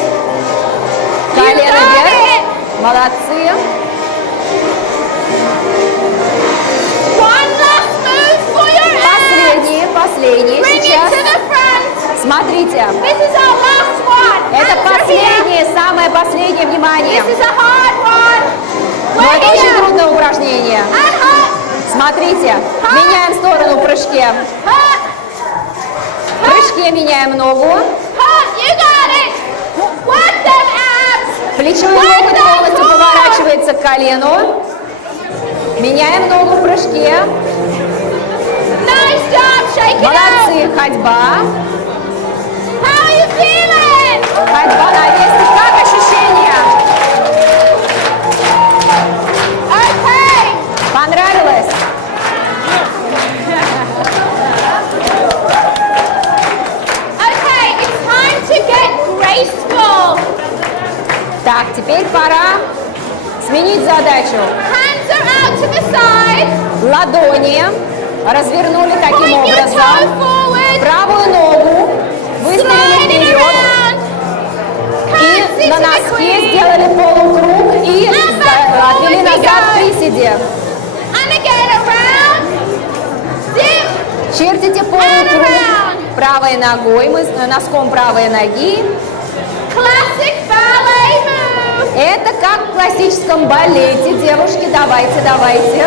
Колено You got вверх. it. Молодцы. One last move for your abs. Последний Bring it сейчас. to the front. Смотрите. This is our last one. Это Hands are here. последнее, самое последнее внимание. This is a hard one. Но это We're очень here. трудное упражнение. And hop. Смотрите, меняем сторону в прыжке. Hop. В прыжке меняем ногу. Hop. You got it. Work them abs. Плечевой локоть полностью поворачивается к колену. Меняем ногу в прыжке. Nice job. Shake it out. Молодцы. Ходьба. How are you feeling? Ходьба на месте. Как ощущения? Okay. Понравилось? задачу. Hands are out to the side. Ладони развернули таким Point your toe образом. forward. Правую ногу выставили Slide it вперед. around. Hands И на into the носке queen. сделали полукруг и And back отвели forward we назад в go. приседе. And again around. Dip. Чертите And полукруг around. правой ногой, мы с носком правой ноги. Classic ballet move. Это как в классическом балете. Девушки, давайте, давайте.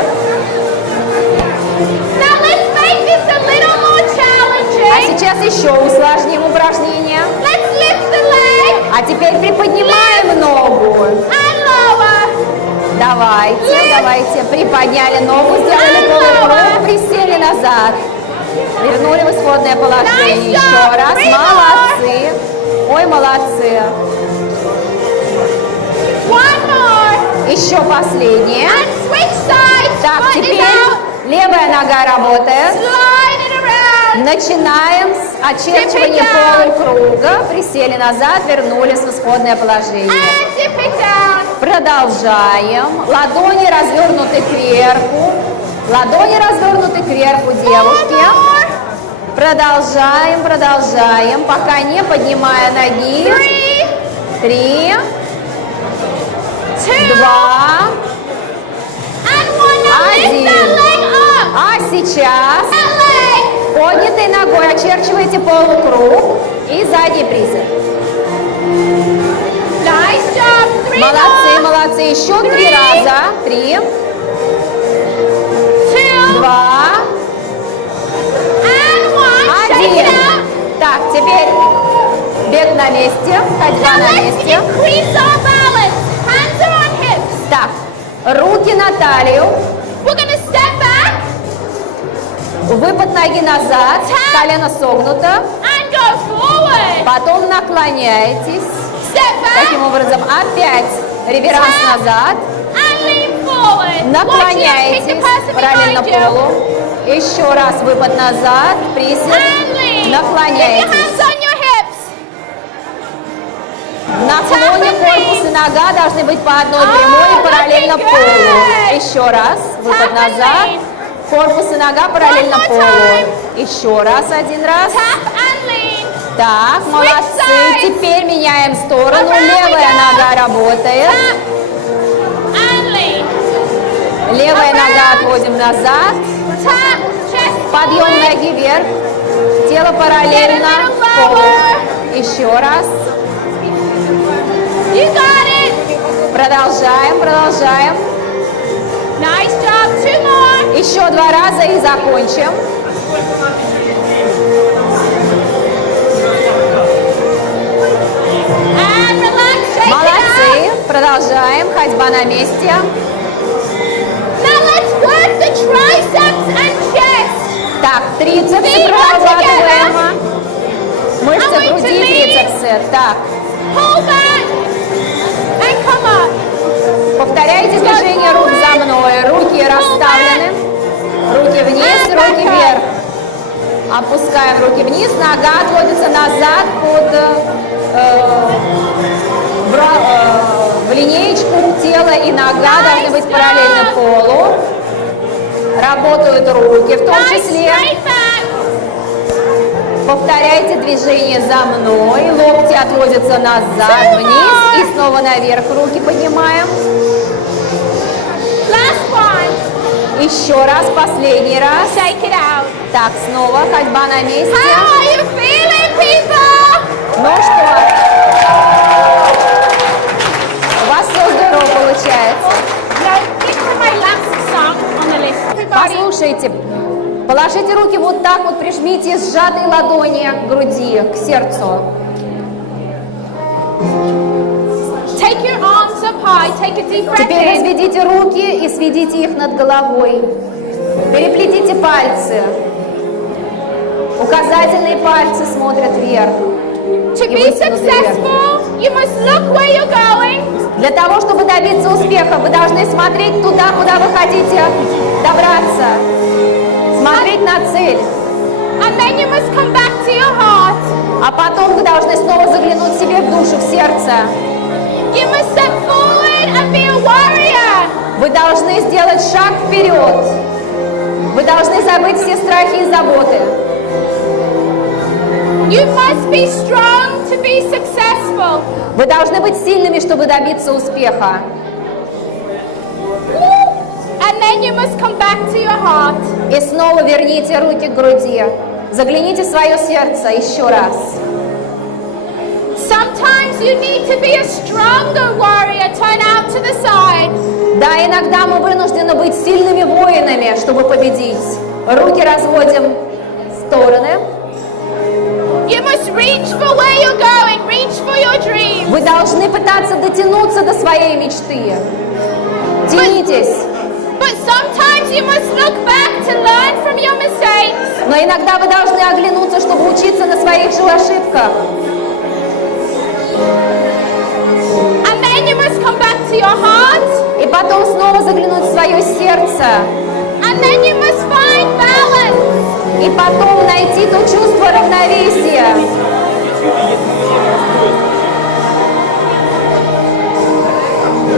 Now let's make this a little more А challenging. сейчас еще усложним упражнение. Let's lift the leg А теперь приподнимаем ногу. and lower. Давайте, давайте. Приподняли ногу, сделали полукруг, присели назад. Вернули в исходное положение. Еще раз. Молодцы. Ой, молодцы. One more. Еще последнее. And switch sides. Так, Foot is теперь out. левая нога работает. Slide it around. Начинаем с очерчивания полукруга. Присели назад, вернулись в исходное положение. And dip it down. Продолжаем. Ладони развернуты кверху. Ладони развернуты кверху, девушки. One more. Продолжаем, продолжаем, пока не поднимая ноги. 3, 3, 2, 2, and 1. Now lift 1. that leg up. А сейчас That leg. поднятой ногой очерчивайте полукруг и задний присед. Nice job. 3 Молодцы, more. молодцы. Еще 3 Three. раза. 3, 2, 2, and 1. Shake 1. it out. Так, теперь бег на месте, ходьба Now на let's месте. increase our balance. Hands are on hips. Так, руки на талию, We're going to step back выпад ноги назад, колено согнуто, and go forward. потом наклоняетесь. Step back Таким образом, опять реверанс назад, and lean forward. Watch you kick the наклоняетесь person параллельно behind you. полу. Еще раз выпад назад, присед, And lean. Keep your наклоняетесь. hands on your hips. В наклоне корпус и нога должны быть по одной прямой и параллельно looking полу. good. Еще раз, выпад Tap and назад, lean. корпус и нога параллельно One more полу. time. Еще раз, один раз. Tap and lean. Так, молодцы. sides. Теперь меняем сторону. Around we Левая go. нога работает. Tap and lean. Левая Around. нога отводим назад. Tap. Chest Подъем forward. ноги вверх. Тело параллельно Get a little полу. lower. Еще раз. You got it. Продолжаем, продолжаем. Nice job. 2 more. Еще 2 раза и закончим. And relax. Shake it out. Молодцы. Продолжаем. Ходьба на месте. Now let's work the triceps and chest. Так, трицепсы Feet прорабатываем. Мышцы I'm going to груди и lean. трицепсы. Так, Pull back and come up. повторяйте движение рук за мной. Руки расставлены. Руки вниз, руки вверх. Опускаем руки вниз. Нога отводится назад в линеечку. Тело и нога должны быть параллельно полу. Работают руки в том Nice числе. straight back. Повторяйте движение за мной. Локти отводятся назад, вниз и снова наверх. Руки поднимаем. Last one. Еще раз, последний раз. Shake it out. Так, снова ходьба на месте. How are you feeling, people? Ну что? У вас все здорово получается. Now, this is my last song on the list. Everybody, Послушайте. Положите руки вот так вот, прижмите сжатые ладони к груди, к сердцу. take your arms up high. Take a deep breath Теперь in. разведите руки и сведите их над головой. Переплетите пальцы. Указательные пальцы смотрят вверх. To И be вытянуты вверх. successful, you must look where you're going. Для того, чтобы добиться успеха, вы должны смотреть туда, куда вы хотите добраться. Смотреть на цель. And then you must come back to your heart. А потом вы должны снова заглянуть себе в душу, в сердце. You must step forward. forward and be a warrior. Вы должны сделать шаг вперед. Вы должны забыть все страхи и заботы. You must be strong to be successful. Вы должны быть сильными, чтобы добиться успеха. And then you must come back to your heart. И снова верните руки к груди. Загляните в свое сердце еще раз. Sometimes you need to be a stronger warrior. Turn out to the side. Да, иногда мы вынуждены быть сильными воинами, чтобы победить. Руки разводим в стороны. You must reach for where you're going. Reach for your dream. Вы должны пытаться дотянуться до своей мечты. Тянитесь. But sometimes you must look back to learn from your mistakes. Но иногда вы должны оглянуться, чтобы учиться на своих же ошибках. And then you must come back to your heart. И потом снова заглянуть в свое сердце. And then you must find balance. И потом найти то чувство равновесия.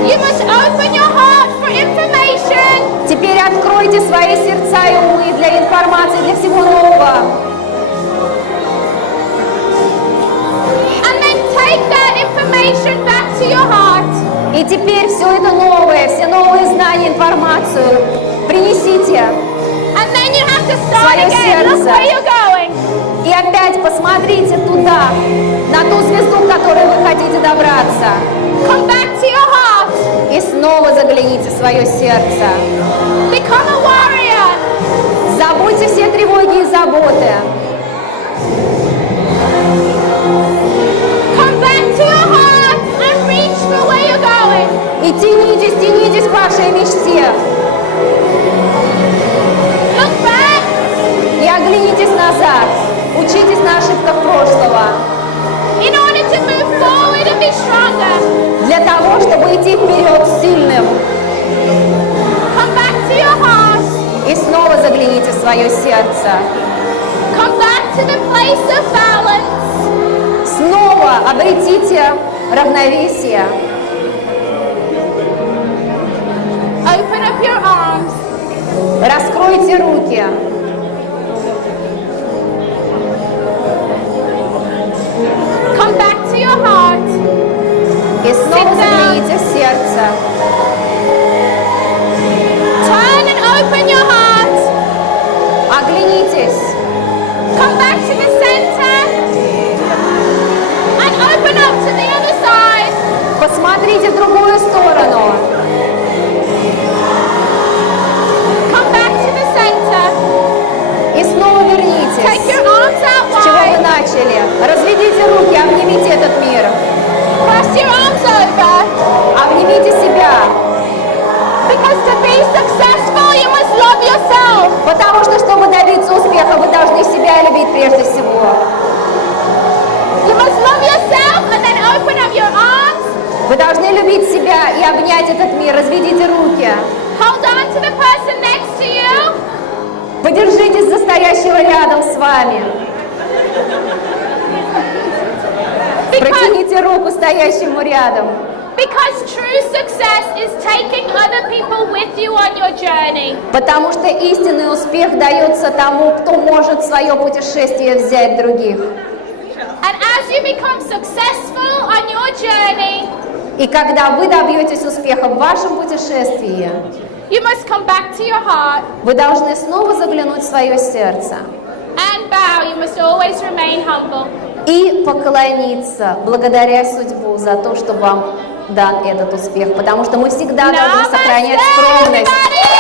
You must open your heart for information. Теперь откройте свои сердца и умы для информации, для всего нового. And then take that information back to your heart. И теперь все это новое, все новые знания, информацию принесите. And then you have to start Свое again. Look сердце. where you're going. И опять посмотрите туда, на ту звезду, к которой вы хотите добраться. Come back to your heart. И снова загляните в свое сердце. Become a warrior. Забудьте все тревоги и заботы. Come back to your heart and reach for where you're going. И тянитесь, тянитесь к вашей мечте. Look back. И оглянитесь назад. Учитесь на ошибках прошлого. In order to move forward and be stronger. Для того, чтобы идти вперед сильным. Come back to your heart. И снова загляните в свое сердце. Come back to the place of balance. Снова обретите равновесие. Open up your arms. Раскройте руки. Come back to your heart. И снова загляните в сердце. Turn and open your heart. Оглянитесь. Come back to the center. And open up to the other side. Посмотрите в другую сторону. Come back to the center. И снова вернитесь. Take your arms out С чего вы wide. начали? Разведите руки, обнимите этот мир. Cross your arms over. Обнимите себя. Because to be successful, you must love yourself. Потому что, чтобы добиться успеха, вы должны себя любить прежде всего. You must love yourself and then open up your arms. Вы должны любить себя и обнять этот мир. Разведите руки. Hold on to the person next to you. Подержитесь за стоящего рядом с вами. Протяните руку стоящему рядом. Because true success is taking other people with you on your journey. Потому что истинный успех дается тому, кто может в свое путешествие взять других. And as you become successful on your journey, И когда вы добьетесь успеха в вашем путешествии, you must come back to your heart вы должны снова заглянуть в свое сердце and bow. You must always remain humble. и поклониться, благодаря судьбу за то, что вам дан этот успех. Потому что мы всегда должны сохранять Namaste, скромность. everybody!